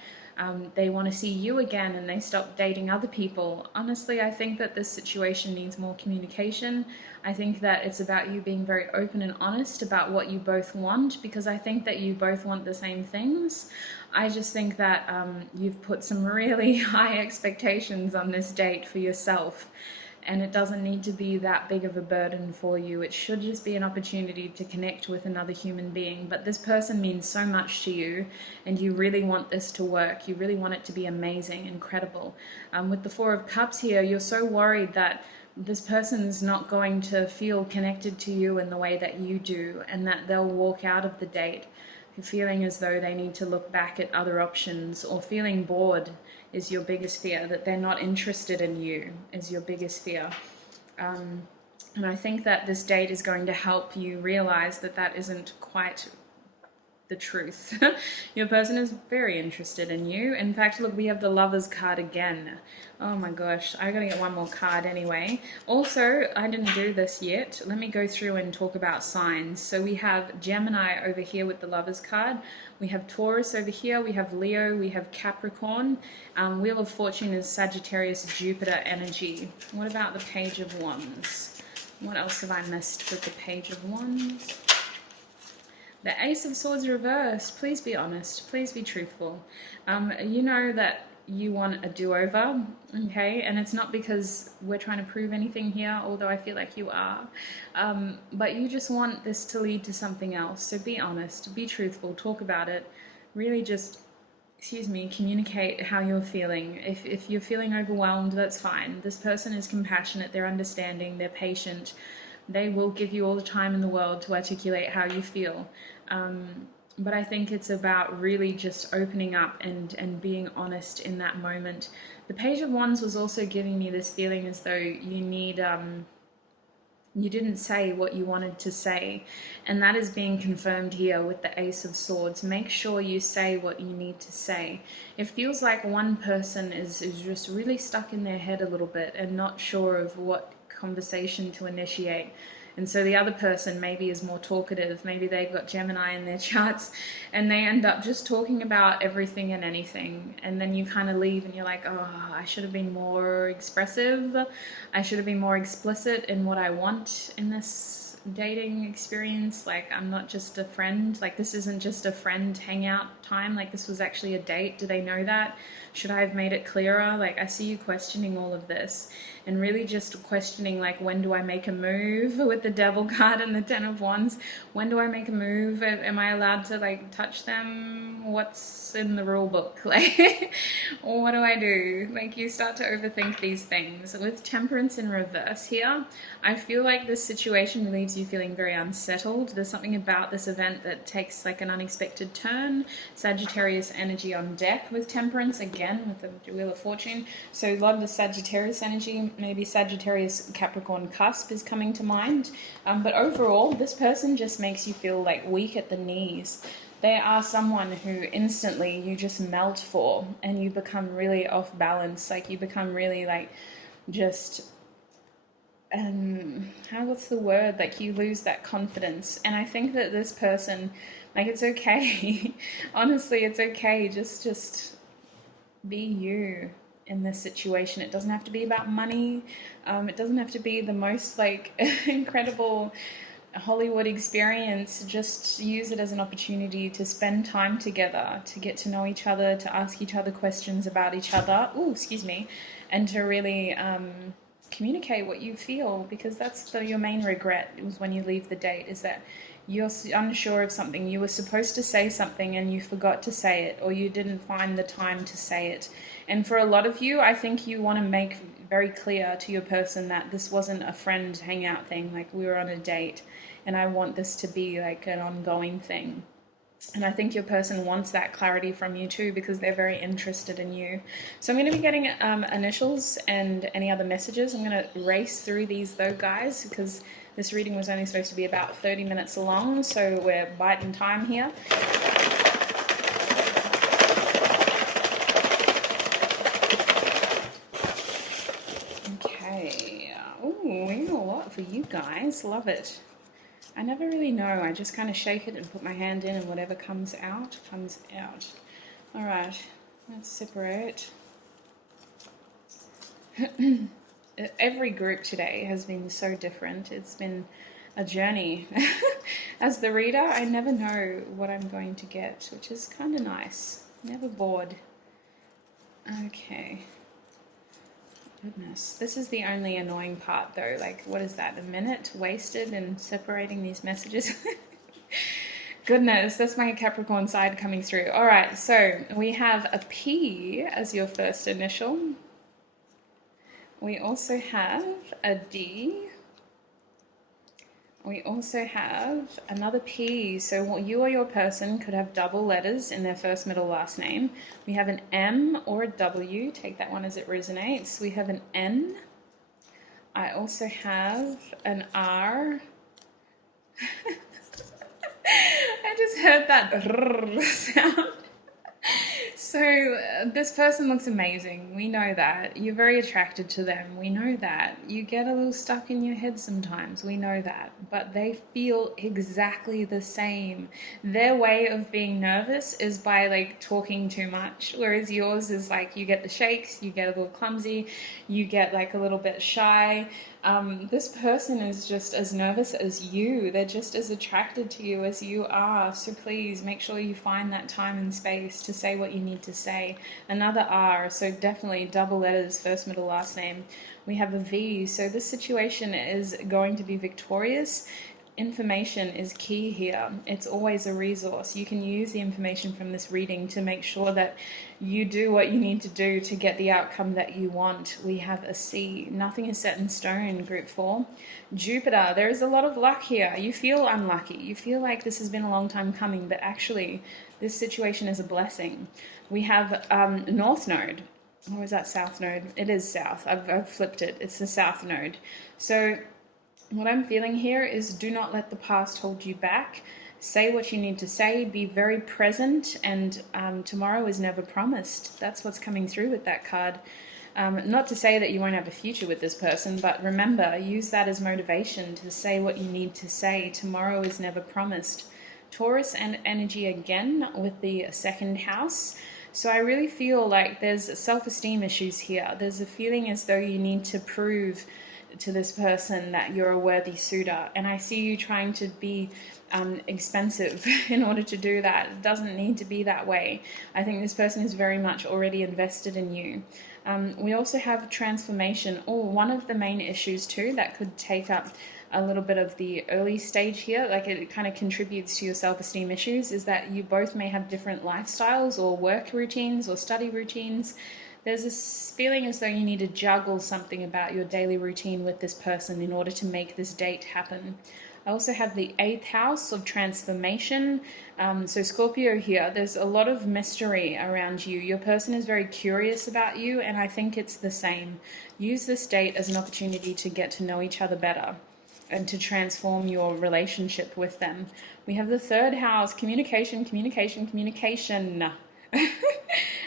they want to see you again and they stop dating other people. Honestly, I think that this situation needs more communication. I think that it's about you being very open and honest about what you both want, because I think that you both want the same things. I just think that you've put some really high expectations on this date for yourself. And it doesn't need to be that big of a burden for you. It should just be an opportunity to connect with another human being. But this person means so much to you, and you really want this to work. You really want it to be amazing, incredible. With the Four of Cups here, you're so worried that this person's not going to feel connected to you in the way that you do, and that they'll walk out of the date feeling as though they need to look back at other options, or feeling bored is your biggest fear, that they're not interested in you is your biggest fear. And I think that this date is going to help you realize that that isn't quite the truth. Your person is very interested in you. In fact, look, we have the Lovers card again. Oh my gosh, I gotta get one more card anyway. Also, I didn't do this yet. Let me go through and talk about signs. So we have Gemini over here with the Lovers card. We have Taurus over here. We have Leo. We have Capricorn. Wheel of Fortune is Sagittarius, Jupiter energy. What about the Page of Wands? What else have I missed with the Page of Wands? The Ace of Swords reversed. Please be honest. Please be truthful. You know that you want a do-over, okay? And it's not because we're trying to prove anything here, although I feel like you are. But you just want this to lead to something else. So be honest. Be truthful. Talk about it. Really just excuse me, communicate how you're feeling. If you're feeling overwhelmed, that's fine. This person is compassionate, they're understanding, they're patient. They will give you all the time in the world to articulate how you feel. But I think it's about really just opening up and being honest in that moment. The Page of Wands was also giving me this feeling as though you need, you didn't say what you wanted to say, and that is being confirmed here with the Ace of Swords. Make sure you say what you need to say. It feels like one person is just really stuck in their head a little bit and not sure of what conversation to initiate. And so the other person maybe is more talkative. Maybe they've got Gemini in their charts and they end up just talking about everything and anything. And then you kind of leave and you're like, oh, I should have been more expressive. I should have been more explicit in what I want in this dating experience. Like, I'm not just a friend. Like, this isn't just a friend hangout time. Like, this was actually a date. Do they know that? Should I have made it clearer? Like, I see you questioning all of this and really just questioning, like, when do I make a move with the Devil card and the Ten of Wands? When do I make a move? Am I allowed to, like, touch them? What's in the rule book? Like, or what do I do? Like, you start to overthink these things. With Temperance in reverse here, I feel like this situation leaves you feeling very unsettled. There's something about this event that takes, like, an unexpected turn. Sagittarius energy on deck with Temperance, again, with the Wheel of Fortune. So a lot of the Sagittarius energy, maybe Sagittarius Capricorn cusp is coming to mind. But overall, this person just makes you feel like weak at the knees. They are someone who instantly you just melt for and you become really off balance. Like, you become really, like, just, what's the word? Like, you lose that confidence. And I think that this person, like, it's okay. Honestly, it's okay. Just be you in this situation. It doesn't have to be about money. It doesn't have to be the most, like, incredible Hollywood experience. Just use it as an opportunity to spend time together, to get to know each other, to ask each other questions about each other. Oh, excuse me. And to really communicate what you feel, because that's your main regret is when you leave the date, is that you're unsure of something. You were supposed to say something and you forgot to say it, or you didn't find the time to say it. And for a lot of you, I think you want to make very clear to your person that this wasn't a friend hangout thing. Like, we were on a date and I want this to be like an ongoing thing. And I think your person wants that clarity from you too, because they're very interested in you. So I'm going to be getting initials and any other messages. I'm going to race through these though, guys, because this reading was only supposed to be about 30 minutes long, so we're biting time here. Okay. Oh, we got a lot for you guys. Love it. I never really know. I just kind of shake it and put my hand in, and whatever comes out, comes out. All right. Let's separate. Every group today has been so different. It's been a journey. As the reader, I never know what I'm going to get, which is kind of nice. Never bored. Okay. Goodness. This is the only annoying part though. Like, what is that? A minute wasted in separating these messages? Goodness, that's my Capricorn side coming through. All right, so we have a P as your first initial. We also have a D. We also have another P. So you or your person could have double letters in their first, middle, last name. We have an M or a W. Take that one as it resonates. We have an N. I also have an R. I just heard that sound. So this person looks amazing. We know that. You're very attracted to them. We know that. You get a little stuck in your head sometimes. We know that. But they feel exactly the same. Their way of being nervous is by, like, talking too much. Whereas yours is like, you get the shakes, you get a little clumsy, you get like a little bit shy. This person is just as nervous as you. They're just as attracted to you as you are. So please make sure you find that time and space to say what you need to say. Another R, so definitely double letters, first, middle, last name. We have a V, so this situation is going to be victorious. information is key here. It's always a resource. You can use the information from this reading to make sure that you do what you need to do to get the outcome that you want. We have a C. Nothing is set in stone, group 4. Jupiter, there is a lot of luck here. You feel unlucky. You feel like this has been a long time coming, but actually this situation is a blessing. We have North Node. Or is that South Node? It is South. I've flipped it. It's the South Node. So what I'm feeling here is do not let the past hold you back. Say what you need to say. Be very present. And tomorrow is never promised. That's what's coming through with that card. Not to say that you won't have a future with this person, but remember, use that as motivation to say what you need to say. Tomorrow is never promised. Taurus and energy again with the second house. So I really feel like there's self-esteem issues here. There's a feeling as though you need to prove to this person that you're a worthy suitor, and I see you trying to be expensive in order to do that. It doesn't need to be that way. I think this person is very much already invested in you. We also have transformation. One of the main issues too that could take up a little bit of the early stage here, like it kind of contributes to your self-esteem issues, is that you both may have different lifestyles or work routines or study routines. There's this feeling as though you need to juggle something about your daily routine with this person in order to make this date happen. I also have the 8th house of transformation. So Scorpio here, there's a lot of mystery around you. Your person is very curious about you, and I think it's the same. Use this date as an opportunity to get to know each other better and to transform your relationship with them. We have the 3rd house, communication.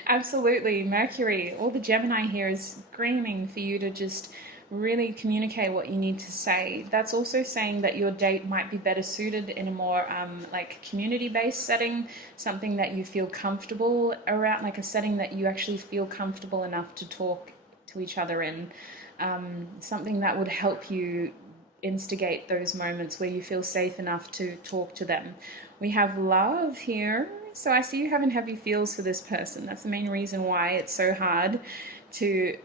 Absolutely, Mercury. All the Gemini here is screaming for you to just really communicate what you need to say. That's also saying that your date might be better suited in a more like community-based setting, something that you feel comfortable around, like a setting that you actually feel comfortable enough to talk to each other in, something that would help you instigate those moments where you feel safe enough to talk to them. We have love here. So I see you having heavy feels for this person. That's the main reason why it's so hard to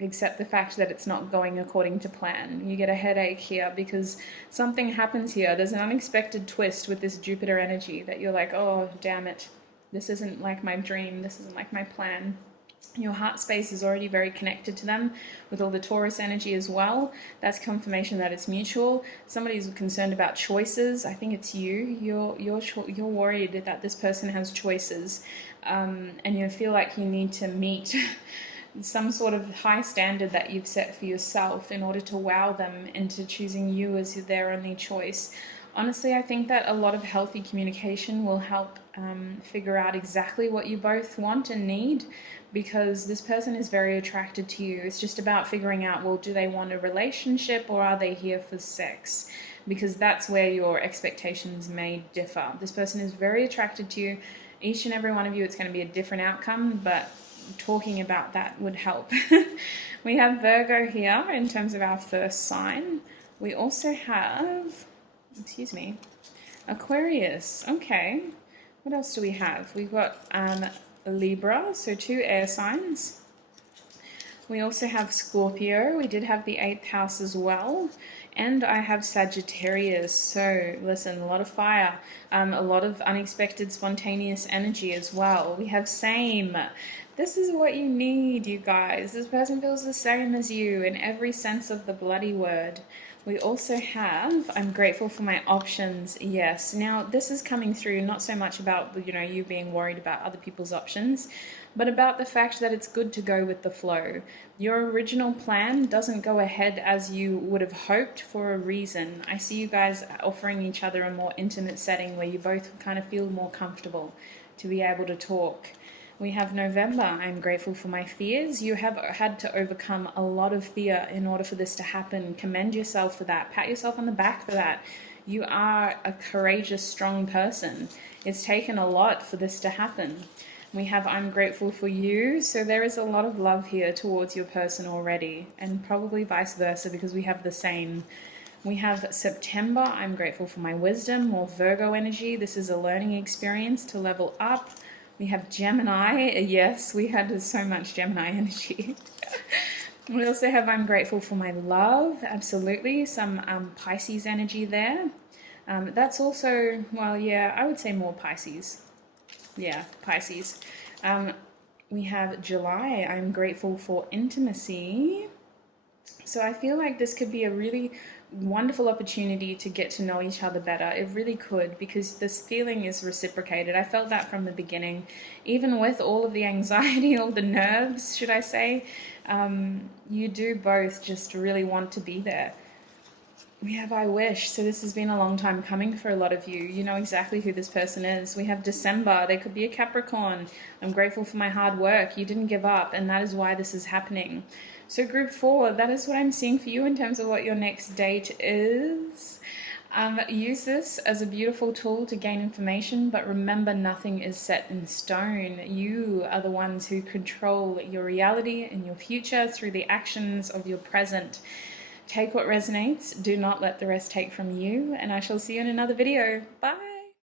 accept the fact that it's not going according to plan. You get a headache here because something happens here. There's an unexpected twist with this Jupiter energy that you're like, oh, damn it. This isn't like my dream. This isn't like my plan. Your heart space is already very connected to them with all the Taurus energy as well. That's confirmation that it's mutual. Somebody's concerned about choices. I think it's you. You're worried that this person has choices, and you feel like you need to meet some sort of high standard that you've set for yourself in order to wow them into choosing you as their only choice. Honestly, I think that a lot of healthy communication will help figure out exactly what you both want and need, because this person is very attracted to you. It's just about figuring out, well, do they want a relationship or are they here for sex? Because that's where your expectations may differ. This person is very attracted to you. Each and every one of you, it's going to be a different outcome, but talking about that would help. We have Virgo here in terms of our first sign. We also have, Aquarius. Okay. What else do we have? We've got Libra, so 2 air signs. We also have Scorpio. We did have the 8th house as well. And I have Sagittarius. So listen, a lot of fire, a lot of unexpected spontaneous energy as well. We have same. This is what you need, you guys. This person feels the same as you in every sense of the bloody word. We also have, I'm grateful for my options. Yes. Now, this is coming through not so much about, you being worried about other people's options, but about the fact that it's good to go with the flow. Your original plan doesn't go ahead as you would have hoped for a reason. I see you guys offering each other a more intimate setting where you both kind of feel more comfortable to be able to talk. We have November. I'm grateful for my fears. You have had to overcome a lot of fear in order for this to happen. Commend yourself for that. Pat yourself on the back for that. You are a courageous, strong person. It's taken a lot for this to happen. We have I'm grateful for you. So there is a lot of love here towards your person already, and probably vice versa because we have the same. We have September. I'm grateful for my wisdom, more Virgo energy. This is a learning experience to level up. We have Gemini. Yes, we had so much Gemini energy. We also have I'm grateful for my love. Absolutely. Some Pisces energy there. That's also, well, yeah, I would say more Pisces. Yeah, Pisces. We have July. I'm grateful for intimacy. So I feel like this could be a really wonderful opportunity to get to know each other better. It really could, because this feeling is reciprocated. I felt that from the beginning, even with all of the anxiety, all the nerves, should I say. You do both just really want to be there. We have I wish. So this has been a long time coming for a lot of you. You know exactly who this person is. We have December. They could be a Capricorn. I'm grateful for my hard work. You didn't give up, and that is why this is happening. So group 4, that is what I'm seeing for you in terms of what your next date is. Use this as a beautiful tool to gain information, but remember, nothing is set in stone. You are the ones who control your reality and your future through the actions of your present. Take what resonates. Do not let the rest take from you. And I shall see you in another video. Bye.